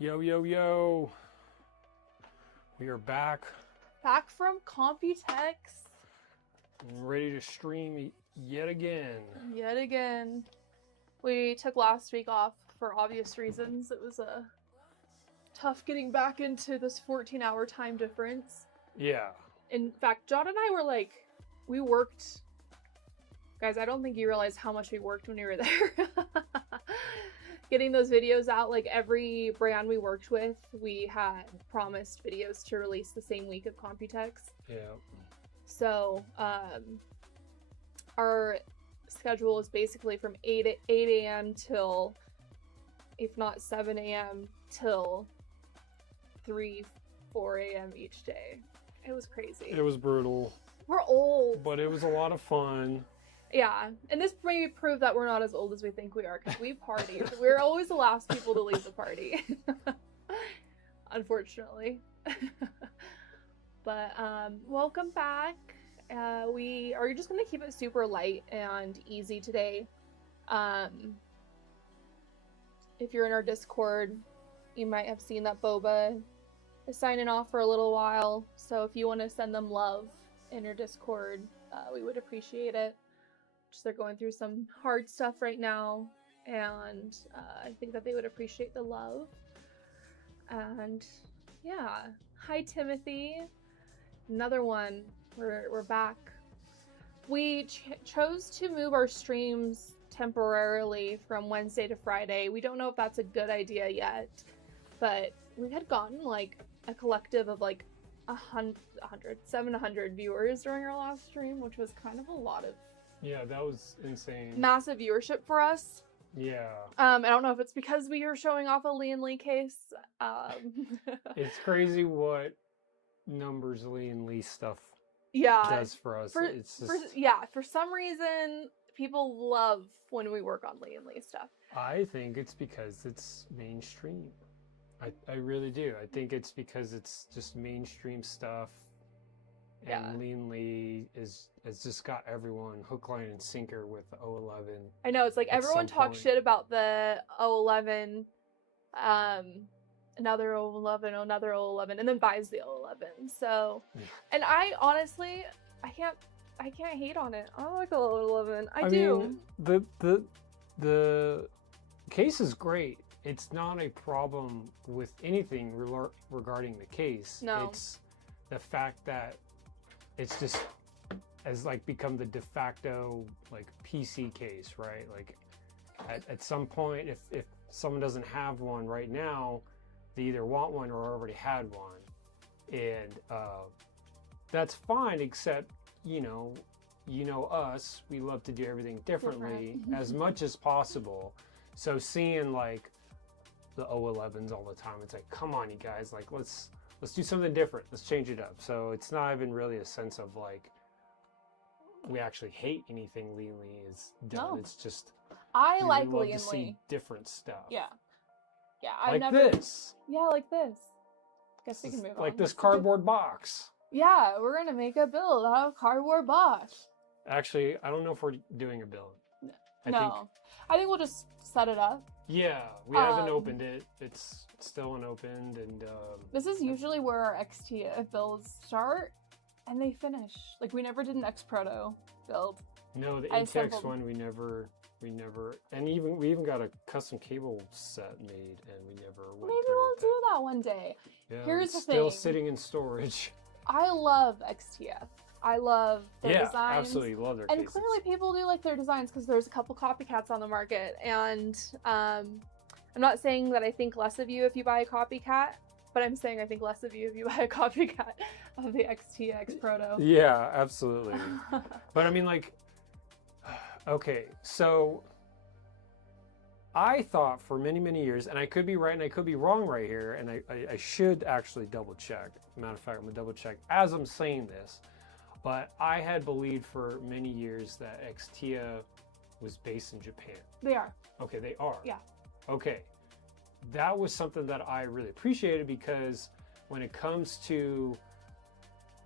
Yo, yo, yo. We are back. Back from Computex. Ready to stream yet again. Yet again. We took last week off for obvious reasons. It was tough getting back into this 14-hour time difference. Yeah. In fact, John and I were like, we worked. Guys, I don't think you realize how much we worked when we were there. getting those videos out. Like every brand we worked with, we had promised videos to release the same week of Computex. Yeah. So our schedule is basically from 8 a.m. till, if not 7 a.m. till 4 a.m. each day. It was crazy. It was brutal. We're old. But it was a lot of fun. Yeah, and this maybe proved that we're not as old as we think we are, because we party. We're always the last people to leave the party. Unfortunately. But welcome back. We are just going to keep it super light and easy today. If you're in our Discord, you might have seen that Boba is signing off for a little while. So if you want to send them love in your Discord, we would appreciate it. Just they're going through some hard stuff right now, and I think that they would appreciate the love. And yeah, hi Timothy, another one. We're back. We chose to move our streams temporarily from Wednesday to Friday. We don't know if that's a good idea yet, but we had gotten like a collective of like 700 viewers during our last stream, which was kind of a lot of that was insane. Massive viewership for us. Yeah. I don't know if it's because we were showing off a Lian Lee case. It's crazy what numbers Lian Lee stuff does for us. For some reason, people love when we work on Lian Lee stuff. I think it's because it's mainstream. I really do. I think it's because it's just mainstream stuff. And Lian Lee has just got everyone hook, line, and sinker with the 011. I know, it's like everyone talks shit about the 011, another 011, another 011, and then buys the 011. So, and I honestly, I can't hate on it. I like the 011. I do. Mean, the case is great. It's not a problem with anything regarding the case. No. It's the fact that it's just has like become the de facto like PC case, right? Like at some point, if someone doesn't have one right now, they either want one or already had one, and that's fine. Except you know us, we love to do everything differently as much as possible. So seeing like the 011s all the time, it's like, come on, you guys, like let's do something different. Let's change it up. So it's not even really a sense of like we actually hate anything Lian Lee has done. No. It's just I like love Lian to see Lee. different stuff. Yeah. Like this. Yeah, like this. Guess we can move on. Like this cardboard box. Yeah, we're gonna make a build out of cardboard box. Actually, I don't know if we're doing a build. I think we'll just set it up. Yeah, we haven't opened it. It's still unopened, and this is usually where our XTIA builds start and they finish. Like we never did an Xproto build. No, the ATX one we never, and we even got a custom cable set made, and we never went. Maybe we'll do that one day. Yeah, here's the thing. Still sitting in storage. I love XTIA. I love their designs. Yeah, absolutely love their cases. And clearly people do like their designs because there's a couple copycats on the market. And I'm not saying that I think less of you if you buy a copycat, but I'm saying I think less of you if you buy a copycat of the XTIA Xproto. Yeah, absolutely. But I mean, like, okay, so I thought for many, many years, and I could be right and I could be wrong right here, and I should actually double check. Matter of fact, I'm gonna double check as I'm saying this. But I had believed for many years that XTIA was based in Japan. They are. Okay, they are. Yeah. Okay. That was something that I really appreciated, because when it comes to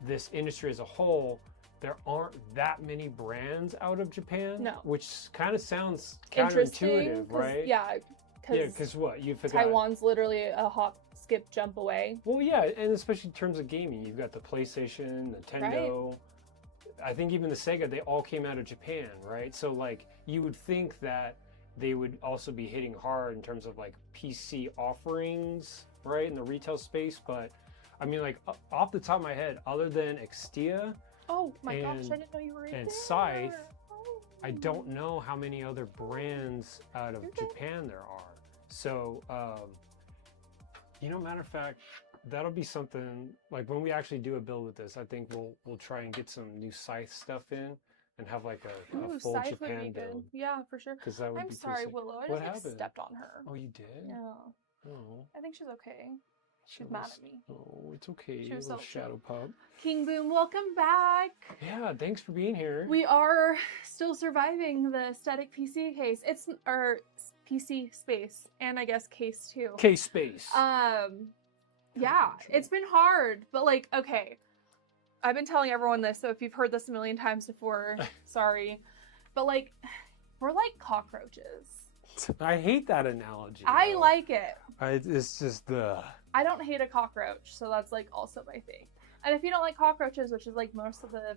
this industry as a whole, there aren't that many brands out of Japan. No. Which kind of sounds counterintuitive, right? Yeah. Because what? You forgot. Taiwan's literally a hop, skip, jump away. Well, yeah, and especially in terms of gaming, you've got the PlayStation, Nintendo. Right. I think even the Sega, they all came out of Japan, right? So like you would think that they would also be hitting hard in terms of like PC offerings, right, in the retail space. But I mean, like off the top of my head, other than XTIA, oh my gosh, I didn't know you were in and there. Scythe, I don't know how many other brands out of Japan there are. So, matter of fact, that'll be something like when we actually do a build with this. I think we'll try and get some new scythe stuff in and have like a Ooh, full scythe would Japan be good. build. Yeah, for sure. Because that would I'm be sorry, pretty sick. Willow. I What just like, happened? stepped on her. Oh, you did? Yeah. Oh. I think she's okay. She's That mad was- at me. Oh, it's okay. She was Little so shadow pop. King Boom, welcome back. Yeah, thanks for being here. We are still surviving the static PC case. It's our PC space, and I guess case too. Case space. Yeah, it's been hard, but like, okay. I've been telling everyone this, so if you've heard this a million times before, sorry. But like, we're like cockroaches. I hate that analogy. I though. like it. It's just the. I don't hate a cockroach, so that's like also my thing. And if you don't like cockroaches, which is like most of the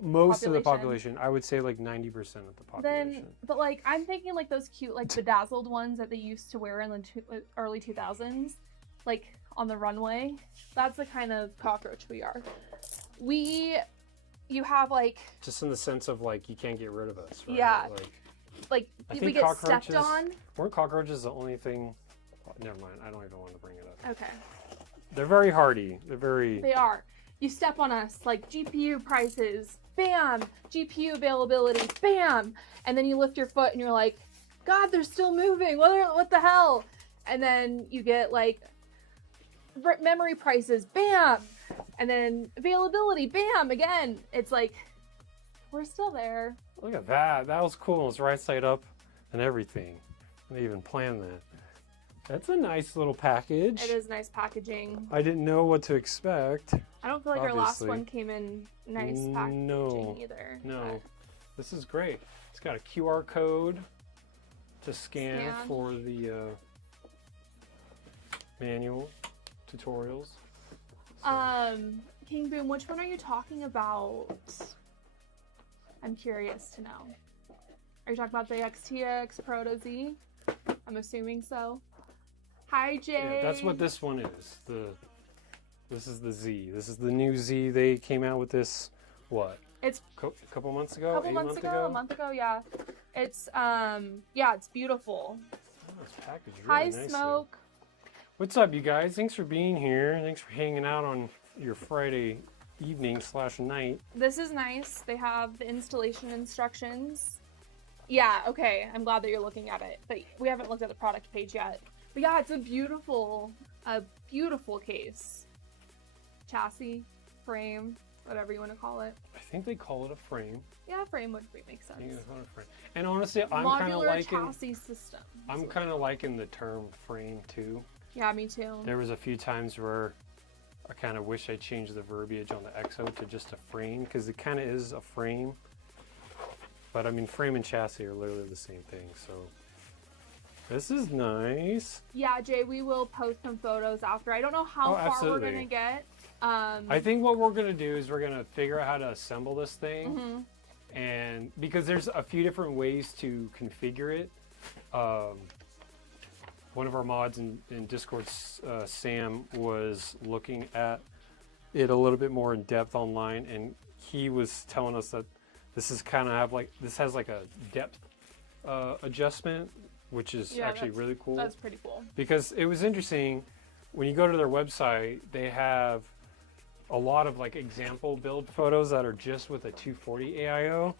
Most of the population, I would say like 90% of the population. Then, but like I'm thinking like those cute like bedazzled ones that they used to wear in the early 2000s, like on the runway. That's the kind of cockroach we are. You have like just in the sense of like you can't get rid of us. Right? Yeah. Like we think get stepped on. Weren't cockroaches the only thing? Oh, never mind. I don't even want to bring it up. Okay. They're very hardy. They are. You step on us, like GPU prices, bam! GPU availability, bam! And then you lift your foot and you're like, God, they're still moving. What the hell? And then you get like memory prices, bam! And then availability, bam! Again. It's like, we're still there. Look at that. That was cool. It's right side up and everything. They even planned that. That's a nice little package. It is nice packaging. I didn't know what to expect. I don't feel like our last Obviously. one came in nice packaging either. No. But This is great. It's got a QR code to scan. For the manual tutorials. King Boom, which one are you talking about? I'm curious to know. Are you talking about the XTIA Xproto-Z? I'm assuming so. Hi, Jay. Yeah, that's what this one is. This is the Z. This is the new Z. They came out with this, what? It's a couple months ago? A couple months ago? A month ago, yeah. It's, yeah, it's beautiful. Oh, it's packaged really Hi, nicely. Smoke. What's up, you guys? Thanks for being here. Thanks for hanging out on your Friday evening / night. This is nice. They have the installation instructions. Yeah, okay. I'm glad that you're looking at it, but we haven't looked at the product page yet. But yeah, it's a beautiful case. Chassis, frame, whatever you want to call it. I think they call it a frame. Yeah, frame would make sense. I think they call it a frame. And honestly, I'm kind of Modular liking chassis system. I'm kind of liking the term frame too. Yeah, me too. There was a few times where I kind of wish I changed the verbiage on the Exo to just a frame, because it kind of is a frame. But I mean, frame and chassis are literally the same thing, so. This is nice. Yeah, Jay, we will post some photos after. I don't know how far absolutely. we're going to get. I think what we're going to do is we're going to figure out how to assemble this thing. And because there's a few different ways to configure it. One of our mods in Discord, Sam, was looking at it a little bit more in depth online, and he was telling us that this is kind of this has like a depth adjustment, which is actually really cool. That's pretty cool. Because it was interesting, when you go to their website, they have a lot of like example build photos that are just with a 240 AIO.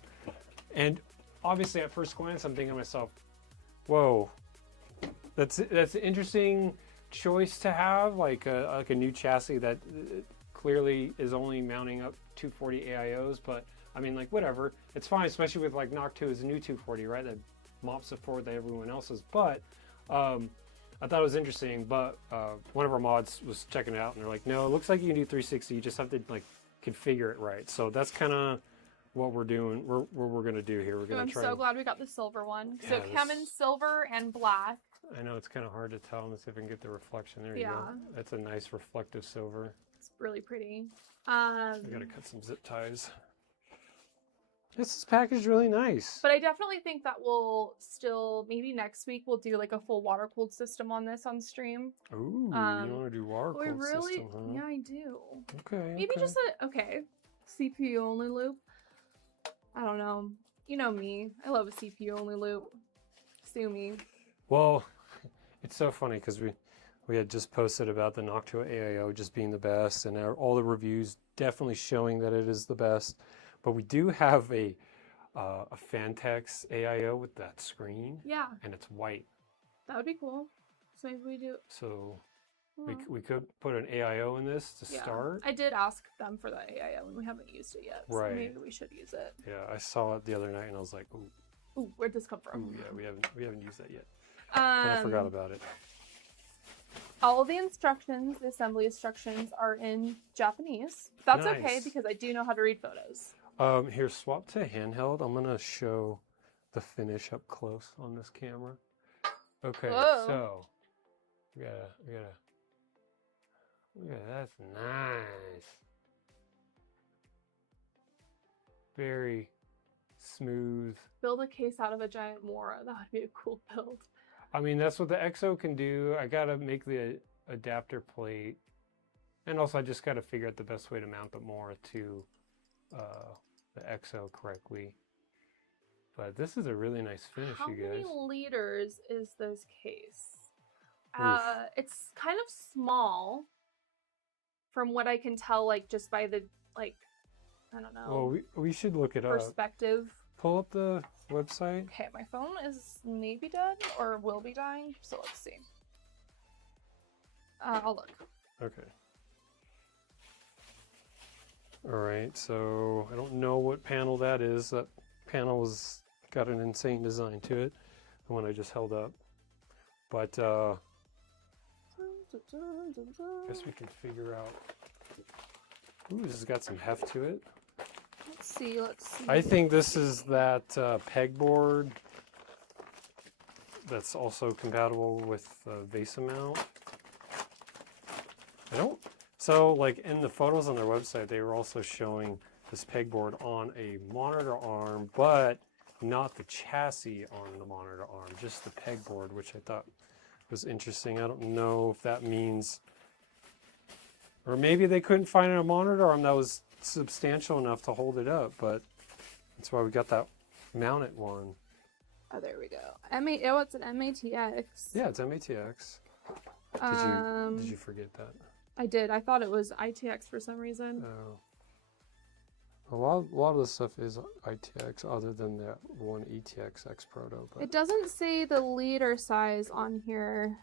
And obviously at first glance, I'm thinking to myself, whoa, that's an interesting choice to have, like a new chassis that clearly is only mounting up 240 AIOs, but I mean, like, whatever, it's fine, especially with like Noct 2 is a new 240, right? That mops the forward that everyone else is. But I thought it was interesting, but one of our mods was checking it out, and they're like, no, it looks like you can do 360, you just have to like configure it right. So that's kind of what we're doing, what we're going to do here. We're going to try. I'm so glad we got the silver one. Yeah, So it came in silver and black. I know it's kind of hard to tell. Let's see if I can get the reflection. There you Yeah. go. That's a nice reflective silver. It's really pretty. I gotta cut some zip ties. This is packaged really nice. But I definitely think that we'll still, maybe next week we'll do like a full water cooled system on this on stream. Ooh, you want to do water cooled system, huh? Yeah, I do. Okay. Maybe just CPU only loop. I don't know. You know me. I love a CPU only loop. Sue me. Well, It's so funny because we had just posted about the Noctua AIO just being the best, and all the reviews definitely showing that it is the best. But we do have a Fantex AIO with that screen. Yeah. And it's white. That would be cool. So maybe we do. So we could put an AIO in this to start. I did ask them for that AIO and we haven't used it yet. Right. So maybe we should use it. Yeah, I saw it the other night and I was like, ooh. Ooh, where'd this come from? Ooh, yeah, we haven't used that yet. I forgot about it. All of the instructions, the assembly instructions, are in Japanese. That's Nice. okay because I do know how to read photos. Here, swap to handheld. I'm gonna show the finish up close on this camera. Okay, Whoa. so we gotta. Yeah, that's nice. Very smooth. Build a case out of a giant Mora. That would be a cool build. I mean, that's what the XO can do. I gotta make the adapter plate, and also I just gotta figure out the best way to mount the Mora to the XO correctly. But this is a really nice finish, How you guys. many liters is this case? Oof. It's kind of small, from what I can tell, like just by the I don't know. Well, we should look it up. Perspective. Pull up the website. Okay, my phone is maybe dead or will be dying, so let's see. I'll look. Okay. All right, so I don't know what panel that is. That panel has got an insane design to it, the one I just held up. But I guess we can figure out. Ooh, this has got some heft to it. Let's see. I think this is that pegboard that's also compatible with VESA mount. So like in the photos on their website, they were also showing this pegboard on a monitor arm, but not the chassis on the monitor arm, just the pegboard, which I thought was interesting. I don't know if that means, or maybe they couldn't find a monitor arm that was substantial enough to hold it up, but that's why we got that mounted one. Oh, there we go. Oh, it's an MATX. Yeah, it's MATX. Did you forget that? I did. I thought it was ITX for some reason. Oh. A lot of the stuff is ITX other than that one ETX Xproto. But... It doesn't say the liter size on here.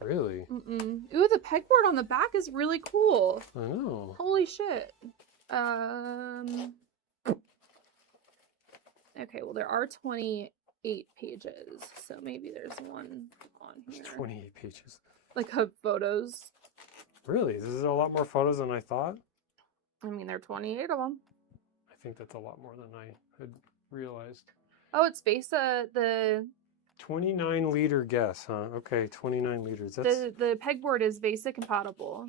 Really? Mm-mm. Ooh, the pegboard on the back is really cool. I know. Holy shit. Okay, well there are 28 pages, so maybe there's one on here. There's 28 pages. Like of photos. Really? This is a lot more photos than I thought? I mean, there are 28 of them. I think that's a lot more than I had realized. Oh, it's the 29 liter guess, huh? Okay, 29 liters. That's... the pegboard is VESA compatible.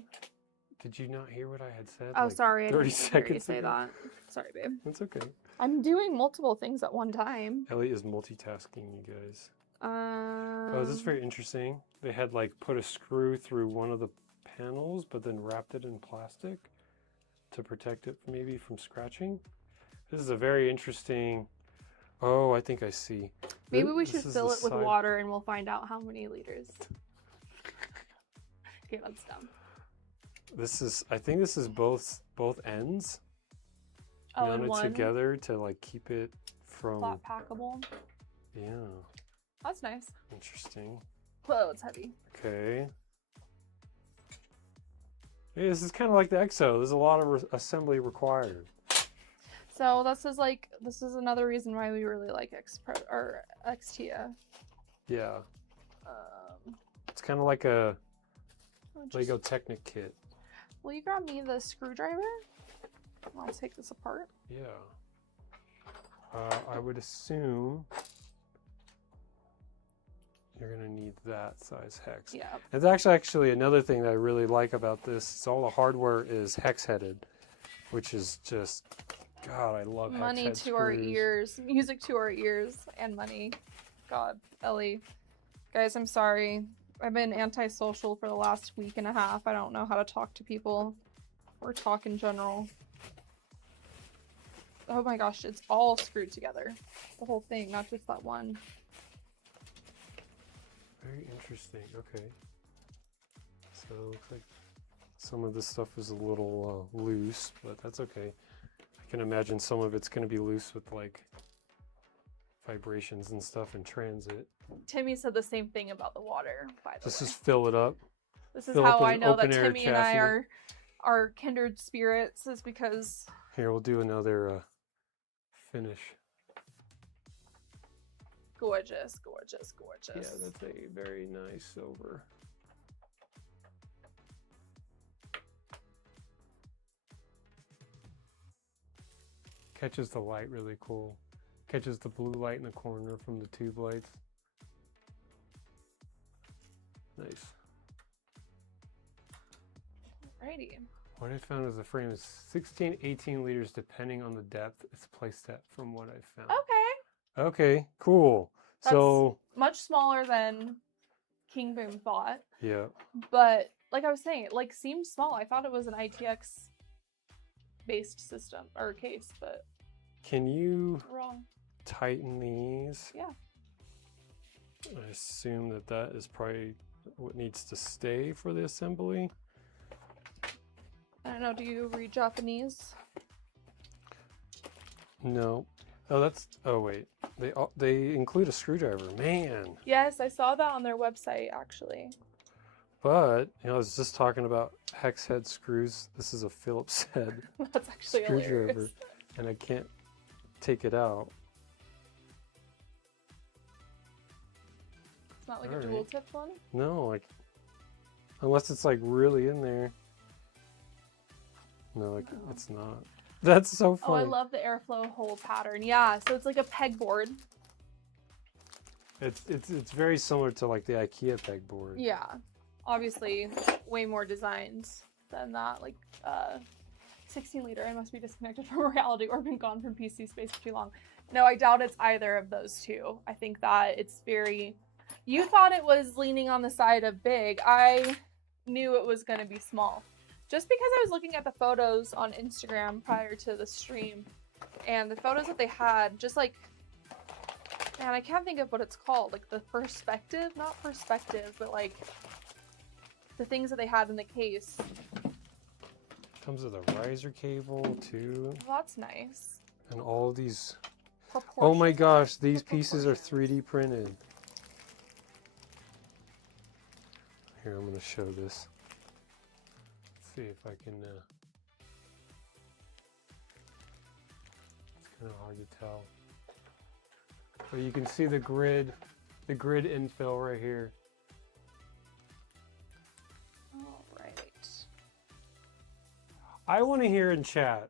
Did you not hear what I had said? Oh, like sorry. 30 I didn't hear you seconds say ago? that. Sorry, babe. That's okay. I'm doing multiple things at one time. Ellie is multitasking, you guys. Oh, this is very interesting. They had like put a screw through one of the panels, but then wrapped it in plastic to protect it maybe from scratching. This is a very interesting. Oh, I think I see. Maybe we should fill it with water and we'll find out how many liters. Okay, that's dumb. This is, I think this is both ends mounted together to like keep it from flat packable. Yeah. That's nice. Interesting. Whoa, it's heavy. Okay. Yeah, this is kind of like the XO. There's a lot of assembly required. So this is another reason why we really like Xproto or XTIA. Yeah. It's kind of like a Lego Technic kit. Will you grab me the screwdriver? I'll take this apart. Yeah. I would assume you're gonna need that size hex. Yeah. It's actually another thing that I really like about this is all the hardware is hex headed, which is just, God, I love money hex head to our screws. ears, music to our ears, and money. God, Ellie. Guys, I'm sorry. I've been antisocial for the last week and a half. I don't know how to talk to people or talk in general. Oh my gosh, it's all screwed together. The whole thing, not just that one. Very interesting. Okay. So it looks like some of this stuff is a little loose, but that's okay. I can imagine some of it's going to be loose with like vibrations and stuff in transit. Timmy said the same thing about the water, by the way. Let's just fill it up. This is fill how up with I an know that open-air Timmy and I chassis. are kindred spirits, is because... Here, we'll do another finish. Gorgeous, gorgeous, gorgeous. Yeah, that's a very nice silver. Catches the light really cool. Catches the blue light in the corner from the tube lights. Nice. Alrighty. What I found is the frame is 16, 18 liters depending on the depth. It's placed at from what I found. Okay. Okay, cool. That's so much smaller than King Boom thought. yeah. But like I was saying, it like seemed small. I thought it was an ITX based system or case, but Can you wrong. tighten these? Yeah. I assume that that is probably what needs to stay for the assembly. I don't know, do you read Japanese? No. Oh, that's. Oh, wait. They include a screwdriver. Man. Yes, I saw that on their website actually. But I was just talking about hex head screws. This is a Phillips head That's actually screwdriver, hilarious. and I can't take it out. It's not like All a right. dual tipped one. No, like unless it's like really in there. No, like No. it's not. That's so Oh, funny. I love the airflow hole pattern. Yeah, so it's like a pegboard. It's very similar to like the IKEA pegboard. Yeah, obviously way more designs than that. Like 16 liter, I must be disconnected from reality or been gone from PC space for too long. No, I doubt it's either of those two. I think that it's very... You thought it was leaning on the side of big. I knew it was going to be small. Just because I was looking at the photos on Instagram prior to the stream, and the photos that they had, just like, man, I can't think of what it's called, like the perspective, not perspective, but like the things that they had in the case. Comes with a riser cable too, Well, that's nice. and all of these. Oh Proportions. my gosh, these pieces are 3D printed. Here, I'm going to show this. See if I can. It's kind of hard to tell, but you can see the grid infill right here. All right. I want to hear in chat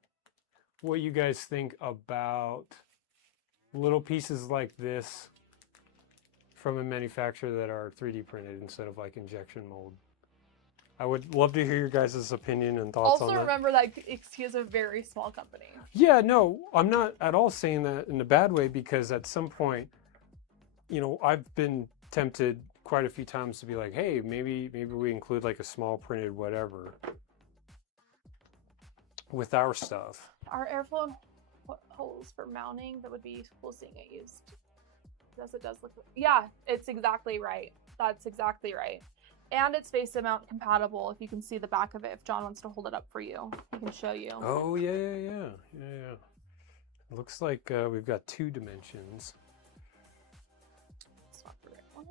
what you guys think about little pieces like this from a manufacturer that are 3D printed instead of like injection mold. I would love to hear your guys' opinion and thoughts Also on that. remember that XTIA is a very small company. Yeah, no, I'm not at all saying that in a bad way, because at some point, you know, I've been tempted quite a few times to be like, hey, maybe we include like a small printed whatever with our stuff. Our airflow holes for mounting, that would be cool seeing it used. It does look... Yeah, it's exactly right. That's exactly right. And it's face mount compatible. If you can see the back of it, if John wants to hold it up for you, he can show you. Oh, yeah. It looks like we've got 2 dimensions. It's not the right one.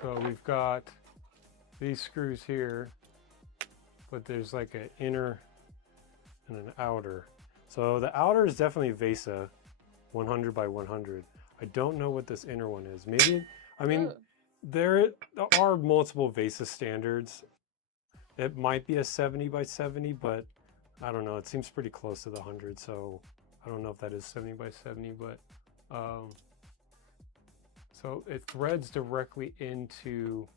So we've got these screws here, but there's like an inner and an outer. So the outer is definitely VESA 100 by 100. I don't know what this inner one is. Maybe, I mean, Ooh. there are multiple VESA standards. It might be a 70 by 70, but I don't know. It seems pretty close to the 100, so I don't know if that is 70 by 70, but so it threads directly into,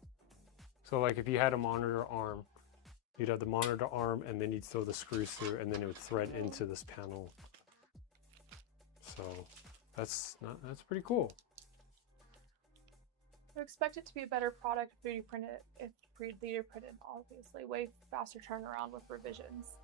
so like if you had a monitor arm, you'd have the monitor arm and then you'd throw the screws through and then it would thread into this panel. So that's pretty cool. I expect it to be a better product if 3D printed, obviously. Way faster turnaround with revisions.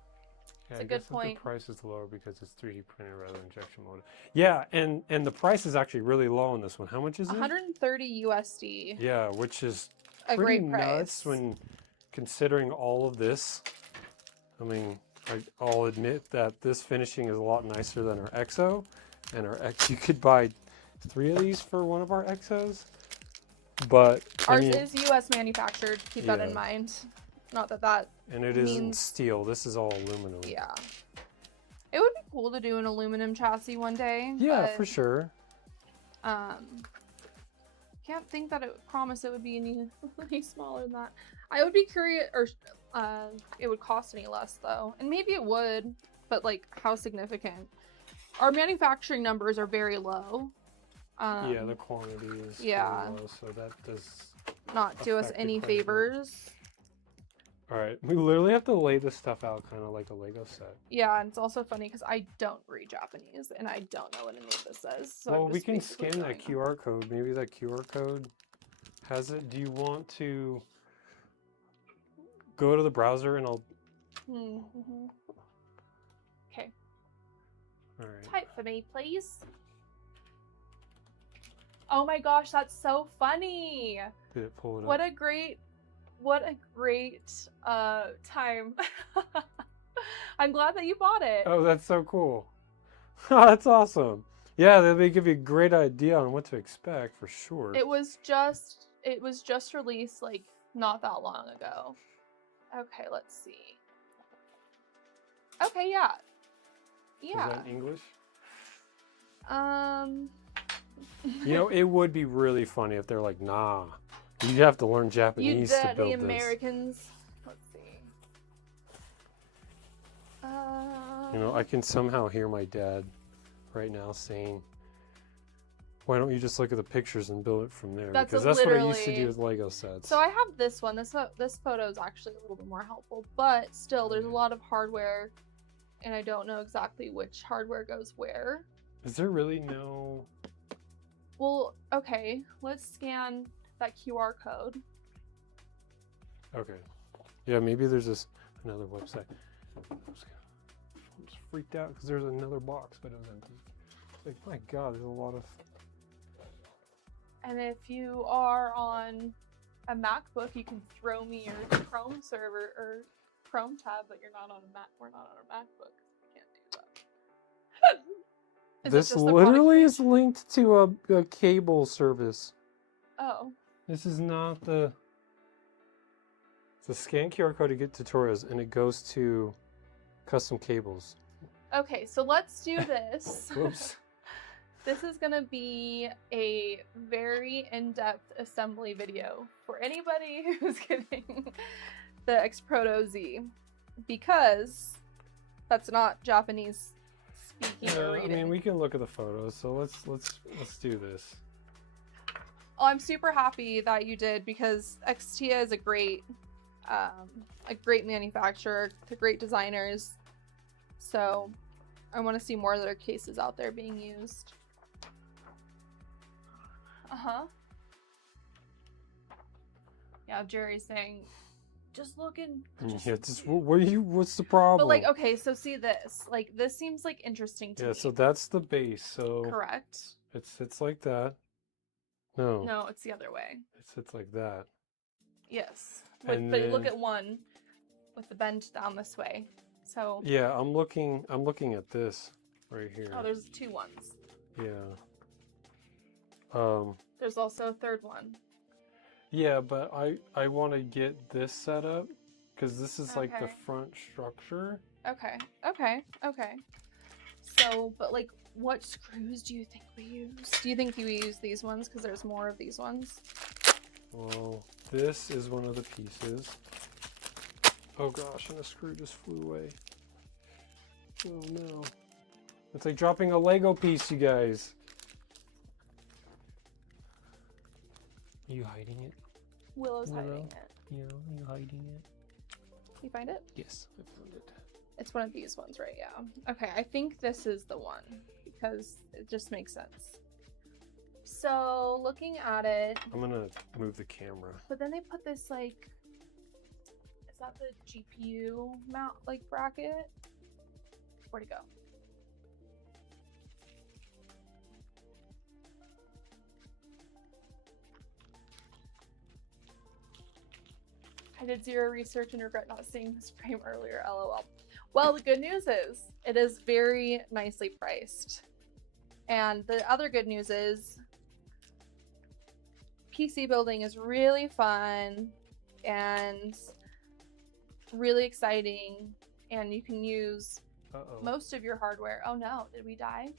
It's I a good guess that point. the price is lower because it's 3D printed rather than injection molded. Yeah, and the price is actually really low on this one. How much is it? 130 USD. Yeah, which is A pretty great price. nuts when considering all of this. I mean, I'll admit that this finishing is a lot nicer than our EXO, and our X. You could buy 3 of these for one of our EXOs, but Ours is U.S. manufactured. Keep that in mind. Not that and it isn't steel. This is all aluminum. Yeah. It would be cool to do an aluminum chassis one day. Yeah, but, for sure. Can't think that it would promise it would be any smaller than that. I would be curious, or it would cost any less though, and maybe it would, but like how significant? Our manufacturing numbers are very low. Yeah, the quantity is very low, so that does not do us any favors. All right, we literally have to lay this stuff out kind of like a Lego set. Yeah, and it's also funny because I don't read Japanese and I don't know what any of this says. So well, we can scan that QR code. Maybe that QR code has it. Do you want to go to the browser and I'll... Okay. All right. Type for me, please. Oh my gosh, that's so funny. Did it pull it up? What a great time. I'm glad that you bought it. Oh, that's so cool. That's awesome. Yeah, they give you a great idea on what to expect for sure. It was just released like not that long ago. Okay, let's see. Okay, yeah. Yeah. Is that in English? You know, it would be really funny if they're like, nah, you have to learn Japanese to build the this. Americans. Let's see. You know, I can somehow hear my dad right now saying, why don't you just look at the pictures and build it from there? Because that's what I used to do with Lego sets. So I have this one. This photo is actually a little bit more helpful, but still there's a lot of hardware and I don't know exactly which hardware goes where. Is there really no... Well, okay, let's scan that QR code. Okay. Yeah, maybe there's another website. I'm just freaked out because there's another box, but it was empty. It's like, my God, there's a lot of... And if you are on a MacBook, you can throw me your Chrome server or Chrome tab, but you're not on a Mac. We're not on a MacBook. Can't do that. This literally is linked to a cable service. Oh. This is not the... It's a scan QR code to get tutorials, and it goes to custom cables. Okay, so let's do this. Whoops. This is going to be a very in-depth assembly video for anybody who's getting the Xproto-Z, because that's not Japanese speaking or reading. I mean, we can look at the photos, so let's do this. Oh, I'm super happy that you did, because XTIA is a great manufacturer, they're great designers. So I want to see more of their cases out there being used. Yeah, Jerry's saying, just looking. Yeah, just what's the problem? But like, okay, so see this. Like, this seems like interesting to me. Yeah, so that's the base. So correct. It sits like that. No. No, it's the other way. It sits like that. Yes. But look at one with the bend down this way. So yeah, I'm looking at this right here. Oh, there's 2 ones. Yeah. There's also a 3rd one. Yeah, but I want to get this set up because this is like the front structure. Okay. So, but like, what screws do you think we use? Do you think we use these ones because there's more of these ones? Well, this is one of the pieces. Oh gosh, and the screw just flew away. Oh no. It's like dropping a Lego piece, you guys. Are you hiding it? Willow's hiding it. Yeah, are you hiding it? You find it? Yes, I found it. It's one of these ones, right? Yeah. Okay, I think this is the one because it just makes sense. So, looking at it... I'm gonna move the camera. But then they put this, like... Is that the GPU mount, like, bracket? Where'd he go? I did zero research and regret not seeing this frame earlier, lol. Well, the good news is it is very nicely priced. And the other good news is PC building is really fun and really exciting, and you can use most of your hardware. Oh no, did we die?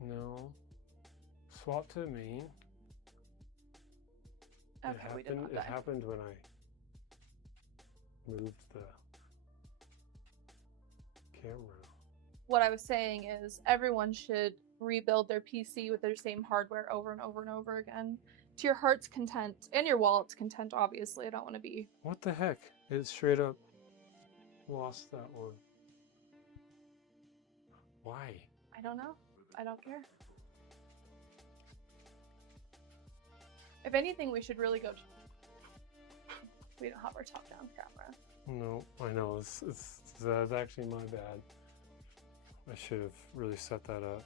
No. Swap to main. Okay, we did not die. It happened when I moved the camera. What I was saying is everyone should rebuild their PC with their same hardware over and over and over again, to your heart's content and your wallet's content, obviously. I don't want to be... What the heck? It straight up lost that one. Why? I don't know. I don't care. If anything, we should really go... We don't have our top-down camera. No, I know. That's actually my bad. I should have really set that up.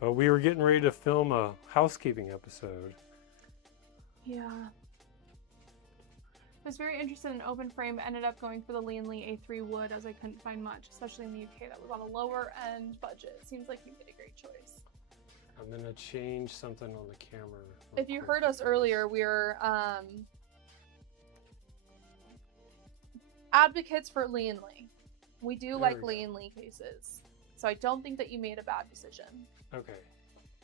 But we were getting ready to film a housekeeping episode. Yeah. I was very interested in open frame, but ended up going for the Leanly A3 wood as I couldn't find much, especially in the UK that was on a lower end budget. Seems like you did a great choice. I'm gonna change something on the camera. If you heard us earlier, we were advocates for Leanly. We do like Leanly cases. So I don't think that you made a bad decision. Okay,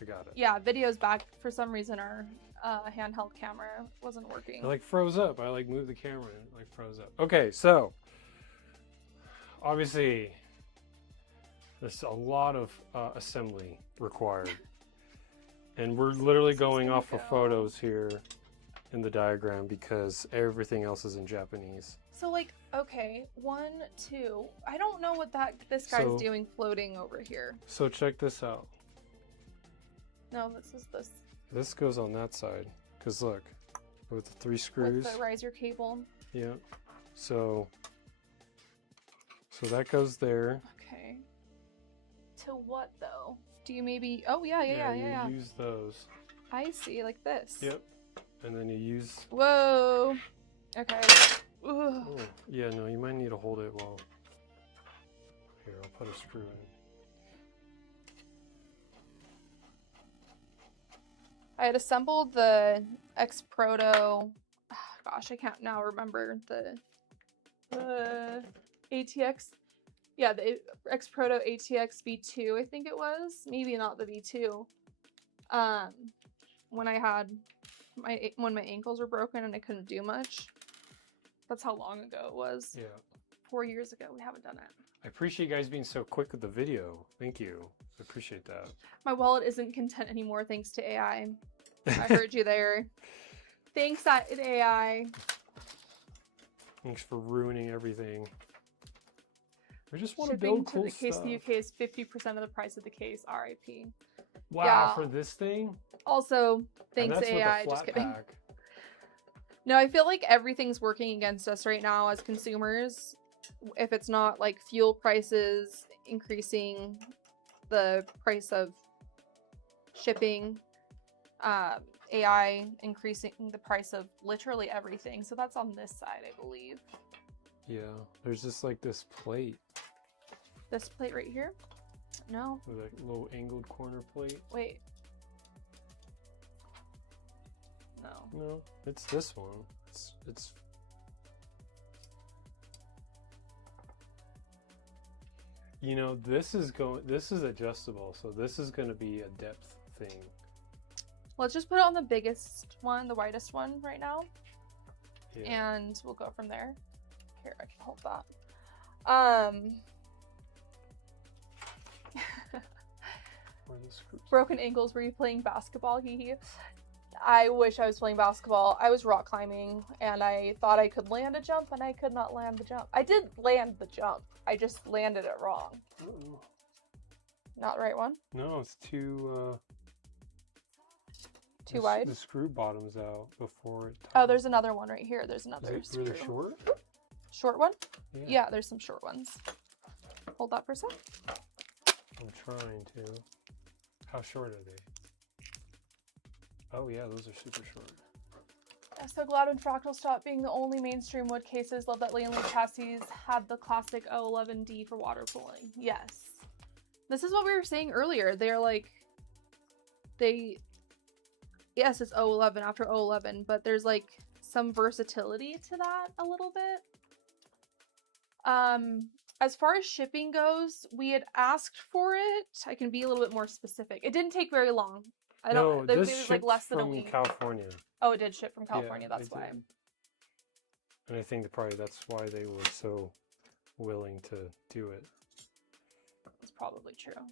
I got it. Yeah, video's back. For some reason, our handheld camera wasn't working. It like froze up. I like moved the camera and it like froze up. Okay, so obviously there's a lot of assembly required. And we're literally going off of photos here in the diagram because everything else is in Japanese. So like, okay, 1, 2. I don't know what this guy's doing floating over here. So check this out. No, this is this. This goes on that side. Because look, with the 3 screws. With the riser cable. Yeah. So that goes there. Okay. To what though? Do you maybe... Oh, yeah. You use those. I see, like this. Yep. And then you use... Whoa. Okay. Oh, yeah, no, you might need to hold it while... Here, I'll put a screw in. I had assembled the Xproto... Gosh, I can't now remember the ATX... Yeah, the Xproto ATX V2, I think it was. Maybe not the V2. When I had when my ankles were broken and I couldn't do much. That's how long ago it was. Yeah. 4 years ago. We haven't done it. I appreciate you guys being so quick with the video. Thank you. I appreciate that. My wallet isn't content anymore thanks to AI. I heard you there. Thanks, AI. Thanks for ruining everything. We just want to build cool the case stuff. in the UK is 50% of the price of the case. RIP. Wow, yeah. For this thing? Also, thanks AI. Just kidding. Pack. No, I feel like everything's working against us right now as consumers. If it's not like fuel prices increasing, the price of shipping, AI increasing the price of literally everything. So that's on this side, I believe. Yeah, there's just like this plate. This plate right here? No. With a little angled corner plate. Wait. No. No, it's this one. It's. You know, this is adjustable, so this is going to be a depth thing. Let's just put it on the biggest one, the widest one right now. Yeah. And we'll go from there. Here, I can hold that. Broken ankles. Were you playing basketball? Hee. I wish I was playing basketball. I was rock climbing and I thought I could land a jump and I could not land the jump. I did land the jump. I just landed it wrong. Uh-oh. Not the right one? No, it's too wide? The screw bottom's out before it. Oh, there's another one right here. There's another screw. Really short? Short one? Yeah. Yeah, there's some short ones. Hold that for a sec. I'm trying to. How short are they? Oh yeah, those are super short. I'm so glad when Fractal stopped being the only mainstream wood cases. Love that Landley chassis had the classic 011D for water cooling. Yes. This is what we were saying earlier. They're like, yes, it's 011 after 011, but there's like some versatility to that a little bit. As far as shipping goes, we had asked for it. I can be a little bit more specific. It didn't take very long. No, it this was like less than a from week. California. Oh, it did ship from California. Yeah, that's they why. did. And I think probably that's why they were so willing to do it. That's probably true.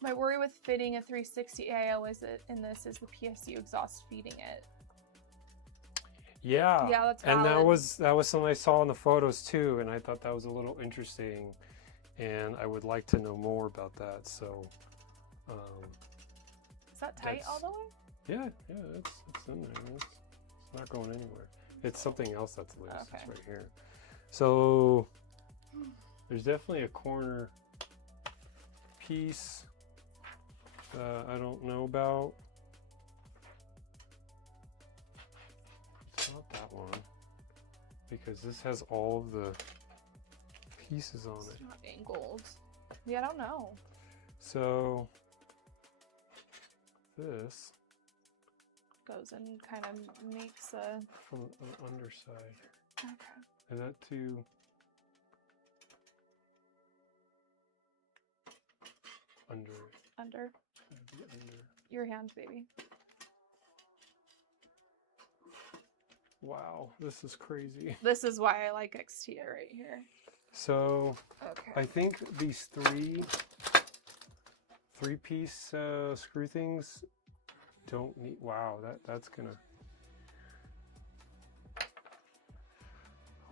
My worry with fitting a 360 AIO is the PSU exhaust feeding it. Yeah. Yeah, that's and valid. that was something I saw in the photos too, and I thought that was a little interesting, and I would like to know more about that. So, is that tight all the way? Yeah, it's in there. It's not going anywhere. It's something else that's loose. Okay. It's right here. So there's definitely a corner piece I don't know about. It's not that one, because this has all of the pieces on it. It's not angled. Yeah, I don't know. So this Goes and kind of makes a... from the underside. Okay. Is that too... Under. Under. Under. Your hand, baby. Wow, this is crazy. This is why I like XTIA right here. So, Okay. I think these three-piece screw things don't need... Wow, that's gonna...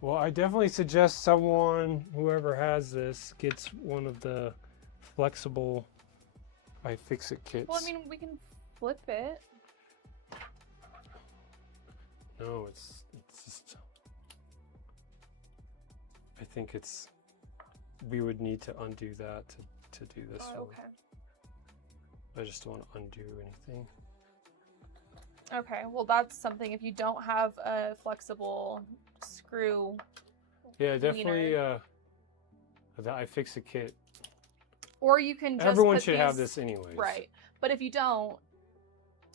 Well, I definitely suggest someone, whoever has this, gets one of the flexible iFixit kits. Well, I mean, we can flip it. No, it's just... I think it's... We would need to undo that to do this one. Okay. I just don't want to undo anything. Okay, well, that's something. If you don't have a flexible screw... Yeah, definitely wiener, the iFixit kit. or you can just Everyone put should have these- this anyways. Right. But if you don't,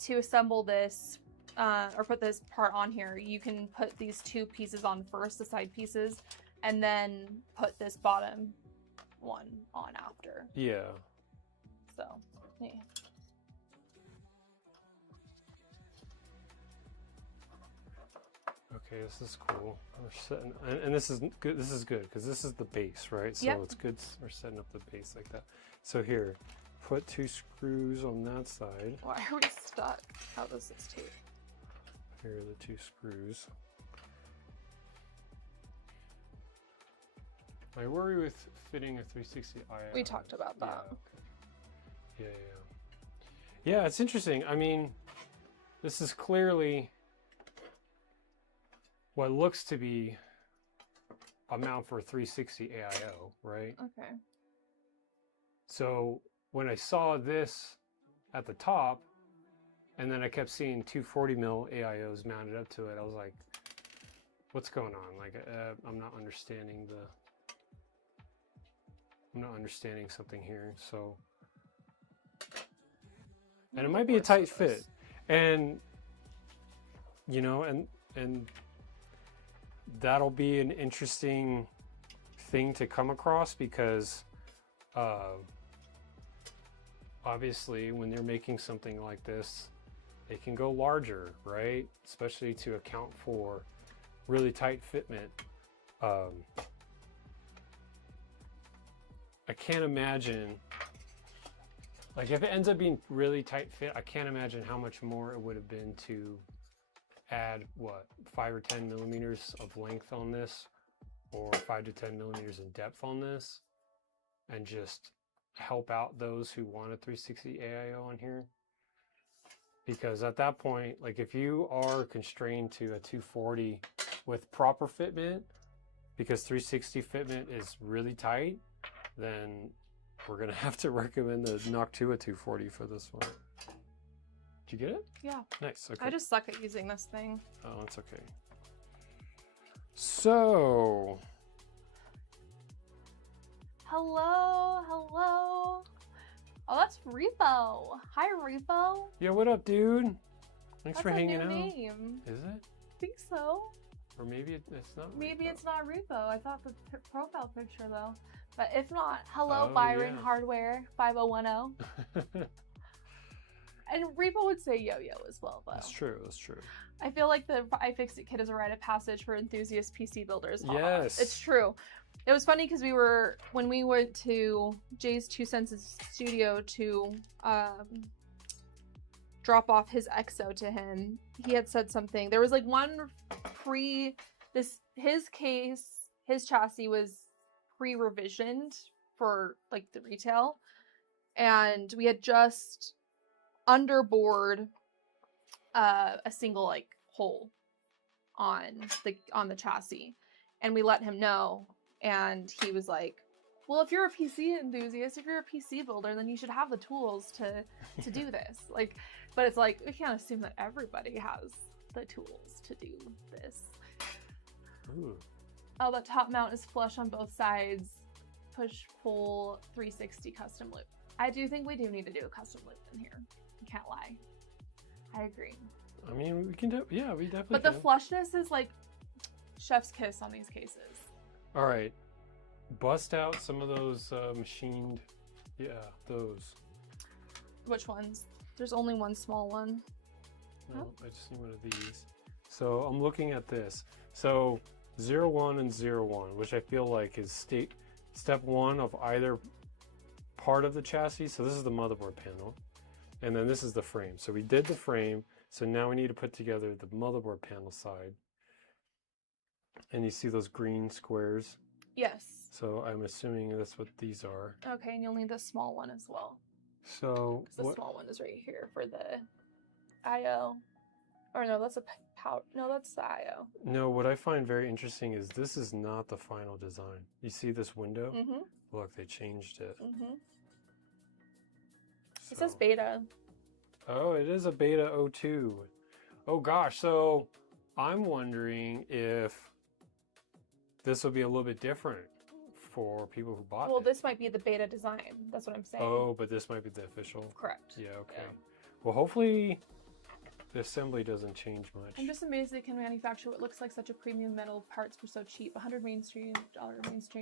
to assemble this, or put this part on here, you can put these two pieces on first, the side pieces, and then put this bottom one on after. Yeah. So, yeah. Okay, this is cool. We're setting, and this is good. This is good because this is the base, right? So Yep. it's good. We're setting up the base like that. So here, put 2 screws on that side. Why are we stuck? How does this tape? Here are the 2 screws. My worry with fitting a 360 IO. We talked about that. Yeah, okay. Yeah, it's interesting. I mean, this is clearly what looks to be a mount for a 360 AIO, right? Okay. So when I saw this at the top, and then I kept seeing 240 mil AIOs mounted up to it, I was like, what's going on? Like, I'm not understanding something here. So, and it might be a tight fit, and you know, and that'll be an interesting thing to come across because obviously when they're making something like this, they can go larger, right? Especially to account for really tight fitment. I can't imagine, like if it ends up being really tight fit, I can't imagine how much more it would have been to add, what, 5 or 10 millimeters of length on this, or 5 to 10 millimeters in depth on this, and just help out those who want a 360 AIO on here. Because at that point, like if you are constrained to a 240 with proper fitment, because 360 fitment is really tight, then we're gonna have to recommend the Noctua 240 for this one. Did you get it? Yeah. Nice. Okay. I just suck at using this thing. Oh, that's okay. So. Hello, hello. Oh, that's Repo. Hi, Repo. Yeah, what up, dude? Thanks That's for hanging a out. new name. Is it? I think so. Or maybe it's not. Maybe Repo. it's not Repo. I thought the profile picture though. But if not, hello, Oh, Byron yeah. Hardware 5010. And Repo would say yo-yo as well, though. That's true. That's true. I feel like the iFixit kit is a rite of passage for enthusiast PC builders. Yes. It's true. It was funny because when we went to Jay's 2 Cents studio to drop off his EXO to him, he had said something. There was like one his chassis was pre-revisioned for like the retail, and we had just underboard a single like hole on the chassis, and we let him know, and he was like, well, if you're a PC enthusiast, if you're a PC builder, then you should have the tools to do this. Like, but it's like we can't assume that everybody has the tools to do this. Ooh. Oh, the top mount is flush on both sides. Push pull 360 custom loop. I do think we do need to do a custom loop in here. I can't lie. I agree. I mean, we can do. Yeah, we definitely. But the flushness is like chef's kiss on these cases. All right, bust out some of those machined. Yeah, those. Which ones? There's only one small one. No, I just need one of these. So I'm looking at this. So 01 and 01, which I feel like is step 1 of either part of the chassis. So this is the motherboard panel, and then this is the frame. So we did the frame. So now we need to put together the motherboard panel side. And you see those green squares? Yes. So I'm assuming that's what these are. Okay, and you'll need the small one as well. So The small one is right here for the I/O. Or no, that's a power. No, that's the I/O. No, what I find very interesting is this is not the final design. You see this window? Mm-hmm. Look, they changed it. Mm-hmm. So. It says beta. Oh, it is a beta 02. Oh gosh, so I'm wondering if this will be a little bit different for people who bought Well, it. this might be the beta design. That's what I'm saying. Oh, but this might be the official. Correct. Yeah, okay. Yeah. Well, hopefully the assembly doesn't change much. I'm just amazed they can manufacture what looks like such a premium metal parts for so cheap. $100 mainstream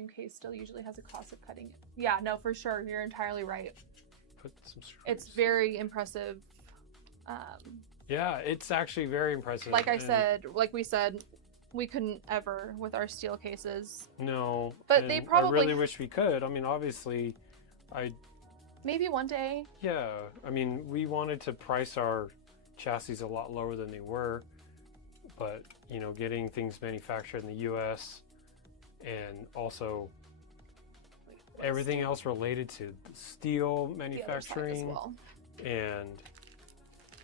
case still usually has a cost of cutting it. Yeah, no, for sure. You're entirely right. Put some screws. It's very impressive. Yeah, it's actually very impressive. Like we said, we couldn't ever with our steel cases. No. But they probably... I really wish we could. I mean, obviously, Maybe one day. Yeah, I mean, we wanted to price our chassis a lot lower than they were, but, you know, getting things manufactured in the U.S. and also everything else related to steel manufacturing as well. and,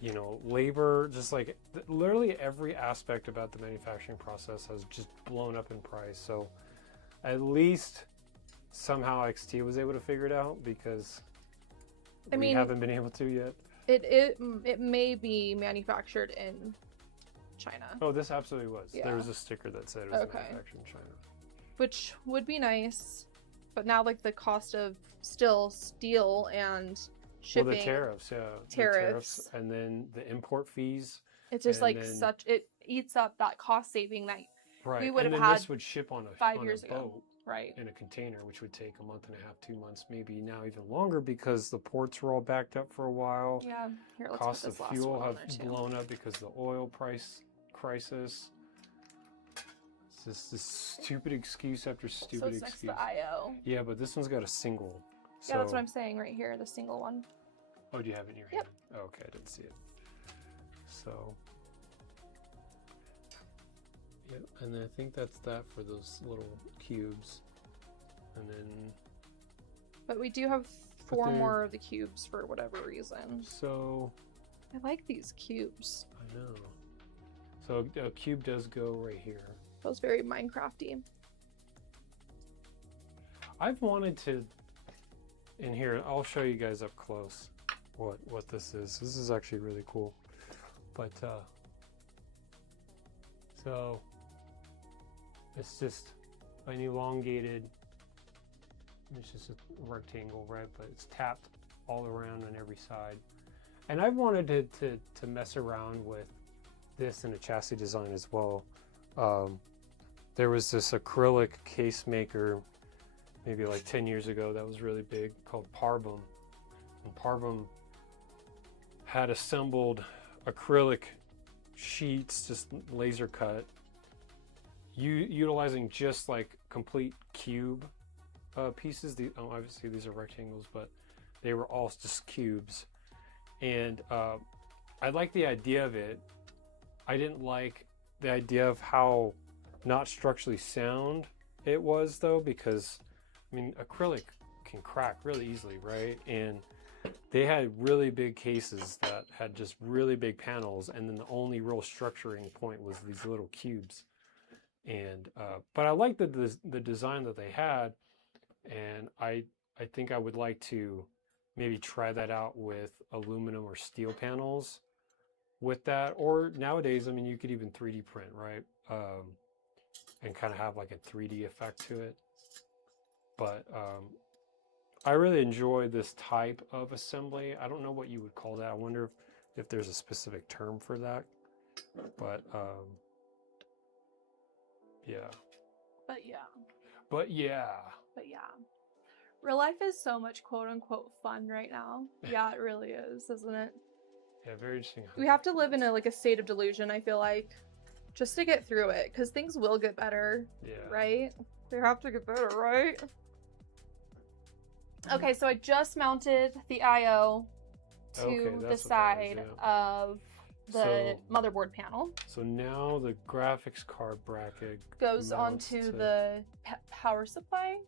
you know, labor, just like literally every aspect about the manufacturing process has just blown up in price. So at least somehow XTIA was able to figure it out, because we haven't been able to yet. It may be manufactured in China. Oh, this absolutely was. Yeah. There was a sticker that said it was manufactured in China. Which would be nice, but now like the cost of steel and shipping. Well, the tariffs, yeah. Tariffs. And then the import fees. It's just like it eats up that cost saving that Right. we would and have then had this would ship on a 5 years ago. boat. Right. In a container, which would take a month and a half, 2 months, maybe now even longer, because the ports were all backed up for a while. Yeah. Here, let's Costs put of this last fuel one have on there, too. blown up because of the oil price crisis. It's just this stupid excuse after stupid So it's next to excuse. the IO. Yeah, but this one's got a single. So... Yeah, that's what I'm saying right here, the single one. Oh, do you have it in your Yep. hand? Oh, okay, I didn't see it. So. Yep, and then I think that's that for those little cubes. And then. But we do have 4 they're- more of the cubes for whatever reason. So. I like these cubes. I know. So a cube does go right here. Feels very Minecrafty. I've wanted to, in here, I'll show you guys up close what this is. This is actually really cool. But, so, it's just an elongated, it's just a rectangle, right? But it's tapped all around on every side. And I've wanted to mess around with this in a chassis design as well. There was this acrylic case maker maybe like 10 years ago that was really big called Parvum. And Parvum had assembled acrylic sheets, just laser cut, utilizing just like complete cube pieces. Obviously these are rectangles, but they were all just cubes. And I like the idea of it. I didn't like the idea of how not structurally sound it was, though, because I mean acrylic can crack really easily, right? And they had really big cases that had just really big panels, and then the only real structuring point was these little cubes. And but I liked the design that they had, and I think I would like to maybe try that out with aluminum or steel panels with that. Or nowadays, I mean, you could even 3D print, right? And kind of have like a 3D effect to it. But I really enjoy this type of assembly. I don't know what you would call that. I wonder if there's a specific term for that. But yeah. But yeah. But yeah. But yeah. Real life is so much quote unquote fun right now. Yeah, it really is, isn't it? Yeah, very interesting. We have to live in a state of delusion, I feel like, just to get through it, because things will get better. Yeah. Right? They have to get better, right? Okay, so I just mounted the I/O to the side of the motherboard panel. So now the graphics card bracket goes onto the power supply.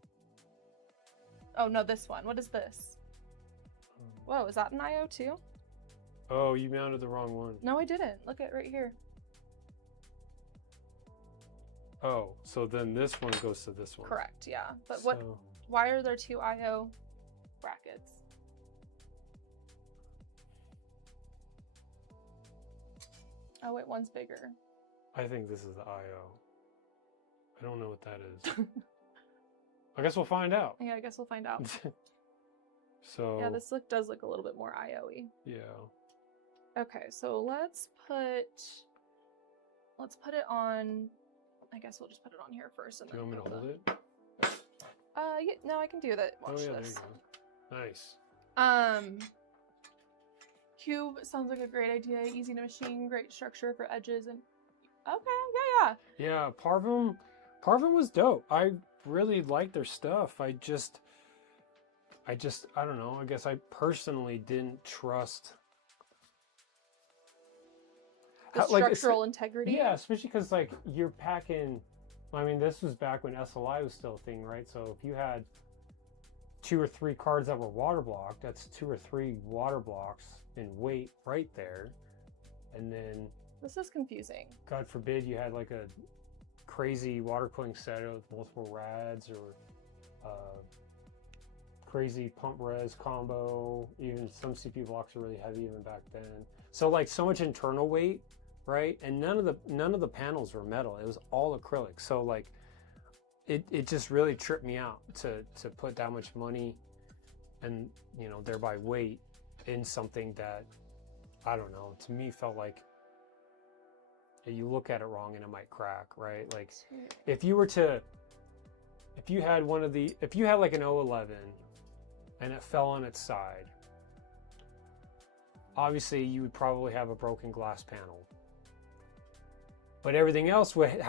Oh no, this one. What is this? Whoa, is that an I/O too? Oh, you mounted the wrong one. No, I didn't. Look at right here. Oh, so then this one goes to this one. Correct, yeah. But why are there two I/O brackets? Oh wait, one's bigger. I think this is the I/O. I don't know what that is. I guess we'll find out. Yeah, I guess we'll find out. So yeah, this does look a little bit more I/O-y. Yeah. Okay, so let's put it on. I guess we'll just put it on here first. And do you want me to hold it? Yeah, no, I can do that. Watch this. There you go. Nice. Cube sounds like a great idea. Easy to machine, great structure for edges, and okay, yeah. Yeah, Parvum was dope. I really liked their stuff. I don't know. I guess I personally didn't trust the structural integrity. Yeah, especially because like you're packing. I mean, this was back when SLI was still a thing, right? So if you had 2 or 3 cards that were water blocked, that's 2 or 3 water blocks in weight right there. And then this is confusing. God forbid you had like a crazy water cooling setup with multiple rads or crazy pump res combo. Even some CPU blocks are really heavy even back then. So like so much internal weight, right? And none of the panels were metal. It was all acrylic. So like it just really tripped me out to put that much money and thereby weight in something that I don't know, to me felt like you look at it wrong and it might crack, right? Like if you had like an 011 and it fell on its side, obviously you would probably have a broken glass panel. But everything else would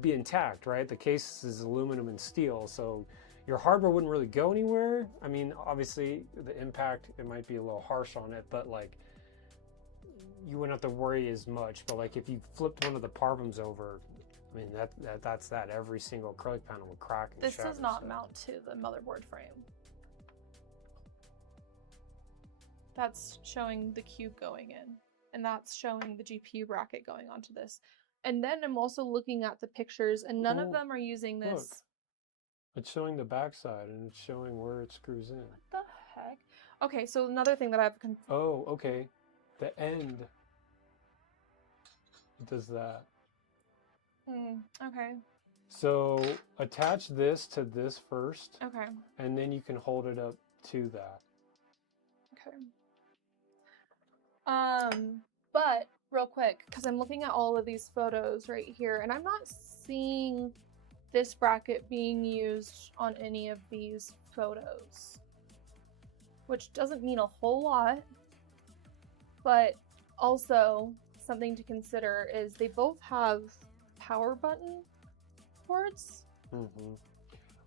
be intact, right? The case is aluminum and steel, so your hardware wouldn't really go anywhere. I mean, obviously the impact, it might be a little harsh on it, but like you wouldn't have to worry as much. But like if you flipped one of the Parvums over, I mean that's that. Every single acrylic panel would crack and this shatter. Does not mount to the motherboard frame. That's showing the cube going in, and that's showing the GPU bracket going onto this. And then I'm also looking at the pictures, and none of them are using this. It's showing the backside and it's showing where it screws in. What the heck? Okay, so another thing that I've Oh, okay. The end does that. okay. So attach this to this first, Okay. and then you can hold it up to that. Okay. But real quick, because I'm looking at all of these photos right here, and I'm not seeing this bracket being used on any of these photos, which doesn't mean a whole lot, but also something to consider is they both have power button ports.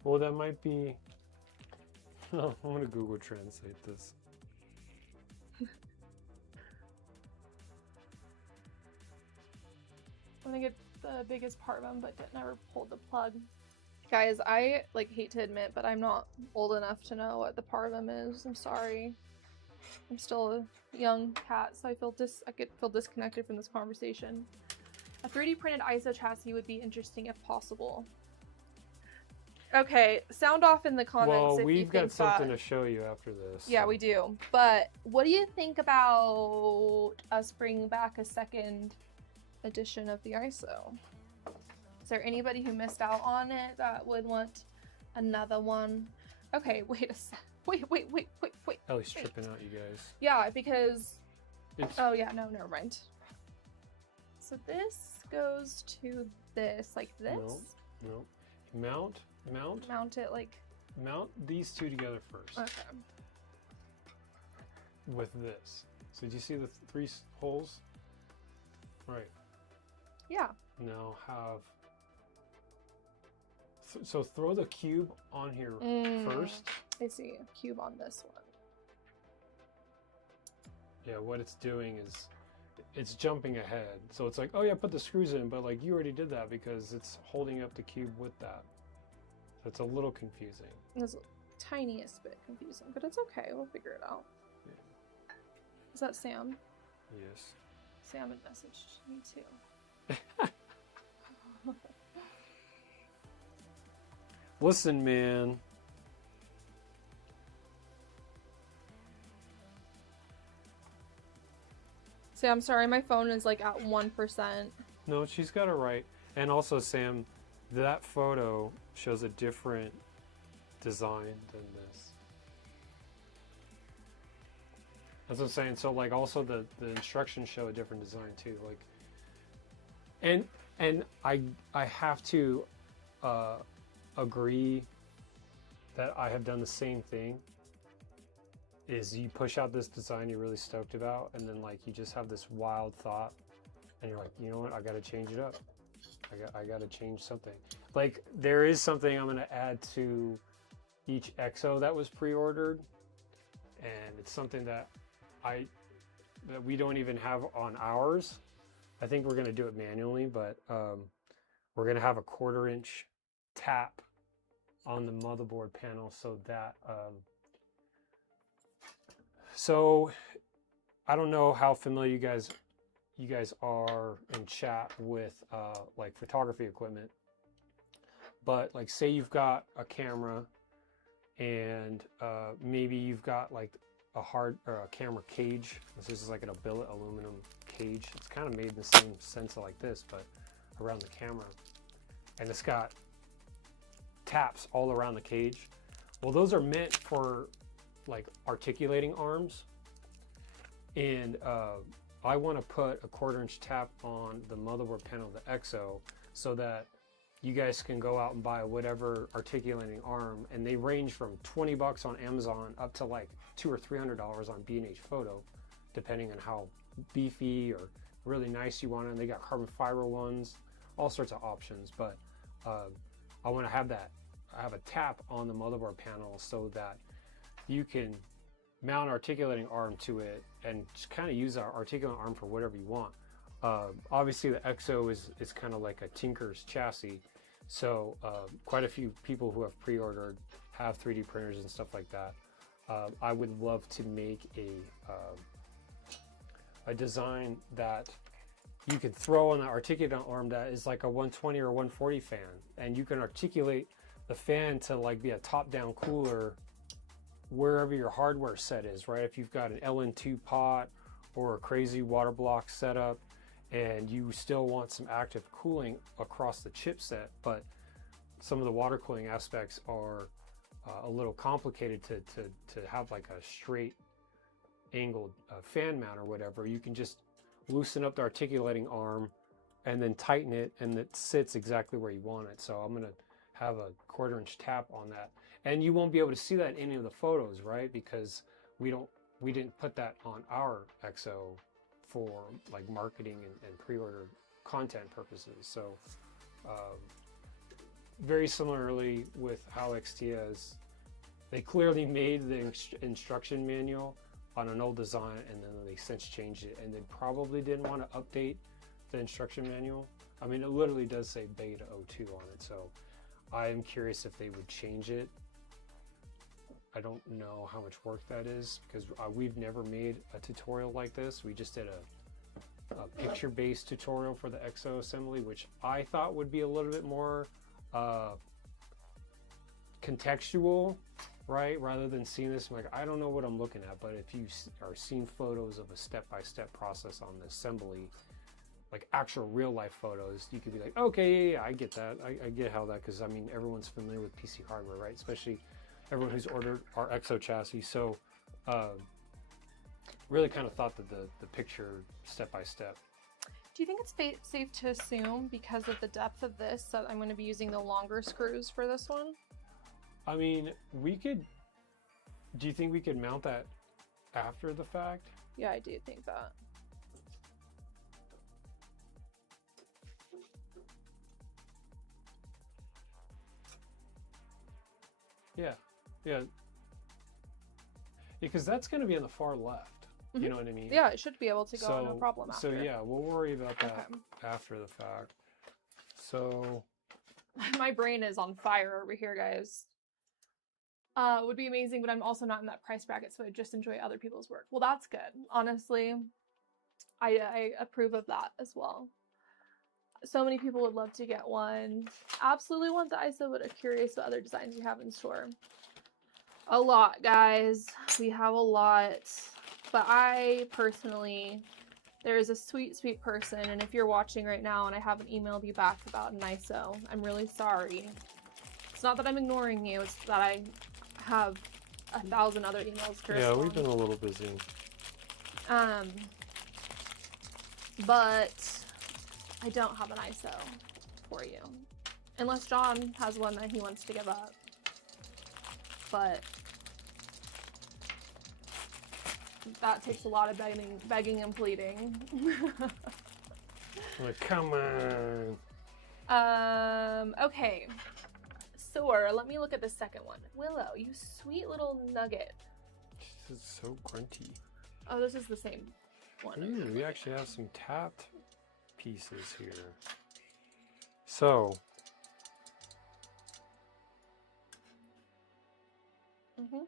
Well, that might be. I'm gonna Google Translate this. I think it's the biggest part of them, but never pulled the plug. Guys, I hate to admit, but I'm not old enough to know what the parvum is. I'm sorry. I'm still a young cat, so I could feel disconnected from this conversation. A 3D printed ISO chassis would be interesting if possible. Okay, sound off in the comments Well, if you we've think got something that. to show you after this. Yeah, so. we do. But what do you think about us bringing back a second edition of the ISO? Is there anybody who missed out on it that would want another one? Okay, wait a sec. Wait. Ellie's tripping out, you guys. Yeah, because... It's... Oh, yeah, no, never mind. So this goes to this, like this? No. Mount it like... Mount these two together first. Okay. With this. So do you see the three holes? Right. Yeah. Now have... So throw the cube on here first. I see a cube on this one. Yeah, what it's doing is it's jumping ahead. So it's like, oh yeah, put the screws in, but like you already did that because it's holding up the cube with that. So it's a little confusing. It's the tiniest bit confusing, but it's okay. We'll figure it out. Yeah. Is that Sam? Yes. Sam had messaged me too. Listen, man. Sam, I'm sorry, my phone is like at 1%. No, she's got it right. And also, Sam, that photo shows a different design than this. That's what I'm saying. So, like, also the instructions show a different design too. Like, and I have to agree that I have done the same thing. Is you push out this design you're really stoked about, and then like you just have this wild thought, and you're like, you know what, I got to change it up. I got to change something. Like there is something I'm going to add to each EXO that was pre-ordered, and it's something that we don't even have on ours. I think we're going to do it manually, but we're going to have a 1/4 inch tap on the motherboard panel so that so I don't know how familiar you guys are in chat with like photography equipment, but like say you've got a camera and maybe you've got like a camera cage. This is like a billet aluminum cage. It's kind of made in the same sense of like this, but around the camera, and it's got taps all around the cage. Well, those are meant for like articulating arms, and I want to put a 1/4 inch tap on the motherboard panel of the EXO so that you guys can go out and buy whatever articulating arm, and they range from $20 on Amazon up to like $200 or $300 on B&H Photo, depending on how beefy or really nice you want it. And they got carbon fiber ones, all sorts of options, but I want to have a tap on the motherboard panel so that you can mount an articulating arm to it and just kind of use our articulating arm for whatever you want. Obviously the EXO is kind of like a tinker's chassis, so quite a few people who have pre-ordered have 3D printers and stuff like that. I would love to make a design that you can throw on the articulating arm that is like a 120 or 140 fan, and you can articulate the fan to like be a top-down cooler wherever your hardware set is, right? If you've got an LN2 pot or a crazy water block setup and you still want some active cooling across the chipset, but some of the water cooling aspects are a little complicated to have like a straight angled fan mount or whatever, you can just loosen up the articulating arm and then tighten it, and it sits exactly where you want it. So I'm gonna have a 1/4 inch tap on that, and you won't be able to see that in any of the photos, right? Because we didn't put that on our XO for like marketing and pre-order content purposes. So very similarly with how XTIA is, they clearly made the instruction manual on an old design, and then they since changed it, and they probably didn't want to update the instruction manual. I mean, it literally does say beta 02 on it, so I am curious if they would change it. I don't know how much work that is, because we've never made a tutorial like this. We just did a picture-based tutorial for the XO assembly, which I thought would be a little bit more contextual, right? Rather than seeing this, I'm like, I don't know what I'm looking at. But if you are seeing photos of a step-by-step process on the assembly, like actual real-life photos, you could be like, okay, yeah, I get that. I get how that, because I mean, everyone's familiar with PC hardware, right? Especially everyone who's ordered our XO chassis. So really kind of thought that the picture step-by-step. Do you think it's safe to assume, because of the depth of this, that I'm going to be using the longer screws for this one? I mean, do you think we could mount that after the fact? Yeah, I do think that. Yeah, because that's going to be on the far left. Mm-hmm. You know what I mean? Yeah, it should be able to go, no problem after. So yeah, we'll worry about that after the fact. So my brain is on fire over here, guys. Would be amazing, but I'm also not in that price bracket, so I just enjoy other people's work. Well, that's good. Honestly, I approve of that as well. So many people would love to get one. Absolutely want the ISO, but are curious what other designs you have in store. A lot, guys. We have a lot. But I personally, there is a sweet, sweet person, and if you're watching right now and I haven't emailed you back about an ISO, I'm really sorry. It's not that I'm ignoring you, it's that I have 1,000 other emails to respond. Yeah, we've been a little busy. But I don't have an ISO for you. Unless John has one that he wants to give up. But that takes a lot of begging and pleading. Like, come on. Okay. Soar, let me look at the second one. Willow, you sweet little nugget. This is so grunty. Oh, this is the same one. Ooh, we actually have some tapped pieces here. So. Mm-hmm.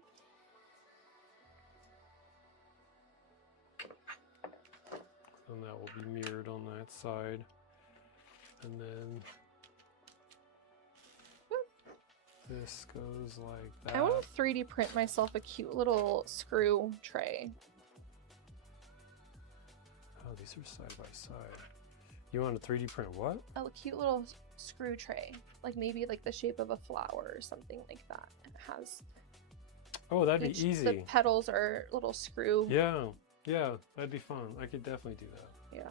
And that will be mirrored on that side. And then this goes like that. I want to 3D print myself a cute little screw tray. Oh, these are side by side. You want to 3D print what? A cute little screw tray. Like maybe like the shape of a flower or something like that. It has... Oh, that'd be easy. The petals are little screw. Yeah, yeah, that'd be fun. I could definitely do that. Yeah.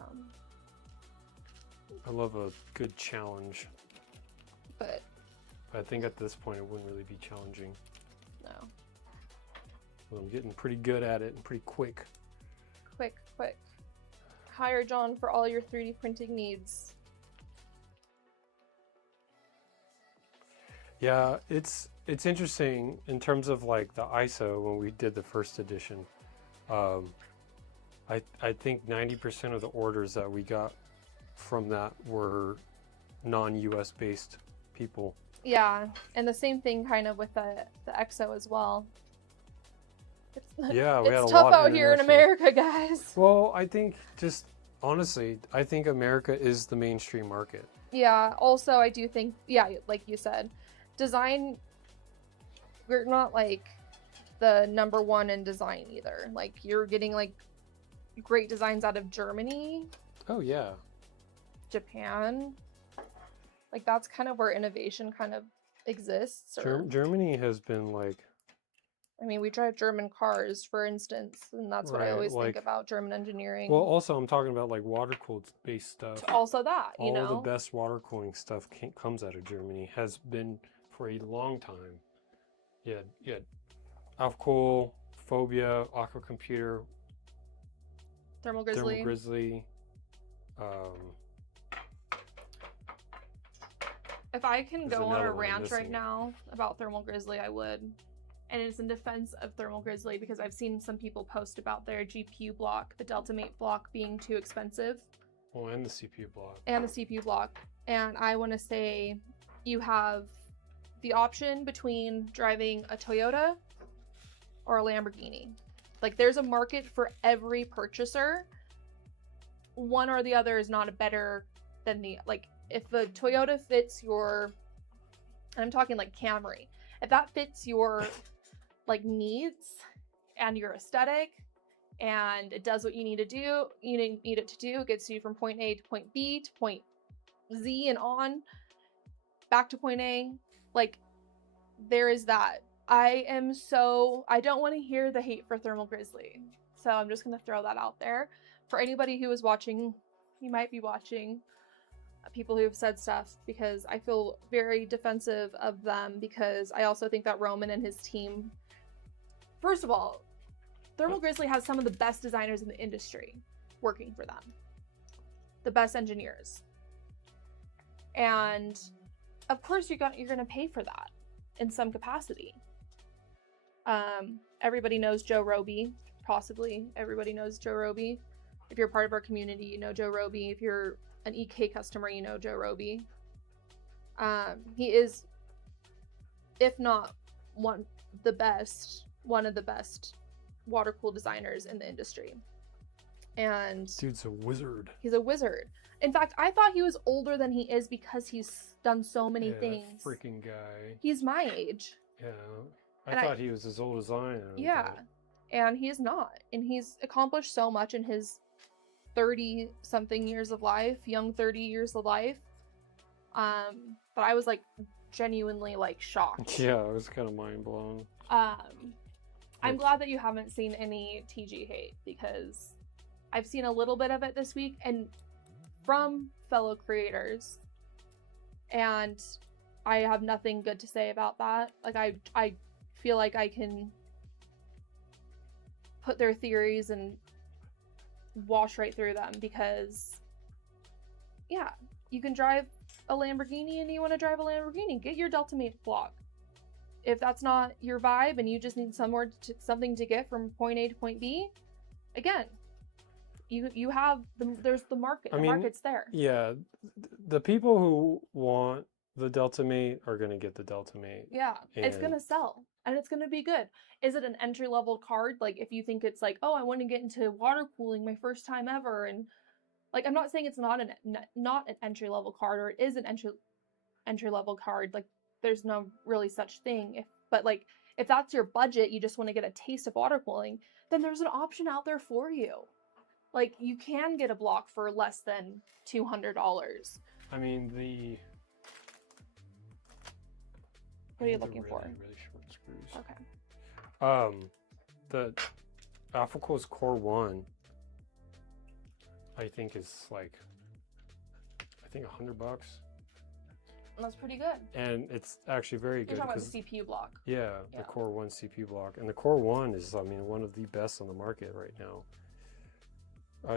I love a good challenge. But I think at this point it wouldn't really be challenging. no. Well, I'm getting pretty good at it and pretty quick. Quick. Hire John for all your 3D printing needs. Yeah, it's interesting in terms of like the ISO when we did the first edition. I think 90% of the orders that we got from that were non-US based people. Yeah, and the same thing kind of with the XO as well. Yeah, we had a it's lot tough of out here in America, guys. Well, I think just honestly, I think America is the mainstream market. Yeah, also I do think, yeah, like you said, design, we're not like the #1 in design either. Like you're getting like great designs out of Germany, Oh yeah. Japan. Like that's kind of where innovation kind of exists. Or, Germany has been like, I mean, we drive German cars, for instance, and that's what I Right, always like- think about German engineering. well, also I'm talking about like water cooled based stuff. Also that, you All know. the best water cooling stuff comes out of Germany, has been for a long time. Yeah, Alcool, Phobia, Aqua Computer, Thermal Grizzly. Thermal Grizzly. If I can There's go on another a one I'm rant right missing. now about Thermal Grizzly, I would. And it's in defense of Thermal Grizzly because I've seen some people post about their GPU block, the Delta Mate block, being too expensive. Well, and the CPU block. And the CPU block. And I want to say you have the option between driving a Toyota or a Lamborghini. Like there's a market for every purchaser. One or the other is not a better than the, like if the Toyota fits your, and I'm talking like Camry, if that fits your like needs and your aesthetic and it does what you need to do, you need it to do, it gets you from point A to point B to point Z and on back to point A, like there is that. I don't want to hear the hate for Thermal Grizzly, so I'm just gonna throw that out there for anybody who is watching. You might be watching people who have said stuff, because I feel very defensive of them, because I also think that Roman and his team, first of all, Thermal Grizzly has some of the best designers in the industry working for them, the best engineers, and of course you're gonna pay for that in some capacity. Everybody knows Joe Roby, possibly everybody knows Joe Roby. If you're part of our community, you know Joe Roby. If you're an EK customer, you know Joe Roby. He is, if not one of the best water-cooled designers in the industry. And Dude's a wizard. he's a wizard. In fact, I thought he was older than he is because he's done so many Yeah, that things. freaking guy. He's my age. Yeah. And I thought he was as old as I am. Yeah. And he's not. And he's accomplished so much in his 30-something years of life, young 30 years of life. But I was like genuinely like shocked. Yeah, I was kind of mind blown. I'm glad that you haven't seen any TG hate, because I've seen a little bit of it this week and from fellow creators, and I have nothing good to say about that. Like I feel like I can put their theories and wash right through them, because yeah, you can drive a Lamborghini and you want to drive a Lamborghini, get your Delta Mate block. If that's not your vibe and you just need something to get from point A to point B, again, you have there's the market. The market's there. Yeah, the people who want the Delta Mate are gonna get the Delta Mate. Yeah, it's And- gonna sell and it's gonna be good. Is it an entry-level card? Like if you think it's like, oh, I want to get into water cooling my first time ever, and like I'm not saying it's not an entry-level card, or it is an entry-level card. Like there's no really such thing. But if that's your budget, you just want to get a taste of water cooling, then there's an option out there for you. Like you can get a block for less than $200. I mean the. What are you they're looking for? Really short screws. Okay. The AlphaCool's Core 1, I think is like, $100, That's pretty good. and it's actually very You're good. talking about 'Cause- the CPU block. yeah, Yeah. the Core 1 CPU block, and the Core 1 is, I mean, one of the best on the market right now.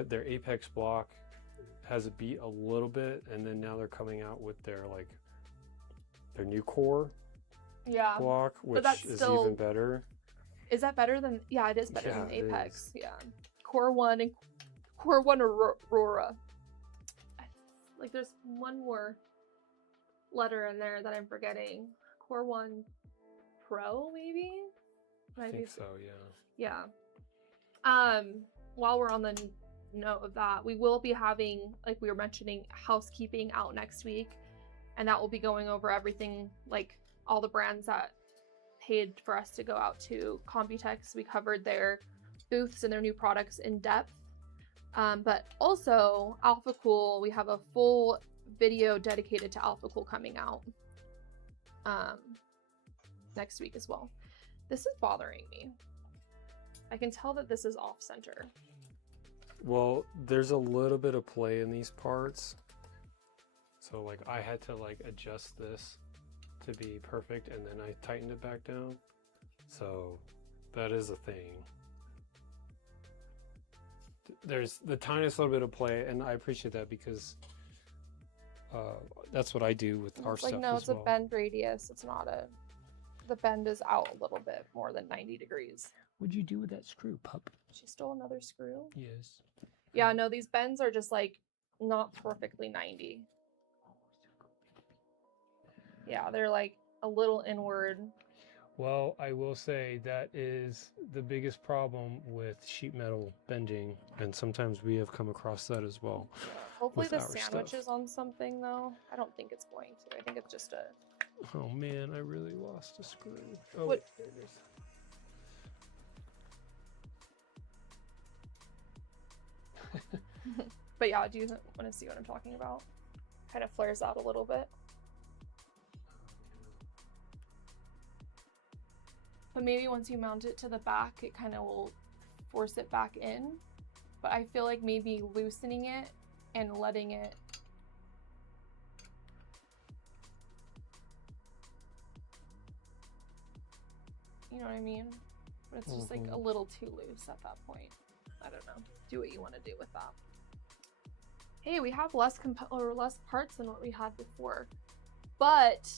Their Apex block has it beat a little bit, and then now they're coming out with their new Core Yeah. block, which that's is still- even better. Is that better than? Yeah, it is better Yeah, than it Apex. Yeah. Core 1 and Core 1 Aurora. Like there's one more letter in there that I'm forgetting. Core 1 Pro, maybe? I think so, yeah. Yeah. While we're on the note of that, we will be having, like we were mentioning, housekeeping out next week, and that will be going over everything like all the brands that paid for us to go out to Computex. We covered their booths and their new products in depth. But also Alpha Cool, we have a full video dedicated to Alpha Cool coming out next week as well. This is bothering me. I can tell that this is off center. Well, there's a little bit of play in these parts. So like I had to like adjust this to be perfect and then I tightened it back down. So that is a thing. There's the tiniest little bit of play, and I appreciate that because that's what I do with our stuff. Like, no, it's a bend radius. It's not a. The bend is out a little bit more than 90 degrees. What'd you do with that screw, pup? She stole another screw? Yes. Yeah, no, these bends are just like not perfectly 90. Yeah, they're like a little inward. Well, I will say that is the biggest problem with sheet metal bending, and sometimes we have come across that as well. Hopefully the sandwich is on something though. I don't think it's going to. I think it's just a... Oh man, I really lost a screw. Oh, what? There it is. But yeah, do you want to see what I'm talking about? Kind of flares out a little bit. But maybe once you mount it to the back, it kind of will force it back in. But I feel like maybe loosening it and letting it... You know what I mean? But it's just like a little too loose at that point. I don't know. Do what you want to do with that. Hey, we have less parts than what we had before. But...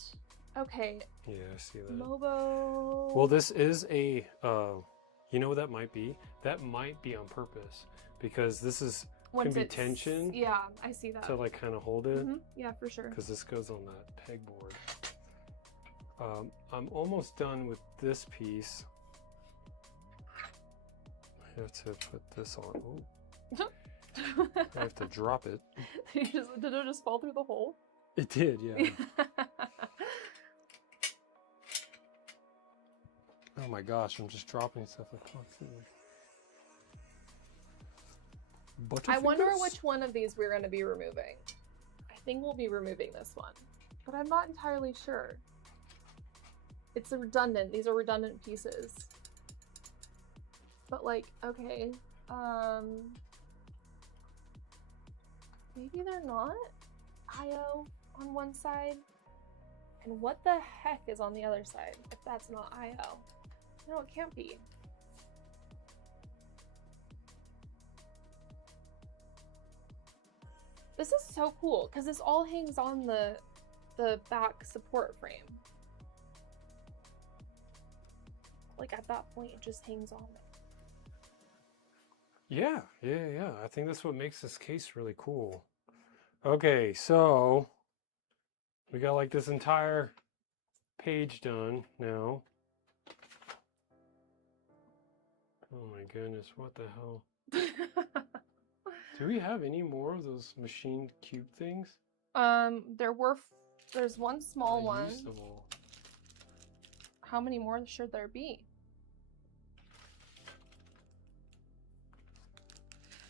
Okay. Yeah, I see that. Mobo. Well, this is a, you know what that might be? That might be on purpose because this is can be tension. Yeah, I see that. To like kind of hold it. Yeah, for sure. Because this goes on that pegboard. I'm almost done with this piece. I have to put this on. Ooh. I have to drop it. Did it just fall through the hole? It did, yeah. Oh my gosh, I'm just dropping stuff like constantly. I wonder which one of these we're going to be removing. I think we'll be removing this one, but I'm not entirely sure. It's redundant. These are redundant pieces. But like, okay, maybe they're not. IO on one side. And what the heck is on the other side if that's not IO? No, it can't be. This is so cool because this all hangs on the back support frame. Like at that point, it just hangs on there. Yeah. I think that's what makes this case really cool. Okay, so we got like this entire page done now. Oh my goodness, what the hell? Do we have any more of those machined cube things? There's one small one. Used them all. How many more should there be?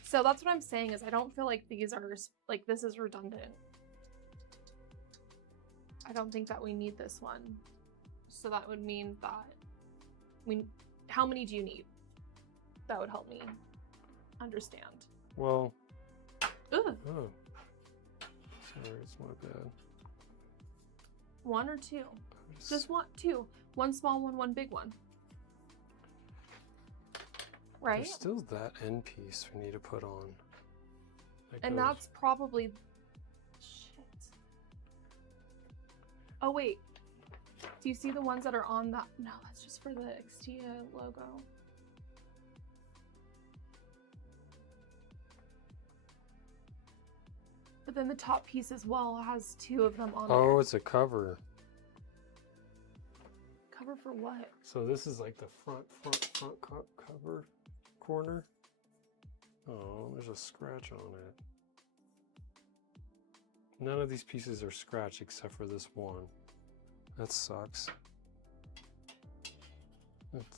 So that's what I'm saying is I don't feel like these are, like this is redundant. I don't think that we need this one. So that would mean that how many do you need? That would help me understand. Well, Ugh. oh, sorry, it's my bad. One or two? Just one, two. One small one, one big one. Right? There's still that end piece we need to put on. And that's probably... Shit. Oh, wait. Do you see the ones that are on that? No, that's just for the XTIA logo. But then the top piece as well has two of them on there. Oh, it's a cover. Cover for what? So this is like the front cover corner. Oh, there's a scratch on it. None of these pieces are scratched except for this one. That sucks.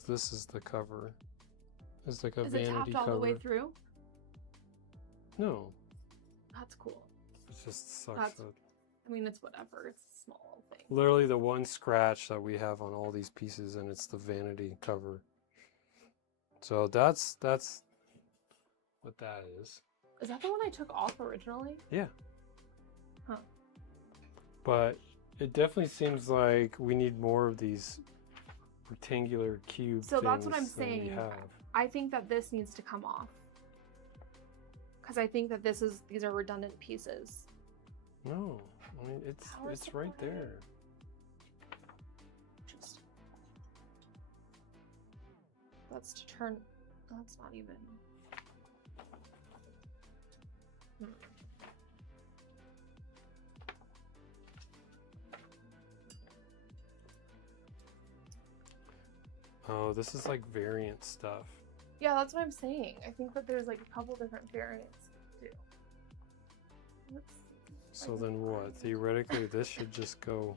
This is the cover. It's like a Is it vanity tapped all cover. the way through? No, That's cool. it just sucks. That's- I mean, it's whatever. It's a small thing. Literally the one scratch that we have on all these pieces, and it's the vanity cover. So that's what that is. Is that the one I took off originally? Yeah. Huh. But it definitely seems like we need more of these rectangular cube So that's what I'm things than we saying. have. I think that this needs to come off. Because I think that these are redundant pieces. No, I mean Power it's right supply. there. Just that's to turn. That's not even. Oh, this is like variant stuff. Yeah, that's what I'm saying. I think that there's like a couple different variants too. So then what? Theoretically, this should just go.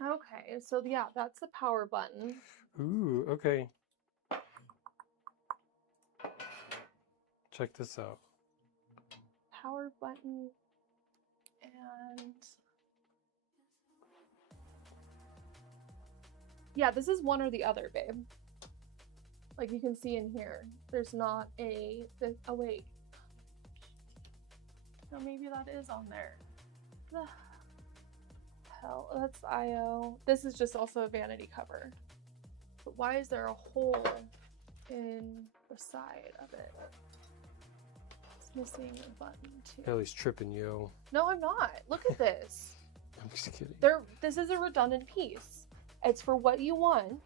Okay, so yeah, that's the power button. Ooh, okay. Check this out. Power button and yeah, this is one or the other, babe. Like you can see in here, there's not oh wait. No, maybe that is on there. The hell, that's IO. This is just also a vanity cover. But why is there a hole in the side of it? It's missing a button too. Ellie's tripping, yo. No, I'm not. Look at this. I'm just kidding. This is a redundant piece. It's for what you want.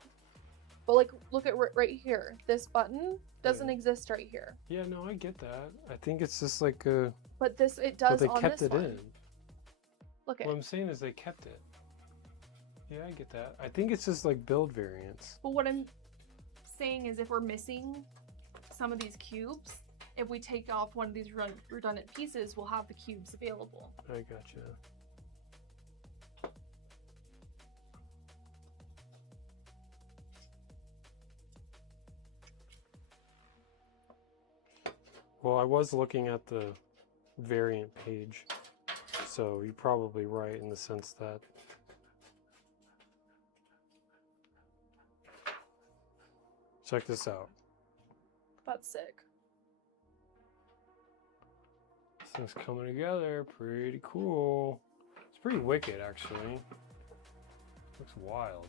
But like, look at right here. This button doesn't exist right here. Yeah, no, I get that. I think it's just like a. But it does But they on kept this it one. in. Look at What it. I'm saying is they kept it. Yeah, I get that. I think it's just like build variants. But what I'm saying is if we're missing some of these cubes, if we take off one of these redundant pieces, we'll have the cubes available. I gotcha. Well, I was looking at the variant page, so you're probably right in the sense that check this out. That's sick. This thing's coming together, pretty cool. It's pretty wicked, actually. Looks wild.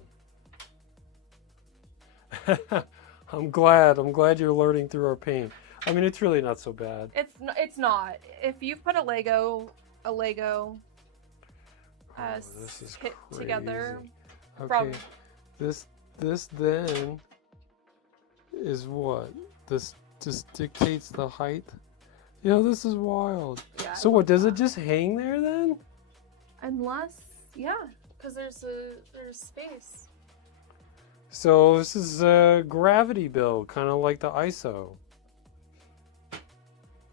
I'm glad you're learning through our pain. I mean, it's really not so bad. It's not. If you've put a Lego This is hit crazy. together Okay, from this then is what? This just dictates the height? You know, this is wild. yeah, So what, does it just hang there then? unless because there's space. So this is a gravity build, kind of like the ISO.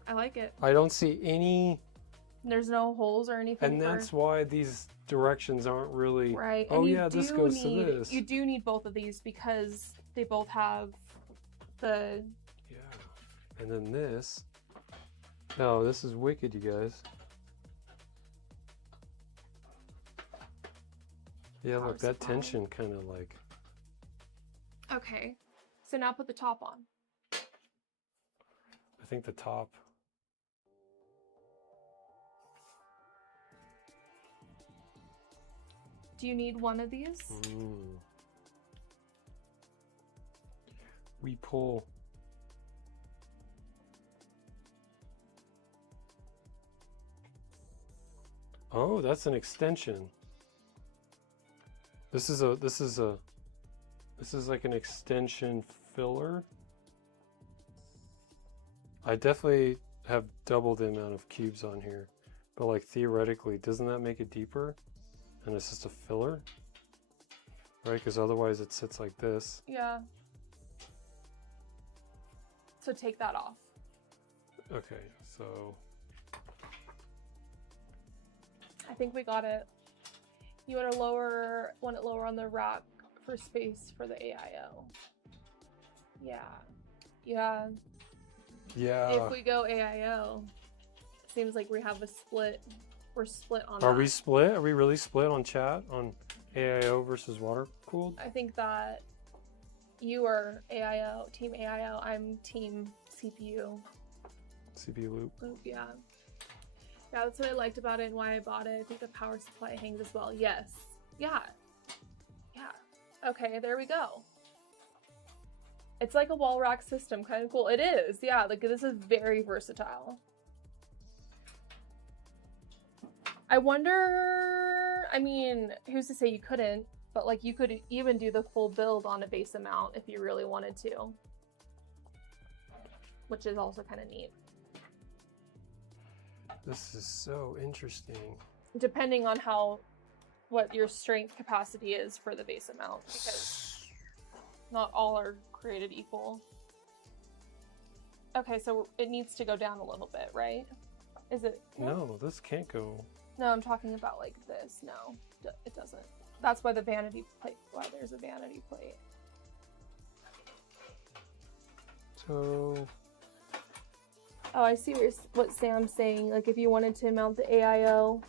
I like it. I don't see any, There's no holes or anything. and that's why these directions aren't really. right. Oh and you yeah, this do goes need, to this. You do need both of these because they both have the. Yeah, and then this. No, this is wicked, you guys. Yeah, Power look, that supply. tension kind of like. Okay, so now put the top on. I think the top. Do you need one of these? We pull. Oh, that's an extension. This is like an extension filler. I definitely have double the amount of cubes on here, but like theoretically, doesn't that make it deeper? And it's just a filler, right? Because otherwise it sits like this. Yeah. So take that off. Okay, so I think we got it. You want it lower on the rack for space for the AIO. Yeah. Yeah. yeah. If we go AIO, seems like we have a split. We're split on Are that. we split? Are we really split on chat on AIO versus water cooled? I think that you are AIO, team AIO. I'm team CPU. CPU loop. Yeah. Yeah, that's what I liked about it and why I bought it. I think the power supply hangs as well. Yes. Yeah. Yeah. Okay, there we go. It's like a wall rack system, kind of cool. It is, yeah. Like this is very versatile. I wonder, I mean, who's to say you couldn't, but like you could even do the full build on a base amount if you really wanted to. Which is also kind of neat. This is so interesting. Depending on what your strength capacity is for the base amount, because not all are created equal. Okay, so it needs to go down a little bit, right? Is it? No, this can't go. No, I'm talking about like this. No, it doesn't. That's why the vanity plate, why there's a vanity plate. So... Oh, I see what Sam's saying. Like if you wanted to mount the AIO,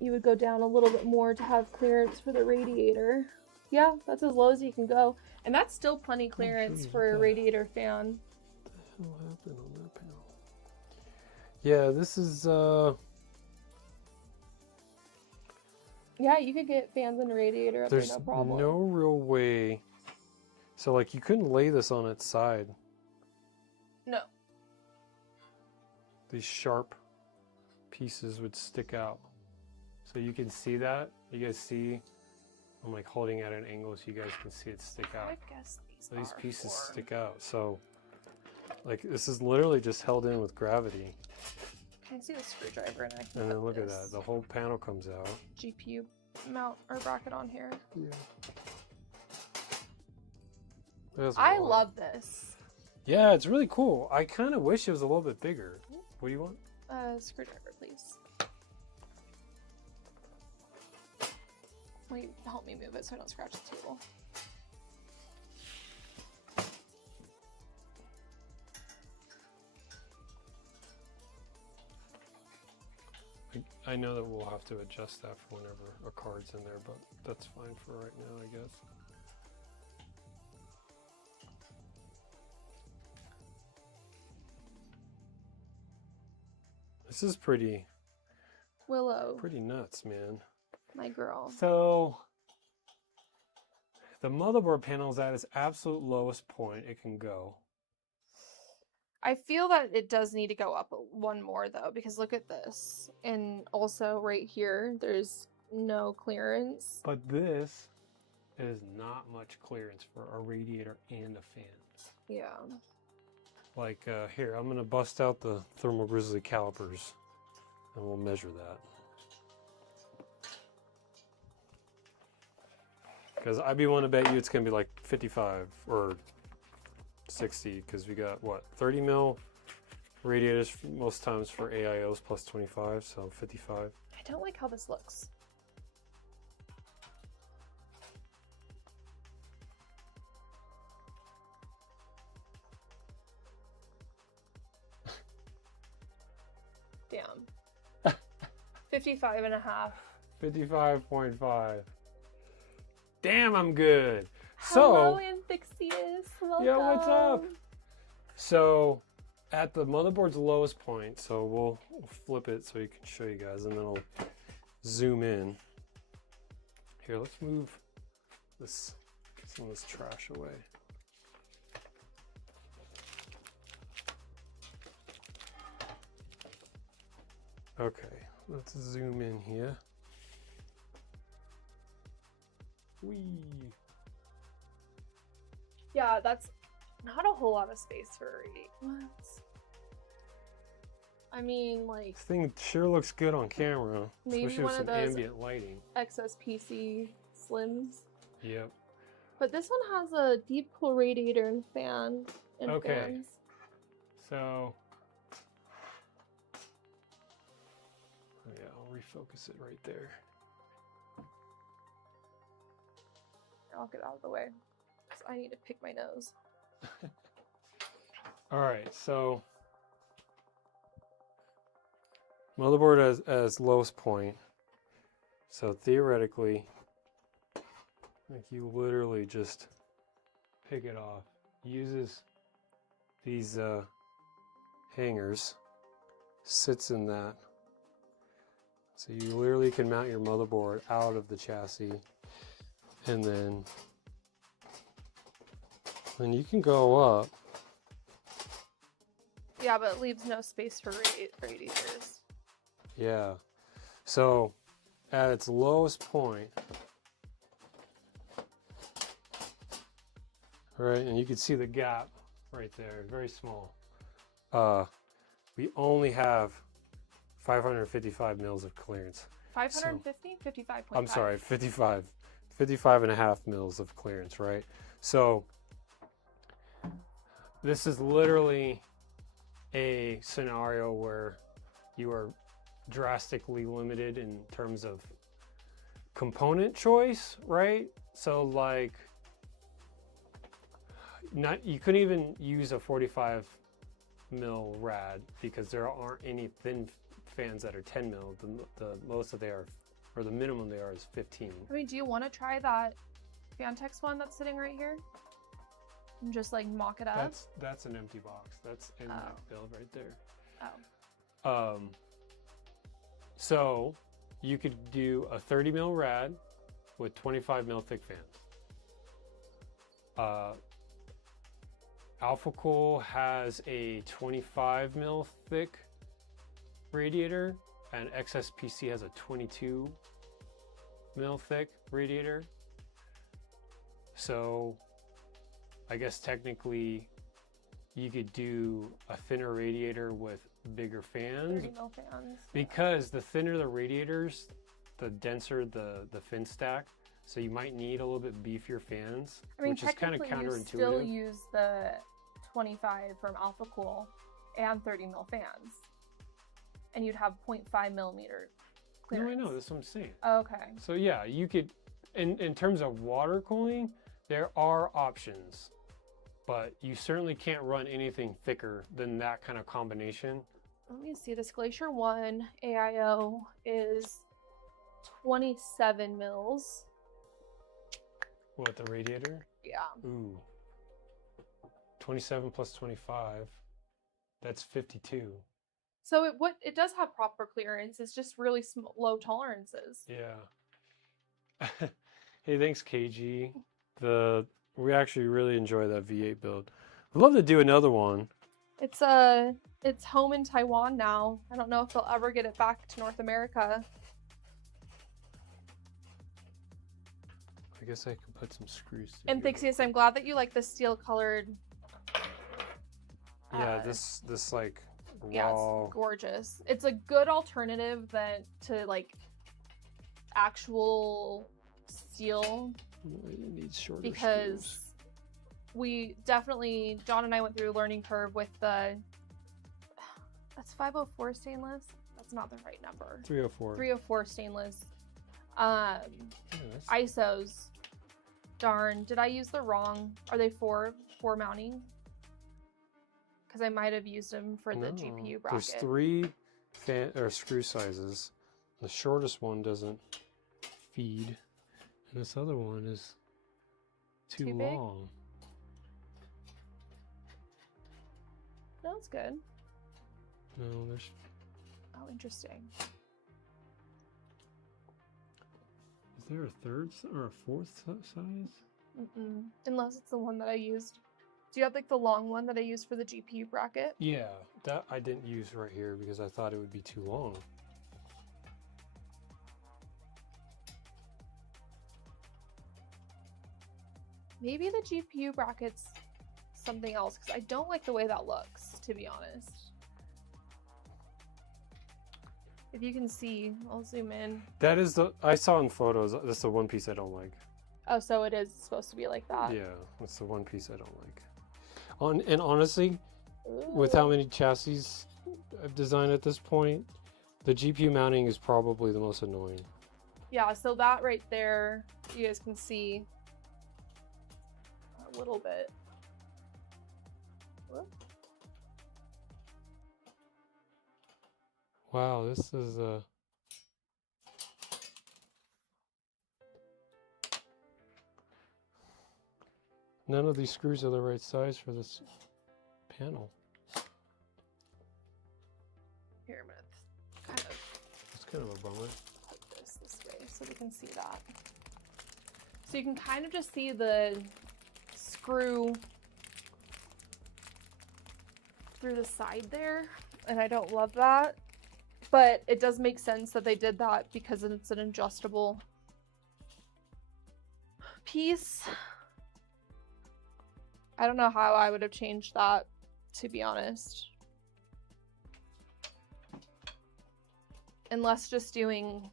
you would go down a little bit more to have clearance for the radiator. Yeah, that's as low as you can go. And that's still plenty clearance for a radiator fan. What the hell happened on that panel? Yeah, this is Yeah, you could get fans and a radiator up there, there's no problem. no real way. So like you couldn't lay this on its side. No. These sharp pieces would stick out. So you can see that. You guys see? I'm like holding at an angle so you guys can see it stick out. I guess So these pieces for... stick out. So like this is literally just held in with gravity. Can I see the screwdriver and I can And then put look at this that. The whole panel comes out. GPU mount or bracket on here. Yeah. There's a I lot. love this. Yeah, it's really cool. I kind of wish it was a little bit bigger. What do you want? Screwdriver, please. Wait, help me move it so I don't scratch the table. I know that we'll have to adjust that for whenever a card's in there, but that's fine for right now, I guess. This is pretty Willow, nuts, man. my girl. So the motherboard panel is at its absolute lowest point it can go. I feel that it does need to go up one more though, because look at this. And also right here, there's no clearance. But this is not much clearance for a radiator and a fan. Yeah. Like here, I'm gonna bust out the Thermal Grizzly calipers and we'll measure that. Because I'd be willing to bet you it's gonna be like 55 or 60, because we got what, 30 mil radiators most times for AIOs plus 25, so 55. I don't like how this looks. Damn. 55 and a half. 55.5. Damn, I'm good. Hello, So, Amphixious. Welcome. yeah, what's up? So, at the motherboard's lowest point, so we'll flip it so you can show you guys, and then I'll zoom in. Here, let's move some of this trash away. Okay, let's zoom in here. Whee! Yeah, that's not a whole lot of space for a radiator. What? I mean, like, This thing sure looks good on camera, maybe especially one with of some those ambient lighting. XSPC Slims. Yep. But this one has a deep cool radiator and fan and Okay. fans. So, yeah, I'll refocus it right there. I'll get out of the way. 'Cause I need to pick my nose. All right, so motherboard as lowest point. So theoretically, like you literally just pick it off. Uses these hangers, sits in that. So you literally can mount your motherboard out of the chassis, and then you can go up. Yeah, but it leaves no space for radiators. Yeah. So at its lowest point, right, and you can see the gap right there, very small. We only have 555 mils of clearance. 550? 55.5. I'm sorry, 55 and a half mils of clearance, right? So this is literally a scenario where you are drastically limited in terms of component choice, right? So like, you couldn't even use a 45 mil rad because there aren't any thin fans that are 10 mil. The most that they are, or the minimum they are, is 15. I mean, do you want to try that Fantex one that's sitting right here? And just like mock it up? That's an empty box. That's in that build right there. Oh. So you could do a 30 mil rad with 25 mil thick fans. Alpha Cool has a 25 mil thick radiator, and XSPC has a 22 mil thick radiator. So I guess technically you could do a thinner radiator with bigger fans. 30 mil fans. Because the thinner the radiators, the denser the fin stack. So you might need a little bit beefier fans, I mean, which is kind of technically counterintuitive. you still use the 25 from Alpha Cool and 30 mil fans. And you'd have 0.5 millimeter clearance. No, I know, that's what I'm saying. Okay. So yeah, you could, in terms of water cooling, there are options, but you certainly can't run anything thicker than that kind of combination. Let me see, this Glacier 1 AIO is 27 mils. What, the radiator? Yeah. Ooh. 27 plus 25, that's 52. So it does have proper clearance. It's just really low tolerances. Yeah. Hey, thanks, KG. We actually really enjoy that V8 build. We'd love to do another one. It's home in Taiwan now. I don't know if they'll ever get it back to North America. I guess I could put some screws through And here. Thixius, I'm glad that you like the steel colored. Yeah, this like raw. Yeah, it's gorgeous. It's a good alternative to like actual steel, It needs shorter because screws. we definitely, John and I went through a learning curve with that's 504 stainless. That's not the right number. 304. 304 stainless. Yeah, ISOs. Darn, did I use the wrong? Are they four mounting? Because I might have used them for the GPU bracket. There's 3 screw sizes. The shortest one doesn't feed, and this other one is too Too big? long. No, it's good. No, there's. Oh, interesting. Is there a third or a fourth size? Mm-mm. Unless it's the one that I used. Do you have like the long one that I used for the GPU bracket? Yeah, that I didn't use right here because I thought it would be too long. Maybe the GPU bracket's something else, because I don't like the way that looks, to be honest. If you can see, I'll zoom in. That is I saw in photos, that's the one piece I don't like. Oh, so it is supposed to be like that. Yeah, that's the one piece I don't like. And honestly, with how many chassis I've designed at this point, the GPU mounting is probably the most annoying. Yeah, so that right there, you guys can see a little bit. Whoop. Wow, this is none of these screws are the right size for this panel. Here, I'm gonna kind of It's kind of a bummer. put this way so we can see that. So you can kind of just see the screw through the side there, and I don't love that. But it does make sense that they did that because it's an adjustable piece. I don't know how I would have changed that, to be honest. Unless just doing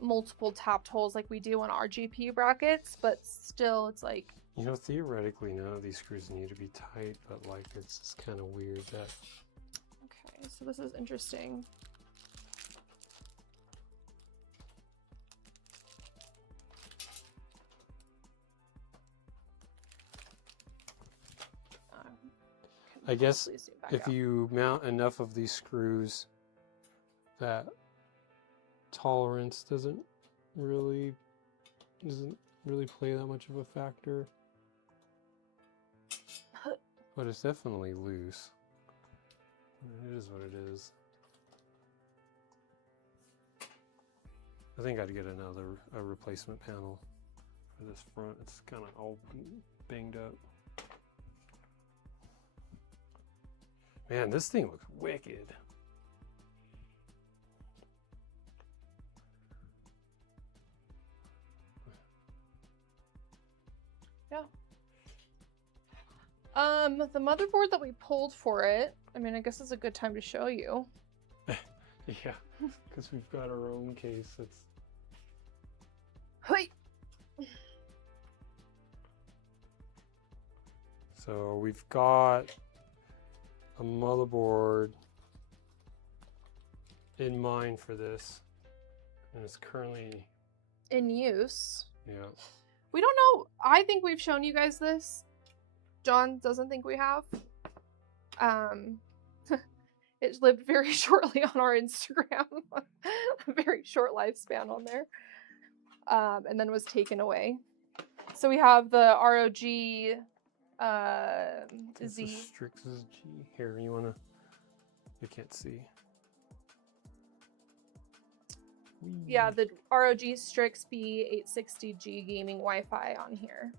multiple tapped holes like we do on our GPU brackets, but still it's like... You know, theoretically, none of these screws need to be tight, but like it's just kind of weird that... Okay, so this is interesting. I guess if you mount enough of these screws, that tolerance doesn't really play that much of a factor. But it's definitely loose. It is what it is. I think I'd get a replacement panel for this front. It's kind of all banged up. Man, this thing looks wicked. Yeah. The motherboard that we pulled for it, I mean, I guess it's a good time to show you. Yeah, because we've got our own case that's... Hey. So we've got a motherboard in mind for this, and it's currently In use. Yeah. We don't know. I think we've shown you guys this. John doesn't think we have. It lived very shortly on our Instagram. A very short lifespan on there. And then was taken away. So we have the ROG Z. Strix's G. Here, you wanna? You can't see. Whee. Yeah, the ROG Strix B860G gaming Wi-Fi on here.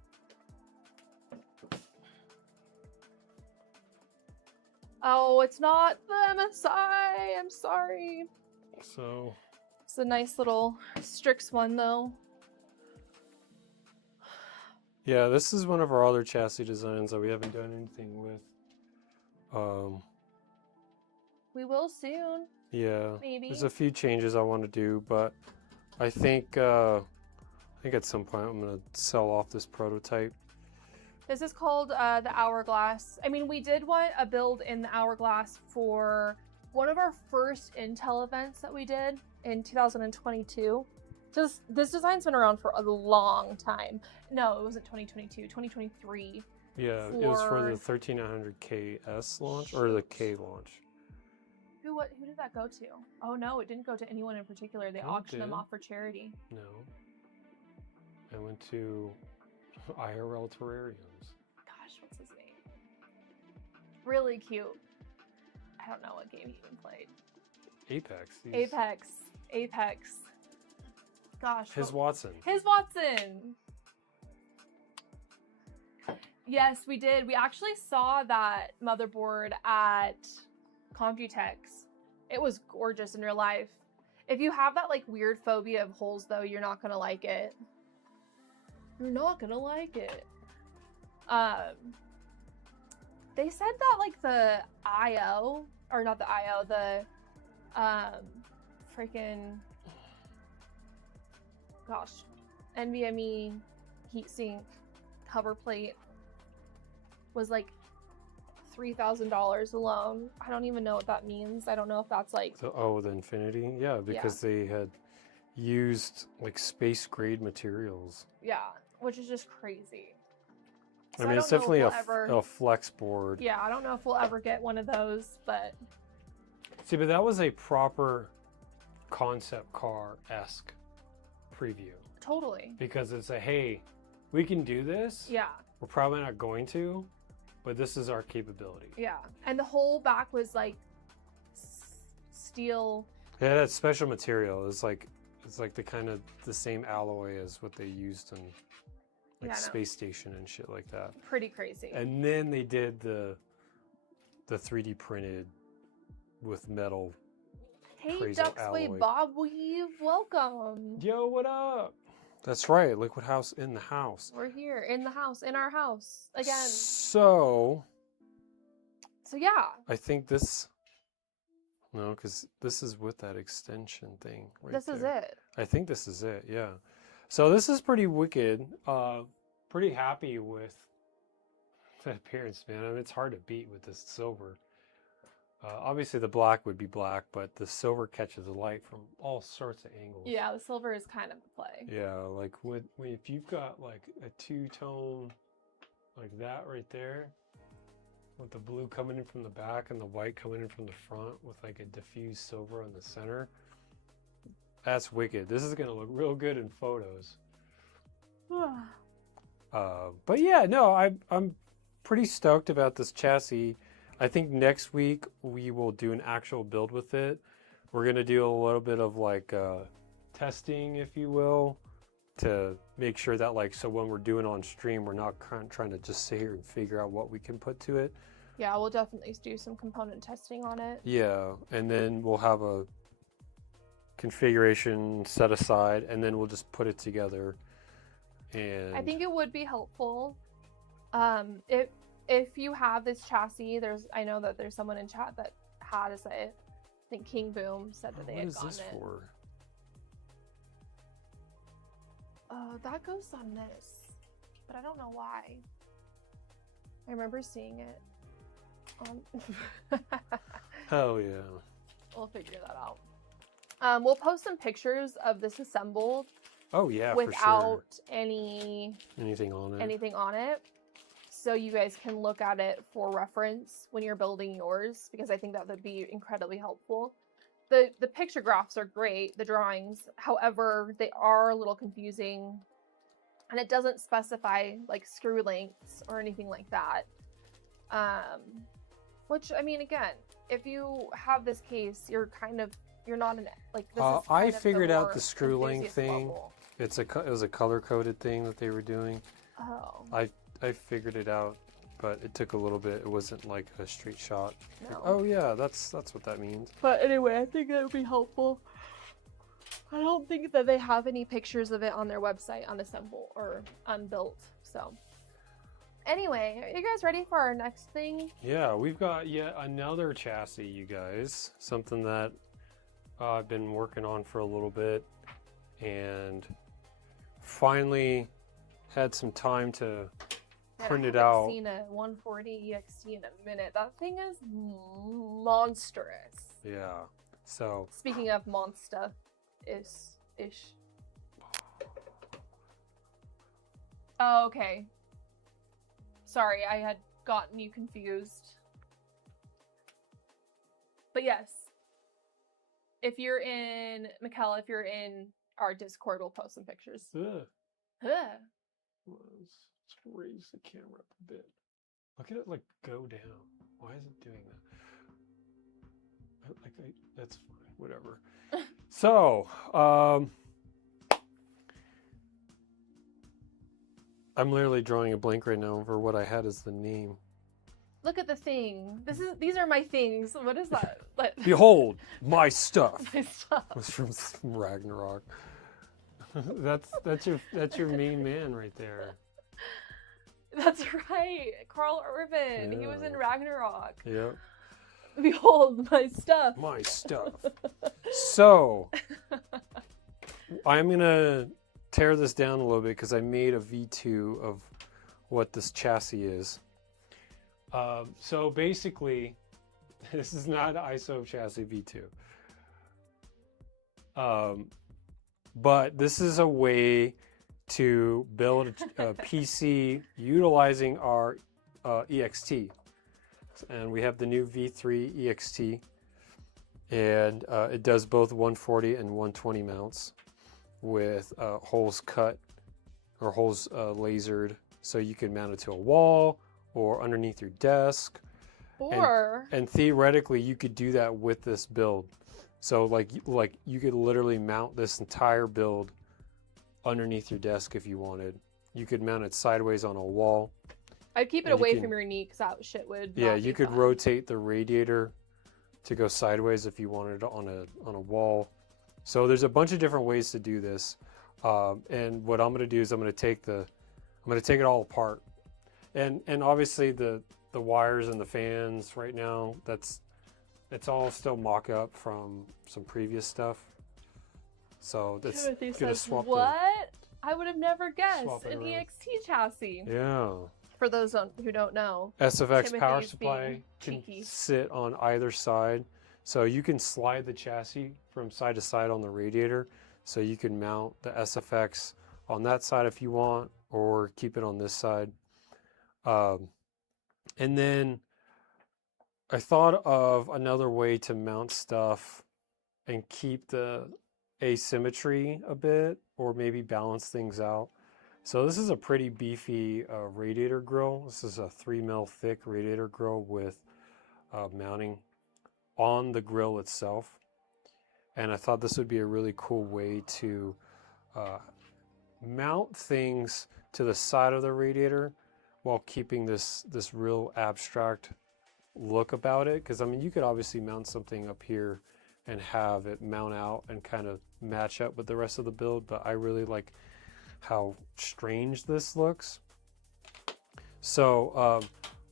Oh, it's not the MSI. I'm sorry. So It's a nice little Strix one, though. yeah, this is one of our other chassis designs that we haven't done anything with. We will soon. Yeah, Maybe. there's a few changes I want to do, but I think at some point I'm gonna sell off this prototype. This is called the Hourglass. I mean, we did want a build in the Hourglass for one of our first Intel events that we did in 2022. Just this design's been around for a long time. No, it wasn't 2022, 2023. Yeah, it was for the 13900KS launch or the K launch. Who did that go to? Oh no, it didn't go to anyone in particular. They auctioned them off for charity. No. I went to IRL Terrariums. Gosh, what's his name? Really cute. I don't know what game he even played. Apex. Apex. Gosh. His Watson. His Watson! Yes, we did. We actually saw that motherboard at Computex. It was gorgeous in real life. If you have that like weird phobia of holes though, you're not gonna like it. You're not gonna like it. They said that like the IO, or not the IO, the freaking gosh, NVMe heatsink cover plate was like $3,000 alone. I don't even know what that means. I don't know if that's like the Infinity? Yeah, because they had used like space grade materials. Yeah, which is just crazy. So I mean, it's definitely a flex board. Yeah, I don't know if we'll ever get one of those, but see, but that was a proper concept car-esque preview. Totally. Because it's a, hey, we can do this. Yeah. We're probably not going to, but this is our capability. Yeah. And the whole back was like steel. Yeah, that special material is like, it's like the same alloy as what they used in like space station and shit like that. Pretty crazy. And then they did the 3D printed with metal. Hey, Duxway Bob Weave, welcome. Yo, what up? That's right, Liquid House in the house. We're here in the house, in our house again. So yeah. I think this, no, because this is with that extension thing right This is it. I think this is it, yeah. So this is pretty wicked. Pretty happy with the appearance, man. I mean, it's hard to beat with this silver. Obviously the black would be black, but the silver catches the light from all sorts of angles. Yeah, the silver is kind of the play. Yeah, like if you've got like a two-tone like that right there, with the blue coming in from the back and the white coming in from the front with like a diffused silver on the center, that's wicked. This is gonna look real good in photos. But yeah, no, I'm pretty stoked about this chassis. I think next week we will do an actual build with it. We're gonna do a little bit of like testing, if you will, to make sure that like, so when we're doing on stream, we're not trying to just sit here and figure out what we can put to it. Yeah, we'll definitely do some component testing on it. Yeah, and then we'll have a configuration set aside, and then we'll just put it together. And I think it would be helpful if you have this chassis. I know that there's someone in chat that has it. I think King Boom said that they had gotten it. What is this for? That goes on this, but I don't know why. I remember seeing it. Hell yeah. We'll figure that out. We'll post some pictures of this assembled. Oh yeah, without for sure. anything on it. So you guys can look at it for reference when you're building yours, because I think that would be incredibly helpful. The picture graphs are great, the drawings. However, they are a little confusing, and it doesn't specify like screw lengths or anything like that. Which, I mean, again, if you have this case, you're not in like this. I figured out the screw length thing. Level. It was a color coded thing that they were doing. Oh. I figured it out, but it took a little bit. It wasn't like a straight shot. No. Like, oh yeah, that's what that means. But anyway, I think that would be helpful. I don't think that they have any pictures of it on their website, unassembled or unbuilt. So anyway, are you guys ready for our next thing? Yeah, we've got yet another chassis, you guys. Something that I've been working on for a little bit, and finally had some time to print it out. I've seen a 140 EXT in a minute. That thing is monstrous. Yeah. So speaking of monster ish. Oh, okay. Sorry, I had gotten you confused. But yes, if you're in Michaela, if you're in our Discord, we'll post some pictures. Let's raise the camera up a bit. Look at it like go down. Why is it doing that? That's fine. Whatever. So, I'm literally drawing a blank right now over what I had as the name. Look at the thing. These are my things. What is that? Behold, my stuff. My stuff. It's from Ragnarok. that's your main man right there. That's right, Carl Urban. Yeah. He was in Ragnarok. Yep. Behold, my stuff. My stuff. So, I'm gonna tear this down a little bit because I made a V2 of what this chassis is. So basically, this is not an ISO chassis V2. But this is a way to build a PC utilizing our EXT. And we have the new V3 EXT. And it does both 140 and 120 mounts with holes cut or holes lasered. So you can mount it to a wall or underneath your desk. Or and theoretically, you could do that with this build. So like you could literally mount this entire build underneath your desk if you wanted. You could mount it sideways on a wall. I'd keep it away from your knee because that shit would. Yeah, not you be could fun. rotate the radiator to go sideways if you wanted it on a wall. So there's a bunch of different ways to do this. And what I'm going to do is I'm going to take it all apart. And obviously the wires and the fans right now, it's all still mock-up from some previous stuff. So that's Timothy gonna says, swap what? I would have never guessed swap it an around. EXT chassis. Yeah. For those who don't know, SFX power Timothy's supply being can cheeky. sit on either side. So you can slide the chassis from side to side on the radiator. So you can mount the SFX on that side if you want, or keep it on this side. And then I thought of another way to mount stuff and keep the asymmetry a bit, or maybe balance things out. So this is a pretty beefy radiator grill. This is a 3 mil thick radiator grill with mounting on the grill itself. And I thought this would be a really cool way to mount things to the side of the radiator while keeping this real abstract look about it. Because I mean, you could obviously mount something up here and have it mount out and kind of match up with the rest of the build, but I really like how strange this looks. So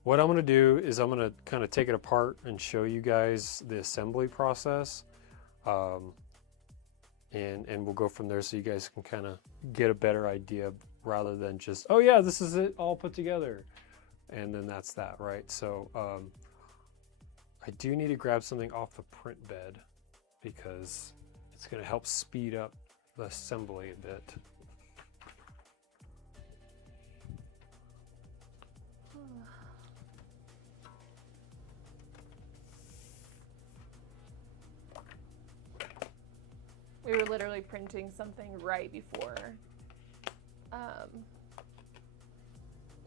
what I'm going to do is I'm going to kind of take it apart and show you guys the assembly process, and we'll go from there so you guys can kind of get a better idea rather than just, oh yeah, this is it all put together and then that's that, right? So I do need to grab something off the print bed because it's going to help speed up the assembly a bit. We were literally printing something right before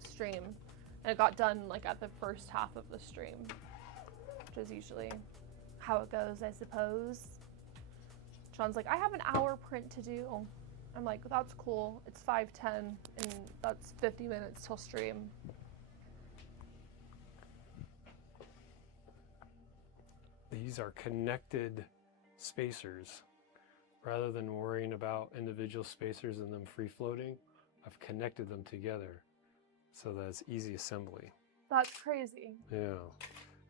stream, and it got done like at the first half of the stream, which is usually how it goes, I suppose. Sean's like, I have an hour print to do. I'm like, that's cool. It's 5:10 and that's 50 minutes till stream. These are connected spacers. Rather than worrying about individual spacers and them free floating, I've connected them together so that it's easy assembly. That's crazy. Yeah.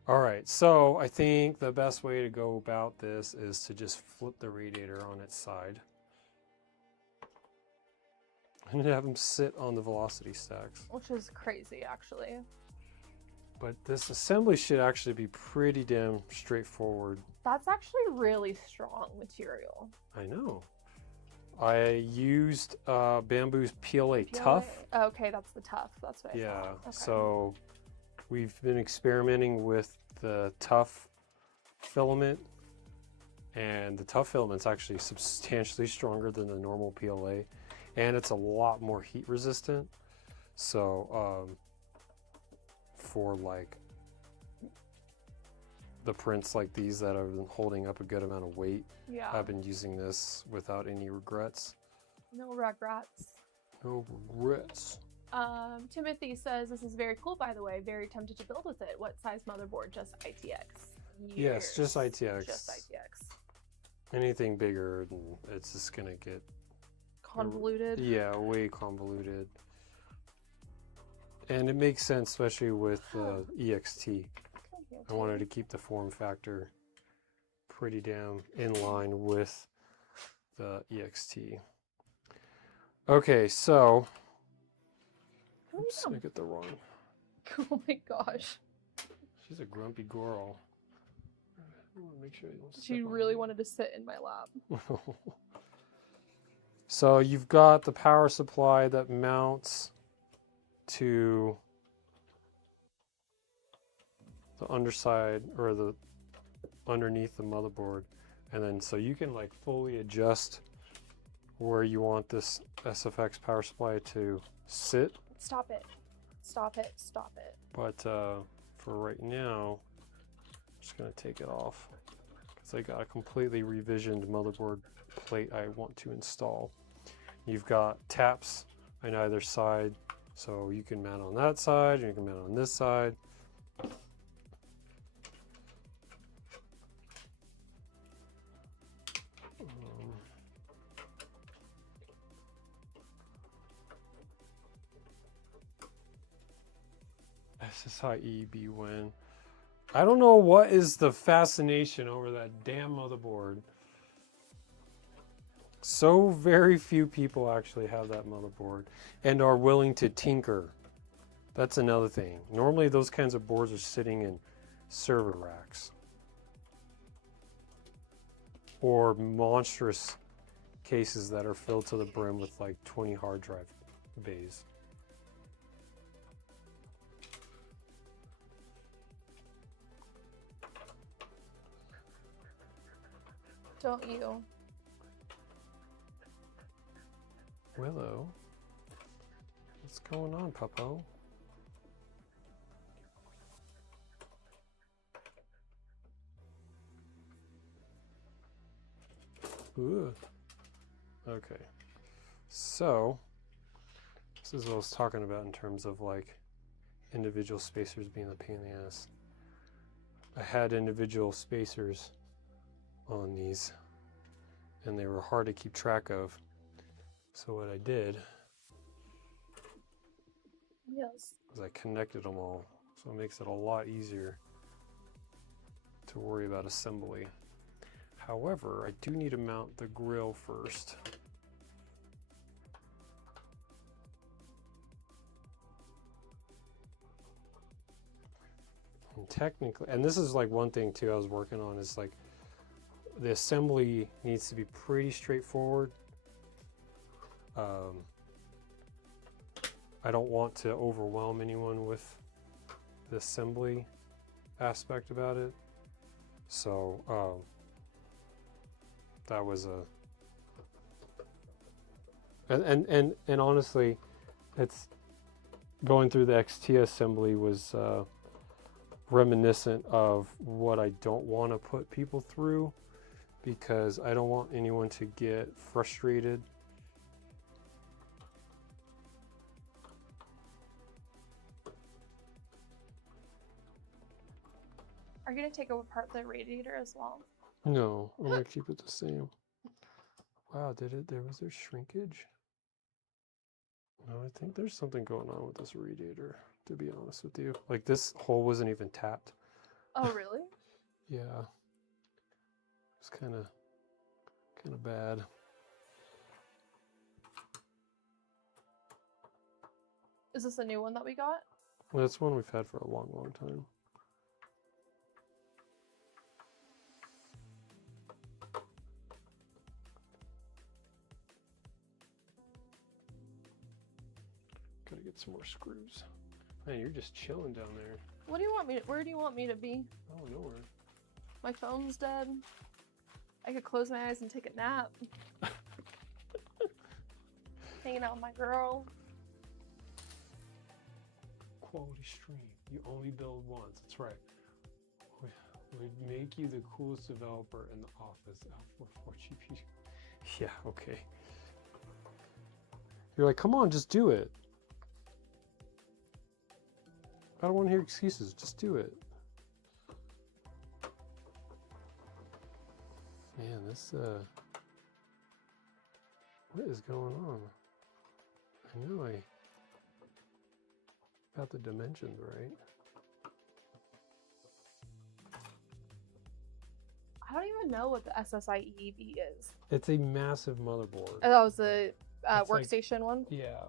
All right, so I think the best way to go about this is to just flip the radiator on its side and have them sit on the velocity stacks. Which is crazy, actually. But this assembly should actually be pretty damn straightforward. That's actually really strong material. I know. I used Bamboo's PLA Tough. Okay, that's the Tough. That's what I Yeah, thought. Okay. so we've been experimenting with the Tough filament, and the Tough filament's actually substantially stronger than the normal PLA, and it's a lot more heat resistant. So for like the prints like these that have been holding up a good amount of weight, Yeah. I've been using this without any regrets. No regrets. No regrets. Timothy says, this is very cool, by the way. Very tempted to build with it. What size motherboard? Just ITX? Yes, just ITX. Just ITX. Anything bigger, it's just gonna get Convoluted? Yeah, way convoluted. And it makes sense, especially with the EXT. I wanted to keep the form factor pretty damn in line with the EXT. Okay, so Oh, oops, yeah. I get the wrong. Oh my gosh. She's a grumpy girl. I want to make sure you don't She step on really me. wanted to sit in my lap. So you've got the power supply that mounts to the underside or the underneath the motherboard, and then so you can like fully adjust where you want this SFX power supply to sit. Stop it. Stop it. Stop it. But for right now, I'm just gonna take it off because I got a completely revisioned motherboard plate I want to install. You've got taps on either side, so you can mount on that side and you can mount on this side. SSI EB win. I don't know what is the fascination over that damn motherboard. So very few people actually have that motherboard and are willing to tinker. That's another thing. Normally those kinds of boards are sitting in server racks or monstrous cases that are filled to the brim with like 20 hard drive bays. Don't you? Willow, what's going on, Puppo? Ooh. Okay, so this is what I was talking about in terms of like individual spacers being a pain in the ass. I had individual spacers on these and they were hard to keep track of. So what I did Yes. is I connected them all, so it makes it a lot easier to worry about assembly. However, I do need to mount the grill first. And technically, and this is like one thing too I was working on, is like the assembly needs to be pretty straightforward. I don't want to overwhelm anyone with the assembly aspect about it. So that was and honestly, it's going through the XTIA assembly was reminiscent of what I don't want to put people through, because I don't want anyone to get frustrated. Are you gonna take apart the radiator as well? No, I'm gonna keep it the same. Wow, was there shrinkage? No, I think there's something going on with this radiator, to be honest with you. Like this hole wasn't even tapped. Oh, really? Yeah. It's kind of bad. Is this a new one that we got? Well, that's one we've had for a long, long time. Gotta get some more screws. Man, you're just chilling down there. What do you want me to, where do you want me to be? Oh, nowhere. My phone's dead. I could close my eyes and take a nap. Hanging out with my girl. Quality stream. You only build once. That's right. We make you the coolest developer in the office. L44 GPU. Yeah, okay. You're like, come on, just do it. I don't want to hear excuses. Just do it. Man, this, what is going on? I know I got the dimensions right. I don't even know what the SSI EB is. It's a massive motherboard. Oh, that was a It's like- workstation one? Yeah.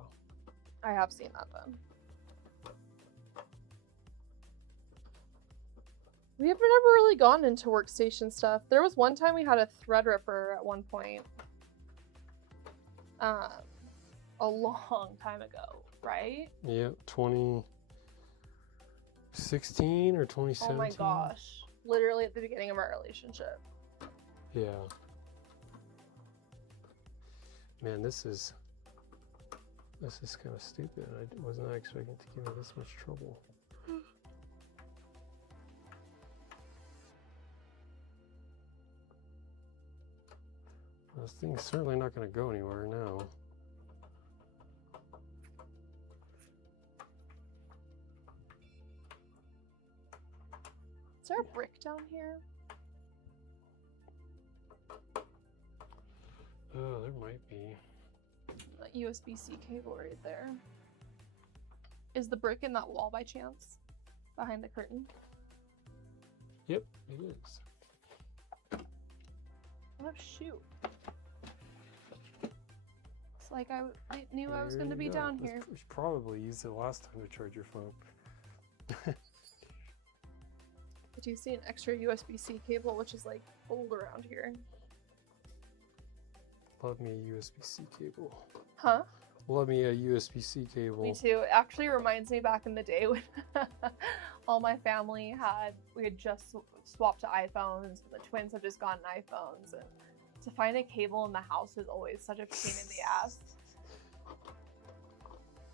I have seen that then. We have never really gone into workstation stuff. There was one time we had a Threadripper at one point. A long time ago, right? Yep, 2016 or 2017. Oh my gosh. Literally at the beginning of our relationship. Yeah. Man, this is kind of stupid. I was not expecting to give me this much trouble. This thing's certainly not going to go anywhere now. Is there a brick down here? Oh, there might be. That USB-C cable right there. Is the brick in that wall by chance? Behind the curtain? Yep, it is. Oh shoot. It's like I knew I was going to be down here. You should probably used it last time to charge your phone. But you see an extra USB-C cable, which is like old around here. Love me a USB-C cable. Huh? Love me a USB-C cable. Me too. It actually reminds me back in the day when all my family we had just swapped to iPhones. The twins have just gotten iPhones. And to find a cable in the house is always such a pain in the ass.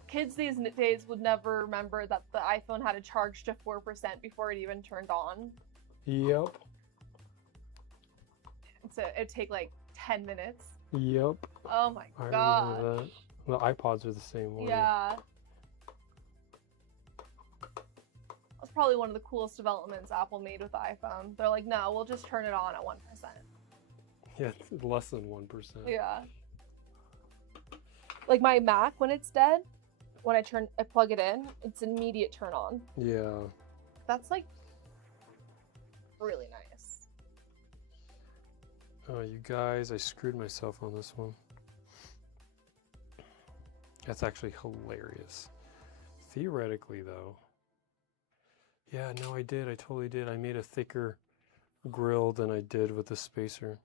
Kids these days would never remember that the iPhone had a charge to 4% before it even turned on. Yep. So it'd take like 10 minutes. Yep. Oh my I god. remember that. The iPods are the same way. Yeah. That's probably one of the coolest developments Apple made with the iPhone. They're like, no, we'll just turn it on at 1%. Yeah, it's less than 1%. Yeah. Like my Mac, when it's dead, when I plug it in, it's an immediate turn on. Yeah. That's like really nice. Oh, you guys, I screwed myself on this one. That's actually hilarious. Theoretically, though. Yeah, no, I did. I totally did. I made a thicker grill than I did with the spacer.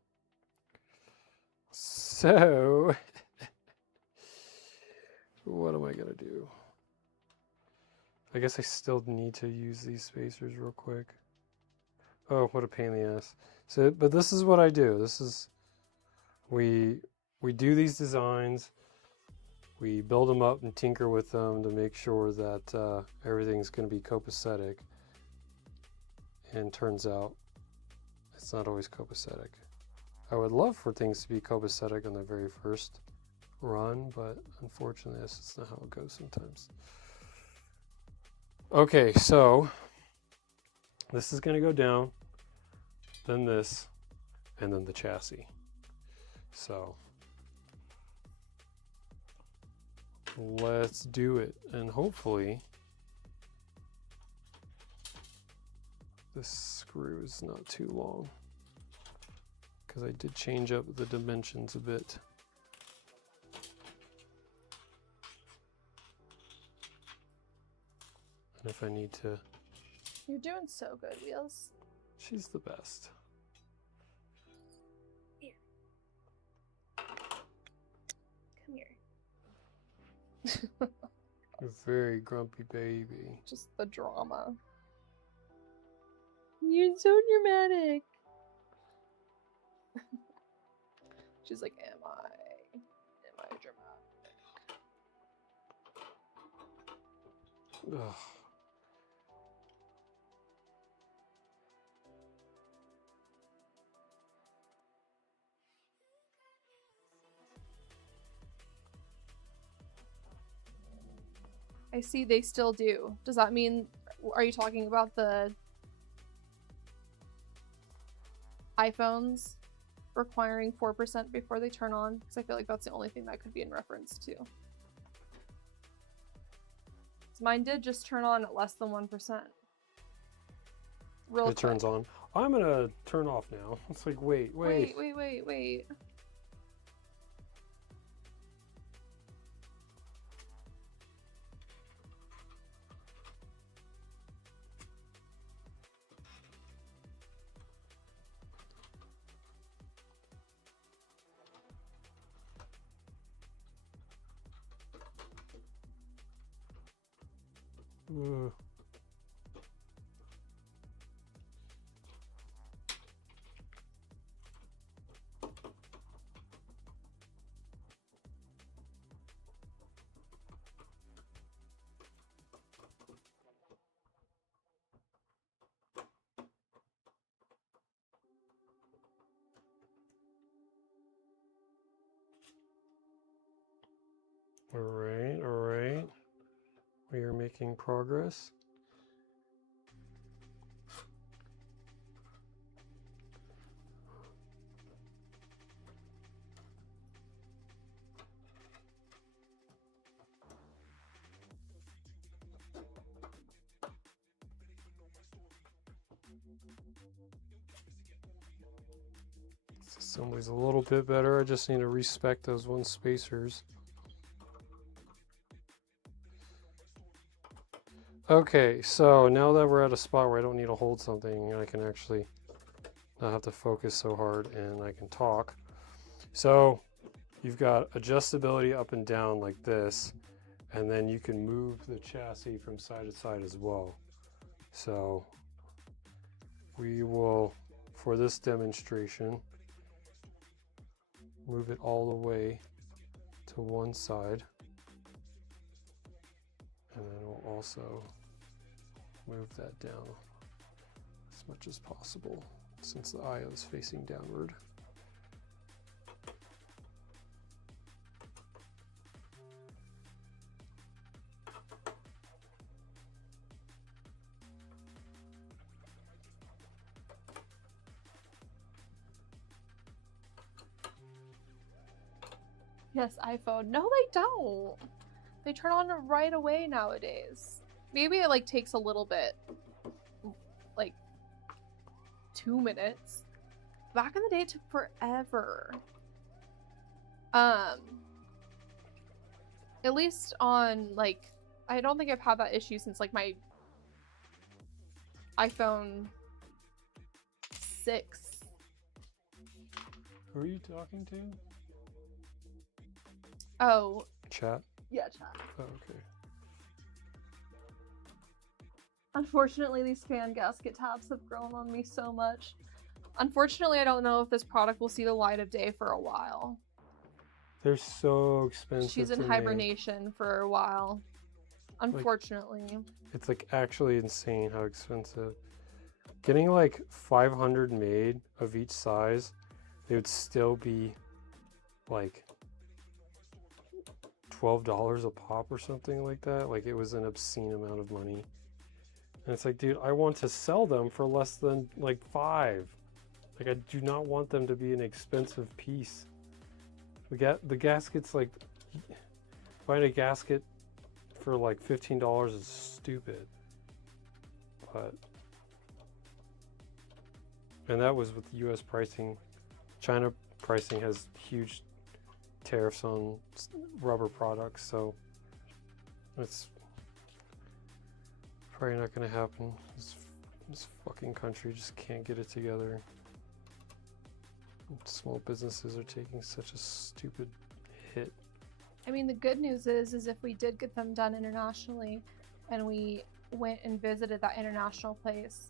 So, what am I going to do? I guess I still need to use these spacers real quick. Oh, what a pain in the ass. So, but this is what I do. This is, we do these designs. We build them up and tinker with them to make sure that everything's going to be copacetic. And turns out it's not always copacetic. I would love for things to be copacetic on the very first run, but unfortunately that's just not how it goes sometimes. Okay, so this is going to go down, then this, and then the chassis. So let's do it, and hopefully this screw is not too long, because I did change up the dimensions a bit. And if I need to... You're doing so good, Wheels. She's the best. Here. Come here. A very grumpy baby. Just the drama. You're so dramatic. She's like, am I dramatic? Ugh. I see they still do. Does that mean, are you talking about the iPhones requiring 4% before they turn on? Because I feel like that's the only thing that could be in reference to. So mine did just turn on at less than 1%. Real It turns on. I'm gonna turn off now. It's like, wait. Wait. Ugh. All right, all right. We are making progress. This assembly's a little bit better. I just need to respec those one spacers. Okay, so now that we're at a spot where I don't need to hold something, I can actually not have to focus so hard and I can talk. So you've got adjustability up and down like this, and then you can move the chassis from side to side as well. So we will, for this demonstration, move it all the way to one side. And then we'll also move that down as much as possible since the eye is facing downward. Yes, iPhone. No, they don't. They turn on right away nowadays. Maybe it like takes a little bit, like 2 minutes. Back in the day, it took forever. At least on like, I don't think I've had that issue since like my iPhone 6. Who are you talking to? Oh. Chat? Yeah, chat. Oh, okay. Unfortunately, these fan gasket tabs have grown on me so much. Unfortunately, I don't know if this product will see the light of day for a while. They're so expensive. She's in hibernation for a while. Unfortunately. Like, it's like actually insane how expensive. Getting like 500 made of each size, they would still be like $12 a pop or something like that. Like it was an obscene amount of money. And it's like, dude, I want to sell them for less than like $5. Like I do not want them to be an expensive piece. The gasket's like, find a gasket for like $15 is stupid. But, and that was with US pricing. China pricing has huge tariffs on rubber products, so it's probably not going to happen. This fucking country just can't get it together. Small businesses are taking such a stupid hit. I mean, the good news is if we did get them done internationally and we went and visited that international place,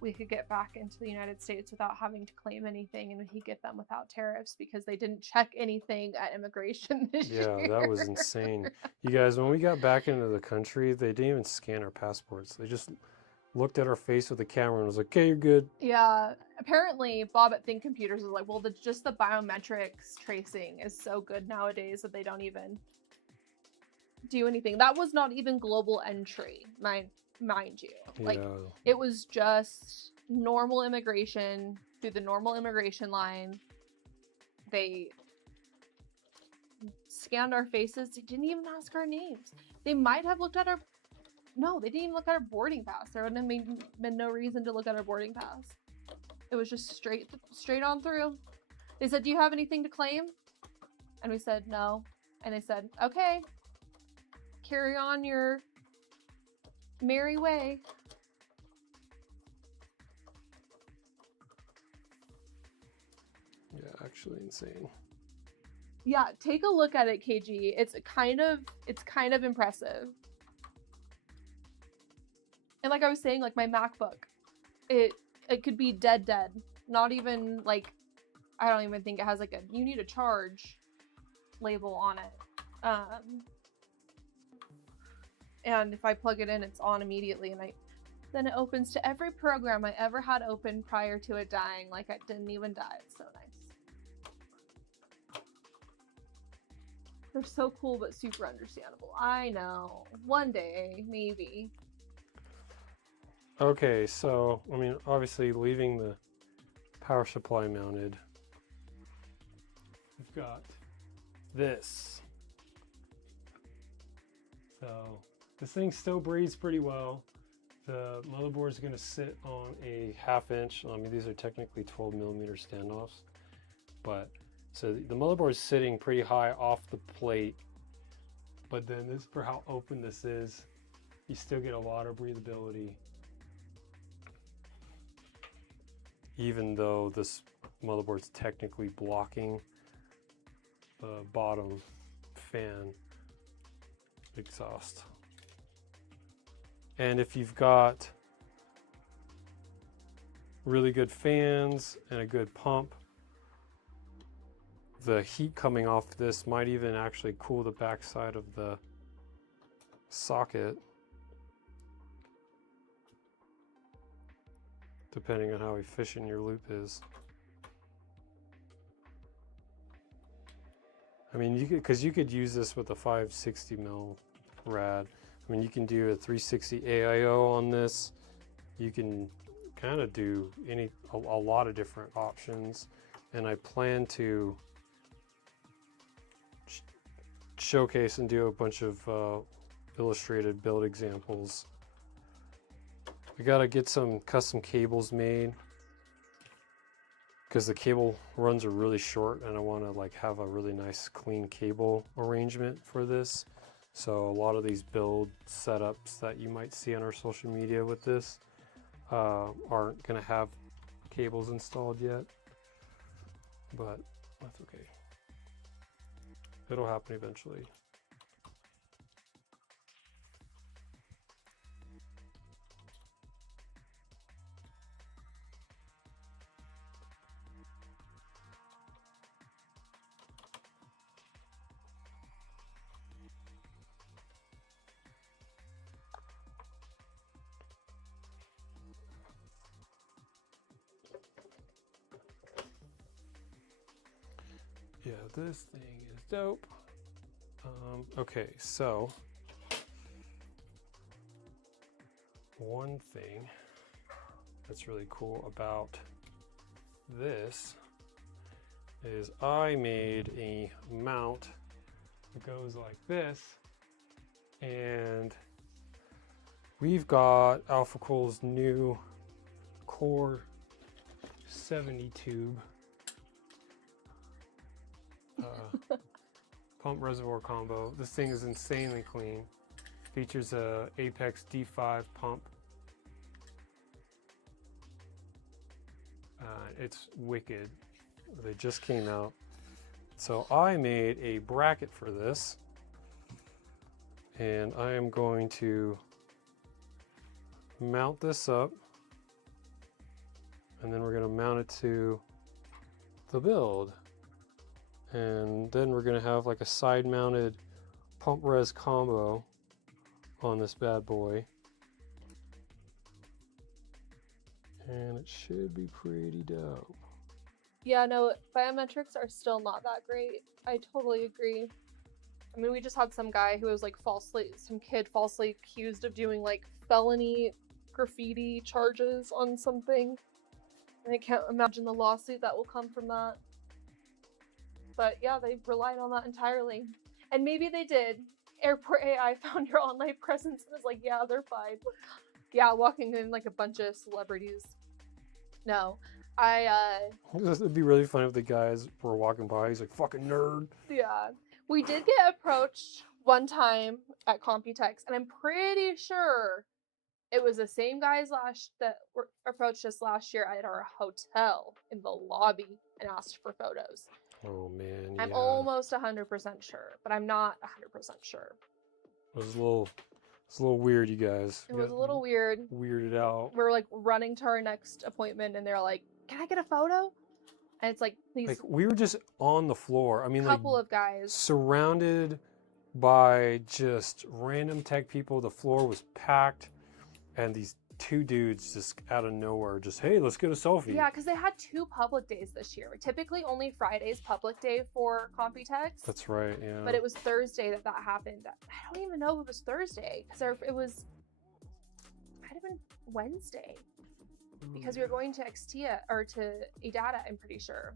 we could get back into the United States without having to claim anything, and we could get them without tariffs because they didn't check anything at immigration this year. Yeah, that was insane. You guys, when we got back into the country, they didn't even scan our passports. They just looked at our face with the camera and was like, okay, you're good. Yeah, apparently Bob at Think Computers was like, well, just the biometrics tracing is so good nowadays that they don't even do anything. That was not even global entry, mind you. Like, Yeah. it was just normal immigration through the normal immigration line. They scanned our faces. They didn't even ask our names. They might have looked at our... No, they didn't even look at our boarding pass. There wouldn't have been no reason to look at our boarding pass. It was just straight on through. They said, do you have anything to claim? And we said, no. And they said, okay, carry on your merry way. Yeah, actually insane. Yeah, take a look at it, KG. It's kind of impressive. And like I was saying, like my MacBook, it could be dead. Not even like, I don't even think it has like a you need a charge label on it. And if I plug it in, it's on immediately, and then it opens to every program I ever had open prior to it dying, like it didn't even die. It's so nice. They're so cool, but super understandable. I know. One day, maybe. Okay, so, I mean, obviously leaving the power supply mounted, we've got this. So this thing still breathes pretty well. The motherboard is going to sit on a 1/2 inch. I mean, these are technically 12mm standoffs, but so the motherboard is sitting pretty high off the plate, but then this, for how open this is, you still get a lot of breathability, even though this motherboard's technically blocking the bottom fan exhaust. And if you've got really good fans and a good pump, the heat coming off this might even actually cool the backside of the socket, depending on how efficient your loop is. I mean, you could use this with a 560mm rad. I mean, you can do a 360 AIO on this. You can kind of do a lot of different options, and I plan to showcase and do a bunch of illustrated build examples. We gotta get some custom cables made because the cable runs are really short, and I want to like have a really nice clean cable arrangement for this. So a lot of these build setups that you might see on our social media with this aren't gonna have cables installed yet, but that's okay. It'll happen eventually. Yeah, this thing is dope. Okay, so one thing that's really cool about this is I made a mount that goes like this, and we've got Alpha Cool's new Core 70 tube pump reservoir combo. This thing is insanely clean. Features a Apex D5 pump. It's wicked. They just came out. So I made a bracket for this, and I am going to mount this up, and then we're going to mount it to the build. And then we're going to have like a side mounted pump res combo on this bad boy. And it should be pretty dope. Yeah, no, biometrics are still not that great. I totally agree. I mean, we just had some guy who was like some kid falsely accused of doing like felony graffiti charges on something. And I can't imagine the lawsuit that will come from that. But yeah, they relied on that entirely. And maybe they did. Airport AI found your online presence and was like, yeah, they're fine. Yeah, walking in like a bunch of celebrities. No, It'd be really funny if the guys were walking by. He's like, fucking nerd. Yeah. We did get approached one time at Computex, and I'm pretty sure it was the same guys that approached us last year at our hotel in the lobby and asked for photos. Oh man, I'm almost 100% sure, but I'm not 100% sure. Those little It's a little weird, you guys. It was a little weird. Weirded out. We're like running to our next appointment, and they're like, "Can I get a photo?" And it's like these Like we were just on the floor. I mean, like couple of guys. surrounded by just random tech people. The floor was packed, and these two dudes just out of nowhere, just, hey, let's get a selfie. Yeah, because they had 2 public days this year. Typically, only Friday's public day for Computex. That's right. Yeah. But it was Thursday that happened. I don't even know if it was Thursday because it might have been Wednesday because we were going to XTIA or to ADATA. I'm pretty sure.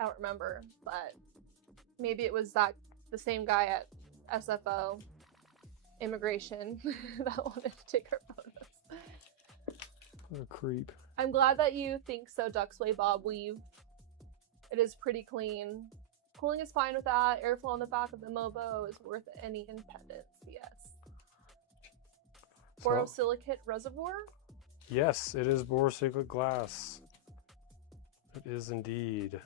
I don't remember, but maybe it was the same guy at SFO immigration that wanted to take our photos. What a creep. I'm glad that you think so, Duxway Bob Weave. It is pretty clean. Cooling is fine with that. Airflow on the back of the Mobo is worth any impedance, yes. Borosilicate reservoir? Yes, it is borosilicate glass. It is indeed.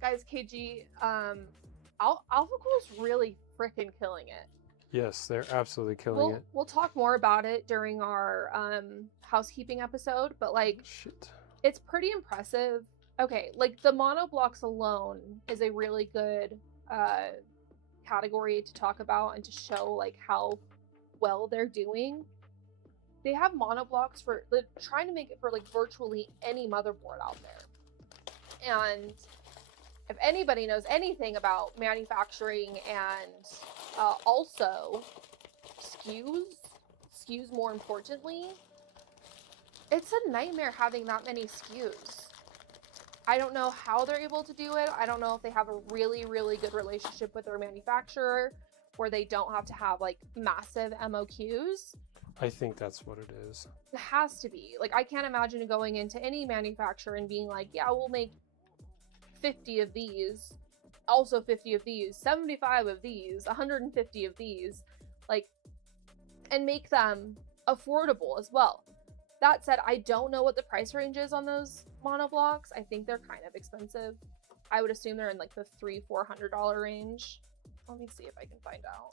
Guys, KG, AlphaCool's really freaking killing it. Yes, they're absolutely killing it. We'll talk more about it during our housekeeping episode, but like, Shit. It's pretty impressive. Okay, like the monoblocks alone is a really good category to talk about and to show like how well they're doing. They have monoblocks they're trying to make it for like virtually any motherboard out there. And if anybody knows anything about manufacturing and also SKUs more importantly, it's a nightmare having that many SKUs. I don't know how they're able to do it. I don't know if they have a really, really good relationship with their manufacturer where they don't have to have like massive MOQs. I think that's what it is. It has to be. Like, I can't imagine going into any manufacturer and being like, yeah, we'll make 50 of these, also 50 of these, 75 of these, 150 of these, like, and make them affordable as well. That said, I don't know what the price range is on those monoblocks. I think they're kind of expensive. I would assume they're in like the $300-400 range. Let me see if I can find out.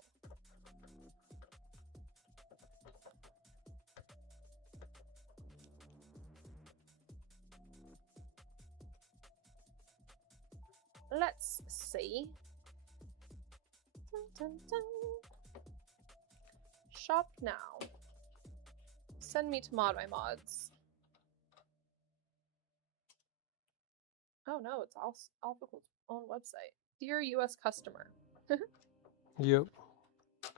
Let's see. Dun, dun, dun. Shop now. Send me to mod my mods. Oh no, it's AlphaCool's own website. Dear US customer. Yep.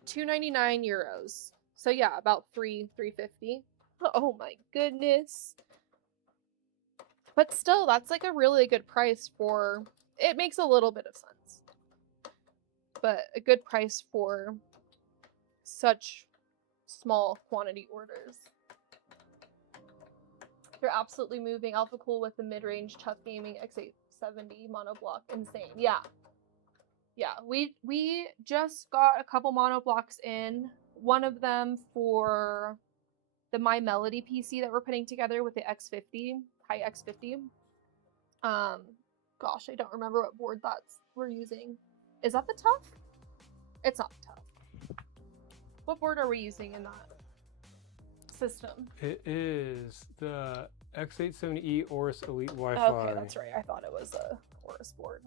€2.99. So yeah, about $3.50. Oh my goodness. But still, that's like a really good price for. It makes a little bit of sense. But a good price for such small quantity orders. You're absolutely moving AlphaCool with the mid-range tough gaming X870 monoblock. Insane. Yeah. Yeah, we just got a couple monoblocks in. One of them for the My Melody PC that we're putting together with the X50, high X50. Gosh, I don't remember what board we're using. Is that the tough? It's not the tough. What board are we using in that system? It is the X870E Aorus Elite Wi-Fi. Okay, that's right. I thought it was a Aorus board.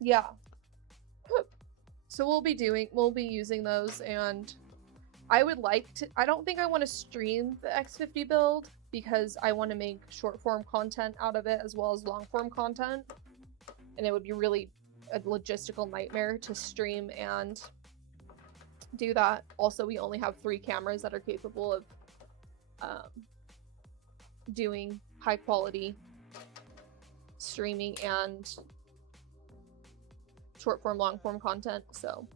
Yeah. So we'll be using those, and I would like to, I don't think I want to stream the X50 build because I want to make short form content out of it as well as long form content. And it would be really a logistical nightmare to stream and do that. Also, we only have 3 cameras that are capable of doing high quality streaming and short form, long form content. So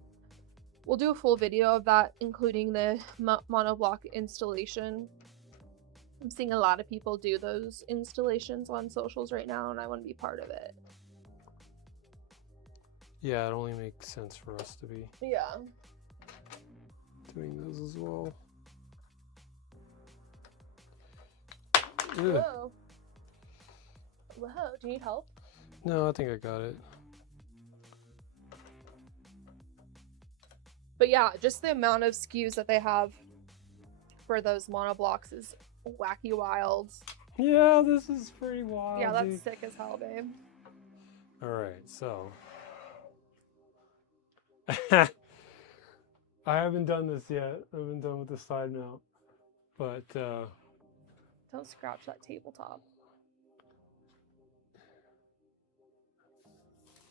we'll do a full video of that, including the monoblock installation. I'm seeing a lot of people do those installations on socials right now, and I want to be part of it. Yeah, it only makes sense for us to be doing those as well. Whoa. Whoa, do you need help? No, I think I got it. But yeah, just the amount of SKUs that they have for those monoblocks is wacky wild. Yeah, this is pretty wild. Yeah, that's dude. sick as hell, babe. All right, so I haven't done this yet. I haven't done with the side mount, but Don't scratch that tabletop.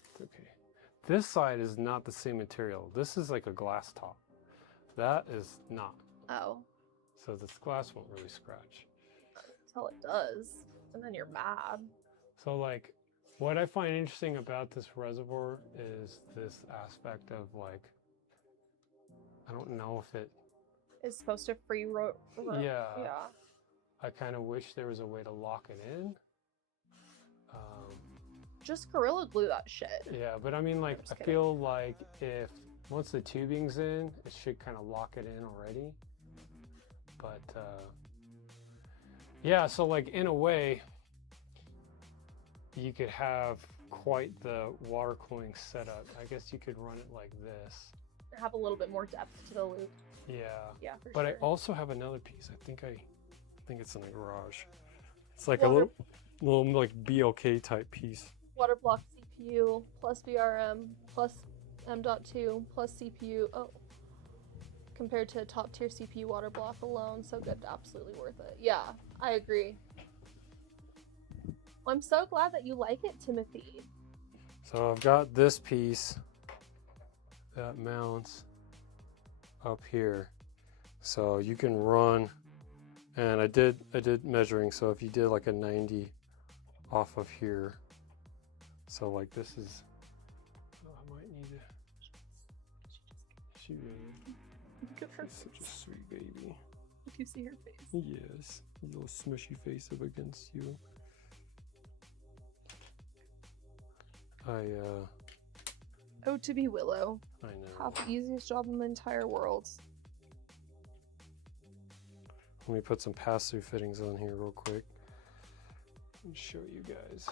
it's okay. This side is not the same material. This is like a glass top. That is not. Oh, So this glass won't really scratch. until it does, and then you're mad. So like, what I find interesting about this reservoir is this aspect of like, I don't know if it, It's supposed to Yeah. Yeah. I kind of wish there was a way to lock it in. Just Gorilla Glue that shit. Yeah, but I mean, like, just I kidding. feel like if once the tubing's in, it should kind of lock it in already. But yeah, so like in a way, you could have quite the water cooling setup. I guess you could run it like this. Have a little bit more depth to the loop. Yeah. Yeah, for But sure. I also have another piece. I think it's in the garage. It's like Water- a little like BLK type piece. Water block CPU plus VRM plus M.2 plus CPU. Oh, compared to a top tier CPU water block alone, so good, absolutely worth it. Yeah, I agree. I'm so glad that you like it, Timothy. So I've got this piece that mounts up here. So you can run, and I did measuring. So if you did like a 90 off of here, so like this is, oh, I might need to, she Look at her is such a face. sweet baby. You see her face. Yes, little smushy face up against you. Oh, to be Willow. I know. Have the easiest job in the entire world. Let me put some pass-through fittings on here real quick and show you guys.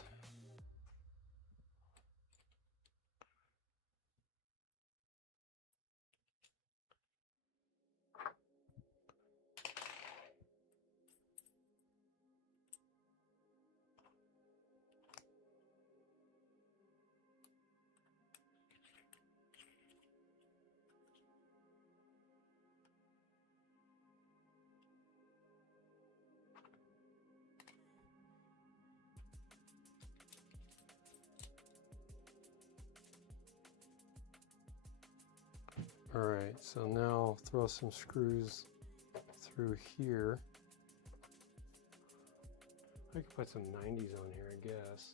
All right, so now throw some screws through here. I could put some 90s on here, I guess.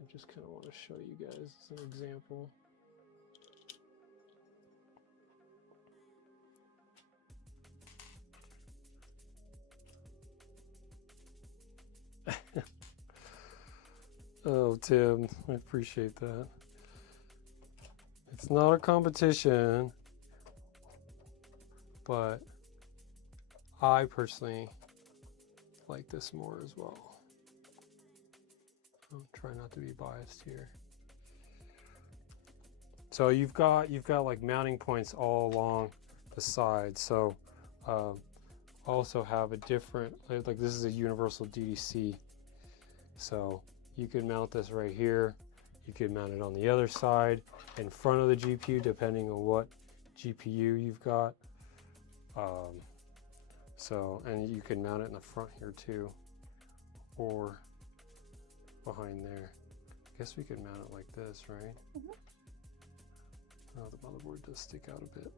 I just kind of want to show you guys as an example. Oh, Tim, I appreciate that. It's not a competition, but I personally like this more as well. I'll try not to be biased here. So you've got like mounting points all along the side. So also have a different, like this is a universal DDC. So you could mount this right here. You could mount it on the other side, in front of the GPU, depending on what GPU you've got. And you can mount it in the front here too, or behind there. I guess we could mount it like this, right? Mm-hmm. Oh, the motherboard does stick out a bit.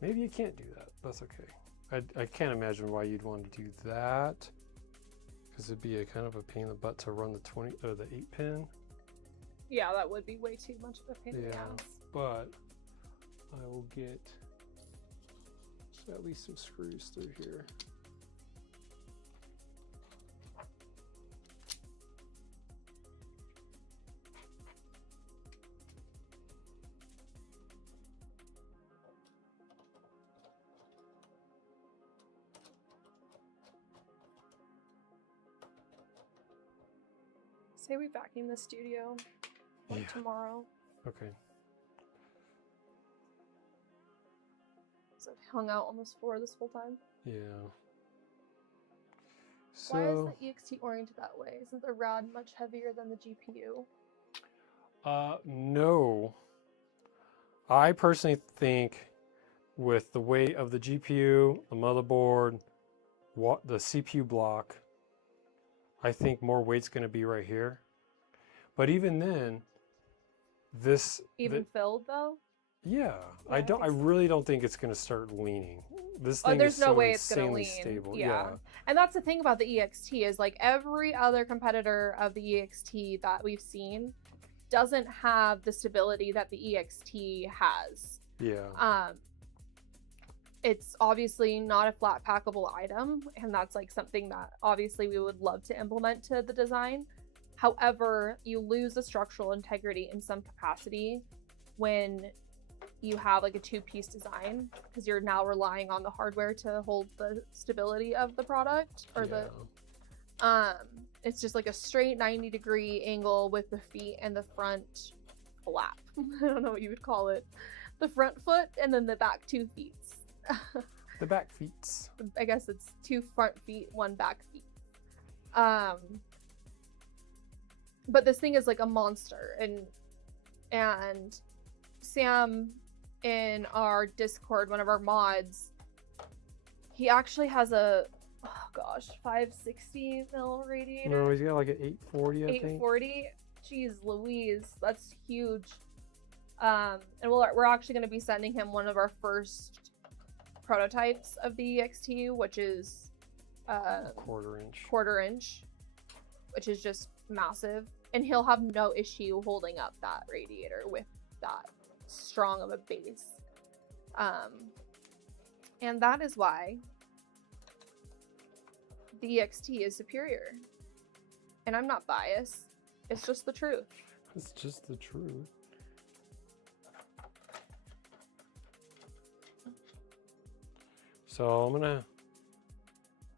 Maybe you can't do that. That's okay. I can't imagine why you'd want to do that, because it'd be a kind of a pain in the butt to run the 20 or the 8-pin. Yeah, that would be way too much of a pain in the Yeah. ass. But I will get at least some screws through here. say we vacuum the studio like tomorrow. Okay. So I've hung out on this floor this whole time. Yeah. So, Why is the EXT oriented that way? Isn't the rad much heavier than the GPU? no. I personally think with the weight of the GPU, the motherboard, the CPU block, I think more weight's going to be right here. But even then, filled though? Yeah, Yeah, I really don't think it's going to start leaning. This Oh, thing there's is no so way it's gonna insanely lean. stable. Yeah. And that's the thing about the EXT is like every other competitor of the EXT that we've seen doesn't have the stability that the EXT has. Yeah. It's obviously not a flat packable item, and that's like something that obviously we would love to implement to the design. However, you lose the structural integrity in some capacity when you have like a two-piece design, because you're now relying on the hardware to hold the stability of the product, or it's just like a straight 90-degree angle with the feet and the front flap. I don't know what you would call it. The front foot and then the back 2 feet. The back feet. I guess it's 2 front feet, 1 back feet. But this thing is like a monster, and Sam in our Discord, one of our mods, he actually has a 560 mil radiator. No, he's got like an 840, I think. 840. Jeez Louise, that's huge. And we're actually going to be sending him one of our first prototypes of the EXT, which is quarter inch, which is just massive, and he'll have no issue holding up that radiator with that strong of a base. And that is why the EXT is superior. And I'm not biased. It's just the truth. It's just the truth. So I'm gonna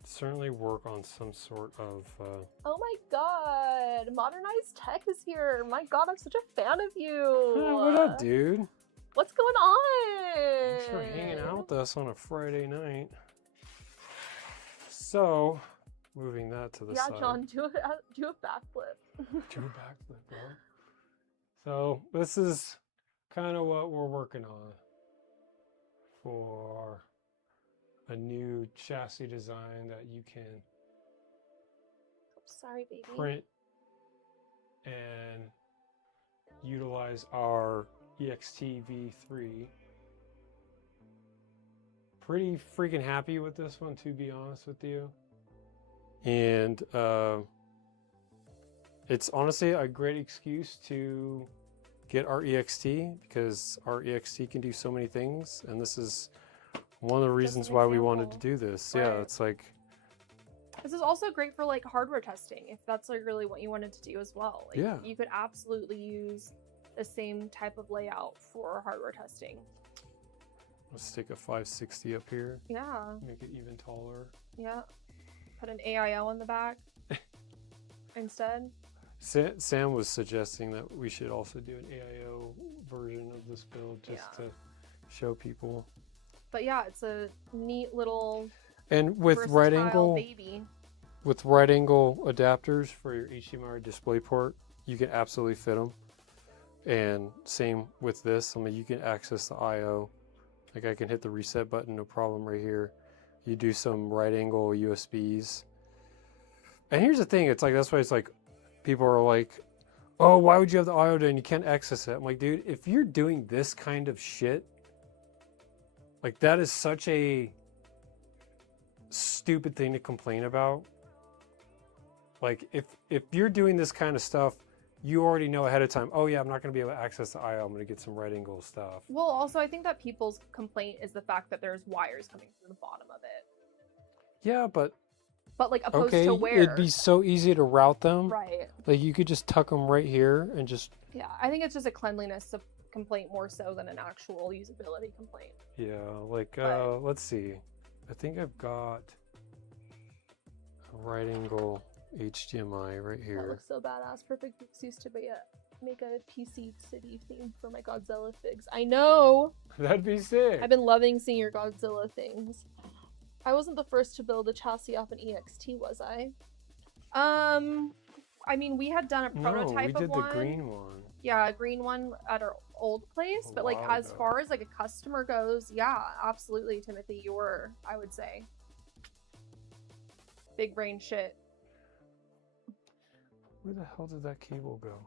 certainly work on some sort of Oh my god, Modernized Tech is here. My god, I'm such a fan of you. What up, dude? What's going on? Thanks for hanging out with us on a Friday night. So, moving that to the side. Yeah, John, do a backflip. Do a backflip, bro. So, this is kind of what we're working on for a new chassis design that you can Sorry, baby. print and utilize our EXT V3. Pretty freaking happy with this one, to be honest with you. And it's honestly a great excuse to get our EXT, because our EXT can do so many things, and this is one of the reasons why we wanted to do this. Right. Yeah, it's like, this is also great for like hardware testing, if that's like really what you wanted to do as well. Like, yeah, you could absolutely use the same type of layout for hardware testing. let's stick a 560 up here. Yeah. Make it even taller. Yeah. Put an AIO on the back instead. Sam was suggesting that we should also do an AIO version of this build just to show people. But yeah, it's a neat little and with right angle baby. With right angle adapters for your HDMI display port, you can absolutely fit them. And same with this. I mean, you can access the I/O. Like, I can hit the reset button, no problem, right here. You do some right angle USBs. And here's the thing, it's like, that's why it's like, people are like, oh, why would you have the I/O and you can't access it? I'm like, dude, if you're doing this kind of shit, like, that is such a stupid thing to complain about. Like, if you're doing this kind of stuff, you already know ahead of time, oh yeah, I'm not going to be able to access the I/O, I'm going to get some right angle stuff. Well, also, I think that people's complaint is the fact that there's wires coming from the bottom of it. Yeah, but like, opposed okay, to where? it'd be so easy to route them. Right. Like, you could just tuck them right here and just... Yeah, I think it's just a cleanliness complaint more so than an actual usability complaint. Yeah, like, let's see. I think I've got a right angle HDMI right That here. looks so badass. Perfect excuse to make a PC City theme for my Godzilla figs. I know! That'd be sick. I've been loving seeing your Godzilla things. I wasn't the first to build a chassis off an EXT, was I? I mean, we had done a prototype we did of one. the green one. Yeah, a green one at our old place. A But like, while as ago. far as like a customer goes, yeah, absolutely, Timothy, you were, I would say. Big brain shit. Where the hell did that cable go?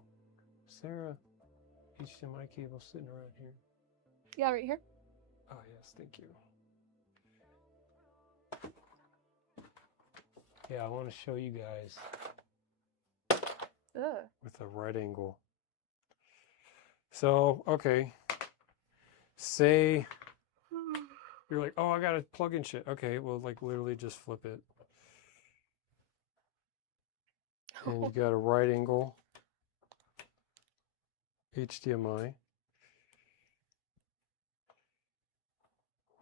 Is there a HDMI cable sitting around here? Yeah, right here. Oh, yes, thank you. Yeah, I want to show you guys Ugh. with a right angle. So, okay. Say you're like, oh, I got to plug in shit. Okay, well, like literally just flip it. And you got a right angle HDMI.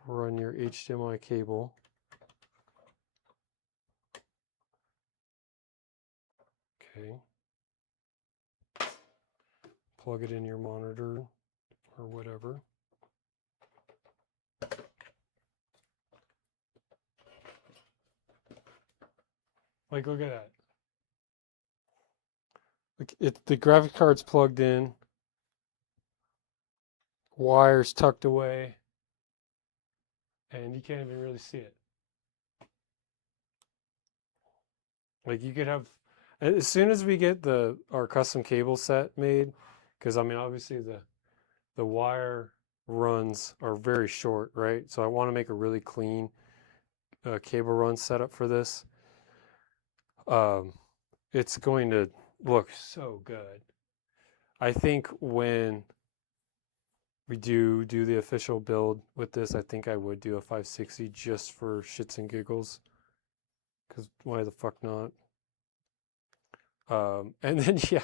Run your HDMI cable. Okay. Plug it in your monitor or whatever. Like, look at that. Like the graphics card's plugged in. Wires tucked away. And you can't even really see it. Like you could have, as soon as we get our custom cable set made, because I mean obviously the wire runs are very short, right? So I want to make a really clean cable run setup for this. It's going to look so good. I think when we do the official build with this, I think I would do a 560 just for shits and giggles. Because why the fuck not? And then, yeah.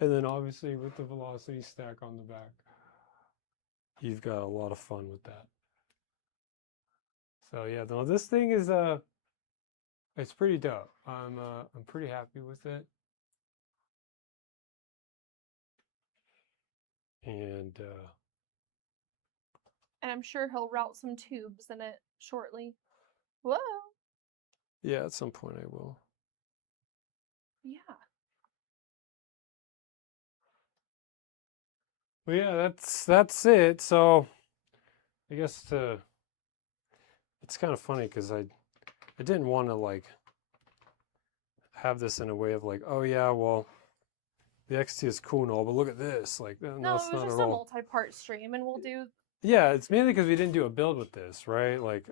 And then obviously with the velocity stack on the back, you've got a lot of fun with that. So yeah, no, this thing is, it's pretty dope. I'm pretty happy with it. And I'm sure he'll route some tubes in it shortly. Whoa. yeah, at some point I will. Yeah. Well, yeah, that's it. So I guess it's kind of funny because I didn't want to like have this in a way of like, oh yeah, well, the XT is cool and all, but look at this. Like, no, No, it's it was not just at a all. multi-part stream, and we'll do. Yeah, it's mainly because we didn't do a build with this, right? Like,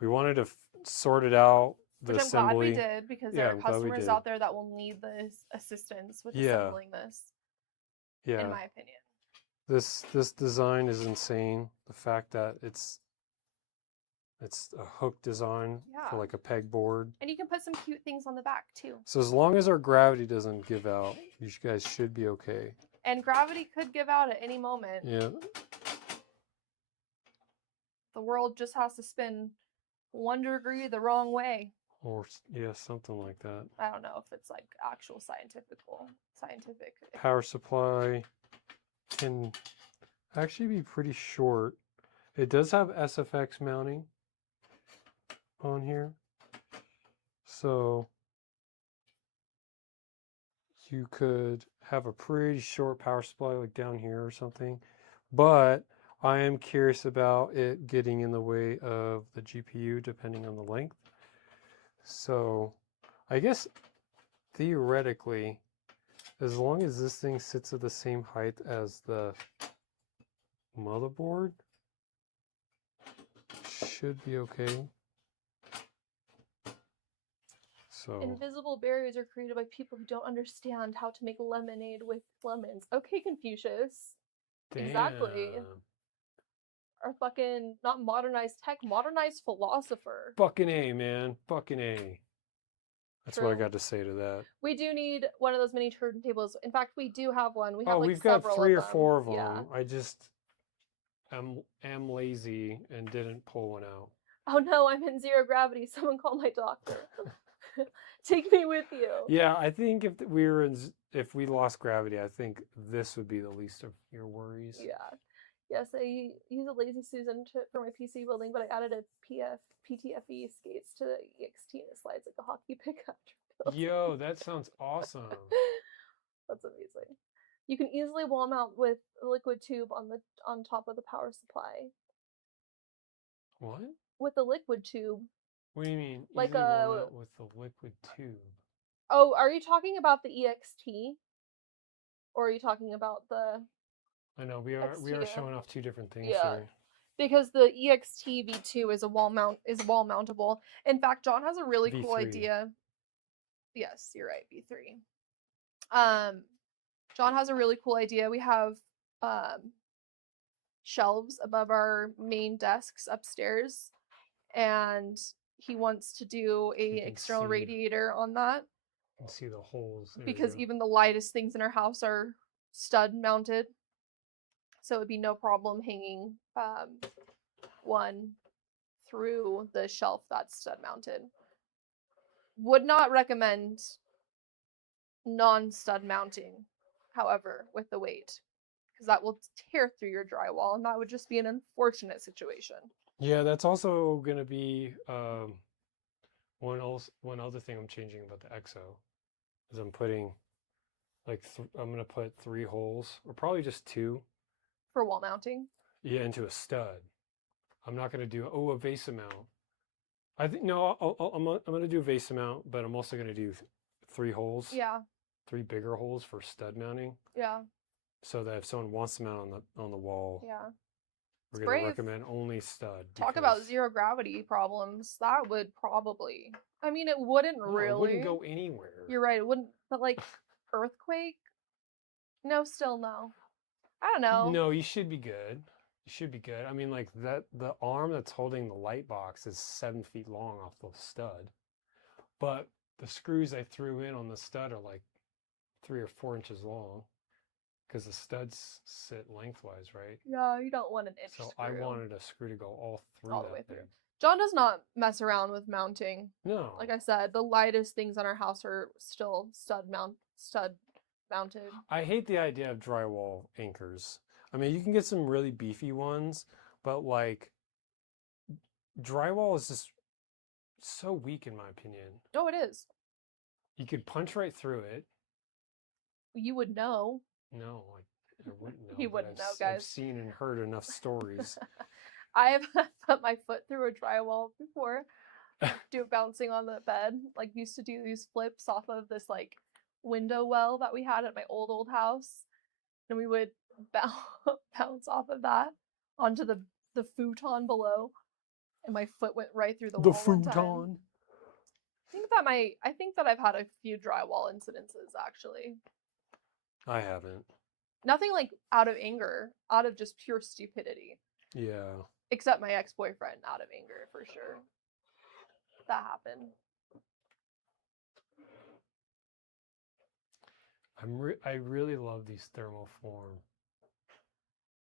we wanted to sort it out, the Which I'm assembly. glad we did, because there Yeah, are I'm glad we customers did. out there that will need this assistance with Yeah. assembling this, Yeah, in my opinion. this design is insane. The fact that it's a hook design for Yeah. like a pegboard. And you can put some cute things on the back, too. So as long as our gravity doesn't give out, you guys should be okay. And gravity could give out at any moment. Yeah. The world just has to spin 1 degree the wrong way. Or yeah, something like that. I don't know if it's like actual scientific. Power supply can actually be pretty short. It does have SFX mounting on here. So you could have a pretty short power supply like down here or something. But I am curious about it getting in the way of the GPU depending on the length. So I guess theoretically, as long as this thing sits at the same height as the motherboard, should be okay. So Invisible barriers are created by people who don't understand how to make lemonade with lemons. Okay, Confucius. Exactly. damn. Our fucking, not modernized tech, modernized philosopher. Fucking A, man. Fucking A. That's what I True. got to say to that. We do need one of those mini turntables. In fact, we do have one. We have like We've got several 3 or of them. 4 of them. Yeah. I just am lazy and didn't pull one out. Oh no, I'm in zero gravity. Someone call my doctor. Take me with you. Yeah, I think if we lost gravity, I think this would be the least of your worries. Yeah. Yes, I use a Lazy Susan for my PC building, but I added a PTFE skates to the EXT and it slides like a hockey pick after. Yo, that sounds awesome. That's amazing. You can easily wall mount with a liquid tube on top of the power supply. What? With a liquid tube. What do you mean? Like Easily roll out with the liquid tube. Oh, are you talking about the EXT? Or are you talking about the I know we are showing off two different things here. Because the EXT V2 is wall mountable. In fact, John has a really cool idea. Yes, you're right, V3. John has a really cool idea. We have shelves above our main desks upstairs, and he wants to do a external radiator on that. You can see the holes. Because even the lightest things in our house are stud mounted. So it would be no problem hanging one through the shelf that's stud mounted. Would not recommend non-stud mounting, however, with the weight, because that will tear through your drywall, and that would just be an unfortunate situation. Yeah, that's also going to be one other thing I'm changing about the EXO is I'm putting I'm going to put 3 holes, or probably just 2. For wall mounting? Yeah, into a stud. I'm not going to do a vase mount. I think no, I'm going to do a vase mount, but I'm also going to do 3 holes. Yeah. 3 bigger holes for stud mounting. Yeah. So that if someone wants to mount on the wall, yeah, we're going to recommend only stud. Talk about zero gravity problems. That would probably. I mean, it wouldn't really. It wouldn't go anywhere. You're right. It wouldn't. But like earthquake? No, still no. I don't know. No, you should be good. You should be good. I mean, like the arm that's holding the light box is 7 feet long off the stud, but the screws I threw in on the stud are like 3 or 4 inches long, because the studs sit lengthwise, right? Yeah, you don't want an inch So screw. I wanted a screw to go all the way through. John does not mess around with mounting. No. Like I said, the lightest things on our house are still stud mounted. I hate the idea of drywall anchors. I mean, you can get some really beefy ones, but like drywall is just so weak in my opinion. Oh, it is. You could punch right through it. You would know. No, I wouldn't know. You wouldn't know, guys. I've seen and heard enough stories. I have put my foot through a drywall before, bouncing on the bed. Like, used to do these flips off of this like window well that we had at my old house, and we would bounce off of that onto the futon below, and my foot went right through the wall. The futon. I think that I've had a few drywall incidences actually. I haven't. Nothing like out of anger, out of just pure stupidity. Yeah. Except my ex-boyfriend, out of anger for sure. That happened. I really love these thermoform.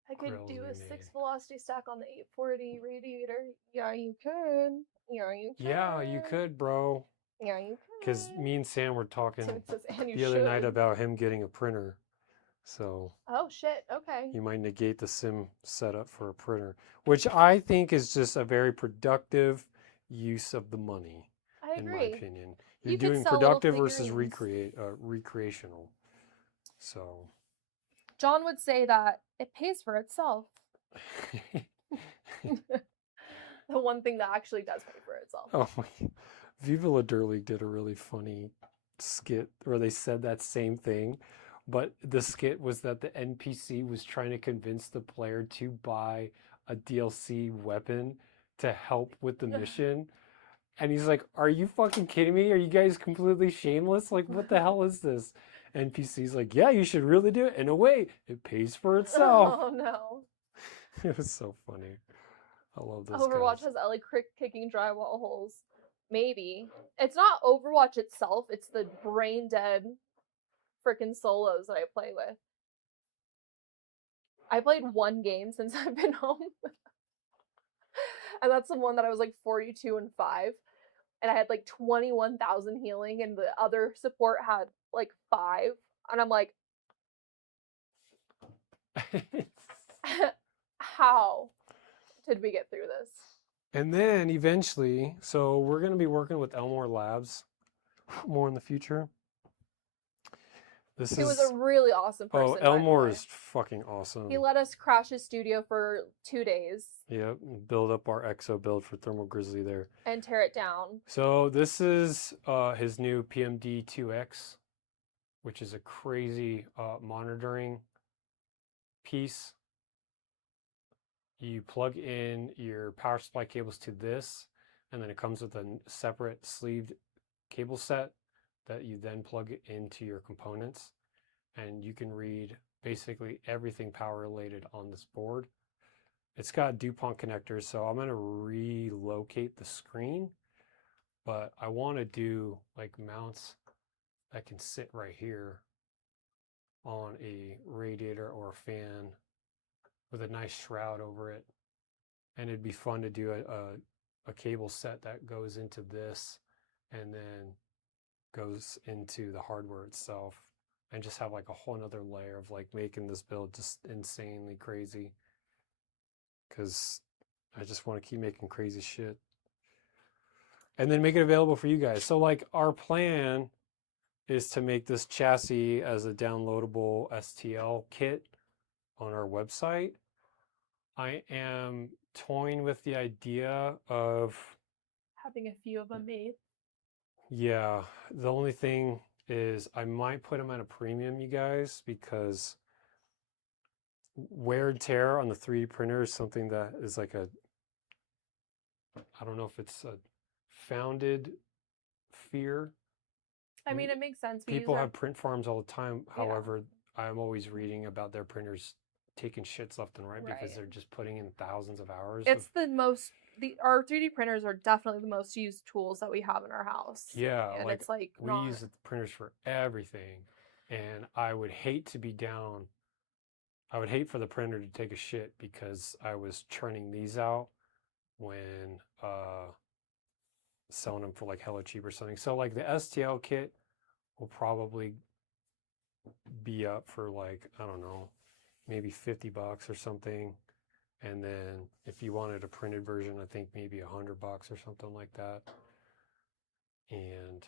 I could do a 6 velocity stack on the 840 radiator. Yeah, you could. Yeah, you could. Yeah, you could, bro. Yeah, you could. Because me and Sam were talking the other night about him getting a printer. So. Oh, shit. Okay. You might negate the sim setup for a printer, which I think is just a very productive use of the money. I agree. In my opinion. You're doing productive versus recreational. So. John would say that it pays for itself. The one thing that actually does pay for itself. Oh my. Viva La Durley did a really funny skit where they said that same thing, but the skit was that the NPC was trying to convince the player to buy a DLC weapon to help with the mission. And he's like, are you fucking kidding me? Are you guys completely shameless? Like, what the hell is this? NPC's like, yeah, you should really do it. In a way, it pays for itself. Oh, no. It was so funny. I love this. Overwatch has Ellie kicking drywall holes. Maybe. It's not Overwatch itself, it's the brain dead freaking solos that I play with. I played 1 game since I've been home. And that's the one that I was like 42 and 5. and I had like 21,000 healing, and the other support had like 5, and I'm like, how did we get through this? And then eventually, so we're going to be working with Elmore Labs more in the future. He was a really awesome person. Oh, Elmore is fucking awesome. He let us crash his studio for 2 days. Yep, build up our EXO build for Thermal Grizzly there. And tear it down. So this is his new PMD2X, which is a crazy monitoring piece. You plug in your power supply cables to this, and then it comes with a separate sleeved cable set that you then plug into your components, and you can read basically everything power related on this board. It's got DuPont connectors, so I'm going to relocate the screen, but I want to do like mounts that can sit right here on a radiator or a fan with a nice shroud over it. And it'd be fun to do a cable set that goes into this and then goes into the hardware itself, and just have like a whole nother layer of like making this build just insanely crazy, because I just want to keep making crazy shit and then make it available for you guys. So like our plan is to make this chassis as a downloadable STL kit on our website. I am toying with the idea of having a few of them made. Yeah, the only thing is I might put them at a premium, you guys, because wear and tear on the 3D printer is something that is like I don't know if it's a founded fear. I mean, it makes sense. People have print farms all the time. Yeah. However, I'm always reading about their printers taking shits left and right because they're just putting in thousands of hours. It's our 3D printers are definitely the most used tools that we have in our house. Yeah, and it's like we use the printers for everything, and I would hate to be down. I would hate for the printer to take a shit because I was churning these out when selling them for like hella cheap or something. So like the STL kit will probably be up for like, I don't know, maybe $50 or something. And then if you wanted a printed version, I think maybe $100 or something like that. And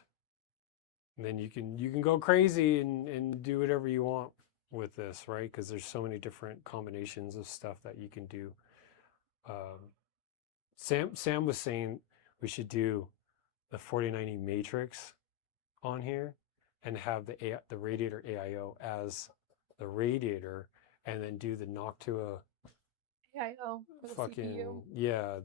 then you can go crazy and do whatever you want with this, right? Because there's so many different combinations of stuff that you can do. Sam was saying we should do the 4090 Matrix on here and have the Radiator AIO as the radiator, and then do the Noctua AIO for the CPU. Yeah,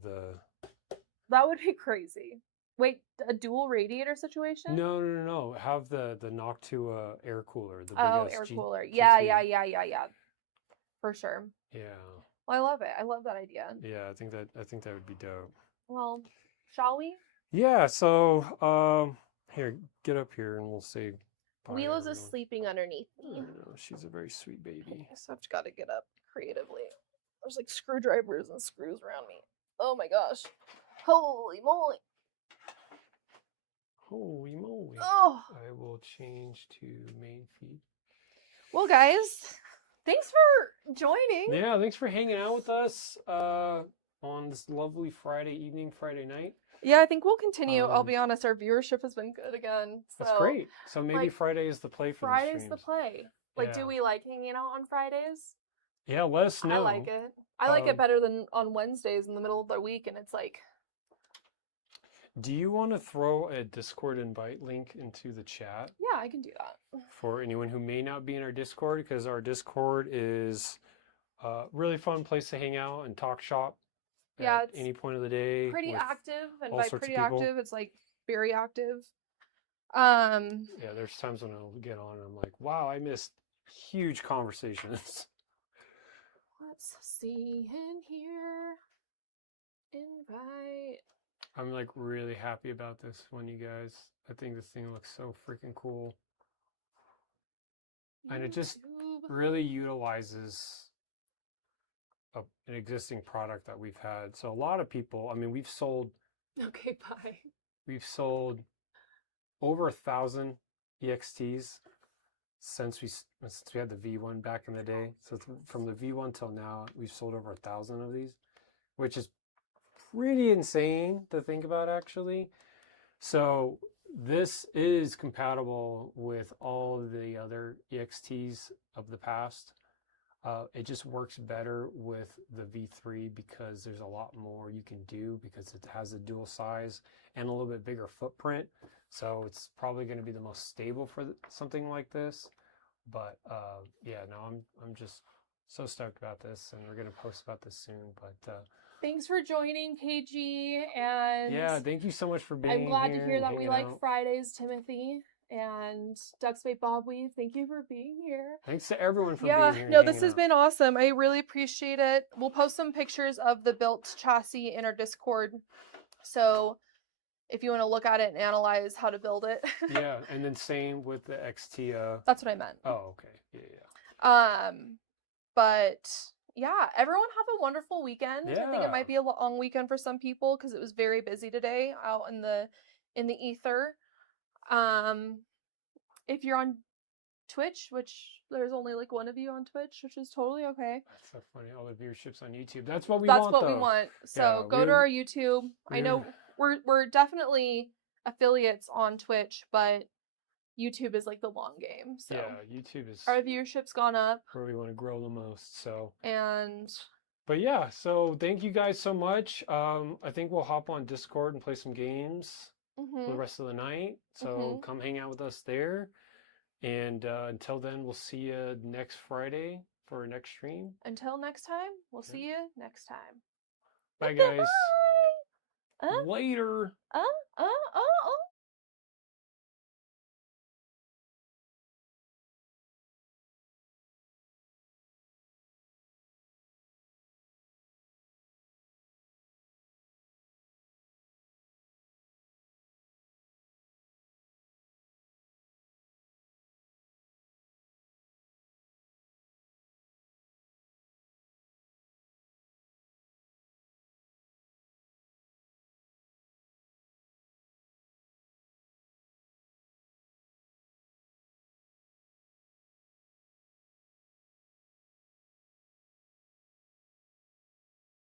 that would be crazy. Wait, a dual radiator situation? No. Have the Noctua air cooler. The big air cooler. Yeah. For sure. Yeah. Well, I love it. I love that idea. Yeah, I think that would be dope. Well, shall we? Yeah. So, here, get up here, and we'll say. Willows is sleeping underneath me. I know, she's a very sweet baby. So I've got to get up creatively. There's like screwdrivers and screws around me. Oh my gosh. Holy moly. Holy moly. Oh. I will change to main feed. Well, guys, thanks for joining. Yeah, thanks for hanging out with us on this lovely Friday evening, Friday night. Yeah, I think we'll continue. I'll be honest, our viewership has been good again. So, that's great. So maybe Friday is the play for Friday's the play. Like, do we like hanging out on Fridays? Yeah, let us know. I like it. I like it better than on Wednesdays in the middle of the week, and it's like... Do you want to throw a Discord invite link into the chat? Yeah, I can do that. For anyone who may not be in our Discord, because our Discord is a really fun place to hang out and talk shop. Yeah, at any point of the day. Pretty active, and by pretty active, it's like very active. Yeah, there's times when I'll get on and I'm like, wow, I missed huge conversations. Let's see in here. Invite. I'm like really happy about this one, you guys. I think this thing looks so freaking cool. YouTube. And it just really utilizes an existing product that we've had. So a lot of people, I mean, we've sold... Okay, bye. we've sold over 1,000 EXTs since we had the V1 back in the day. So from the V1 till now, we've sold over 1,000 of these, which is pretty insane to think about, actually. So this is compatible with all of the other EXTs of the past. It just works better with the V3 because there's a lot more you can do because it has a dual size and a little bit bigger footprint. So it's probably going to be the most stable for something like this. But yeah, no, I'm just so stoked about this, and we're going to post about this soon. But thanks for joining, KG, and yeah, thank you so much for being here. I'm glad to hear that we like out. Fridays, Timothy. And Ducks Bait Bob Weave, thank you for being here. Thanks to everyone for being here. No, this has been awesome. I really appreciate it. We'll post some pictures of the built chassis in our Discord. So if you want to look at it and analyze how to build it. Yeah, and then same with the XTIA. That's what I meant. Oh, okay. Yeah. But yeah, everyone have a wonderful weekend. Yeah. I think it might be a long weekend for some people because it was very busy today out in the ether. If you're on Twitch, which there's only like one of you on Twitch, which is totally okay. That's so funny. All the viewerships on YouTube. That's what we want. That's what we want. So go to our YouTube. I know we're definitely affiliates on Twitch, but YouTube is like the long game. So yeah, YouTube is our viewership's gone up. Where we want to grow the most. So but yeah, so thank you guys so much. I think we'll hop on Discord and play some games for the rest of the night. So come hang out with us there. And until then, we'll see you next Friday for our next stream. Until next time, we'll see you next time. Bye, guys. Bye. Later.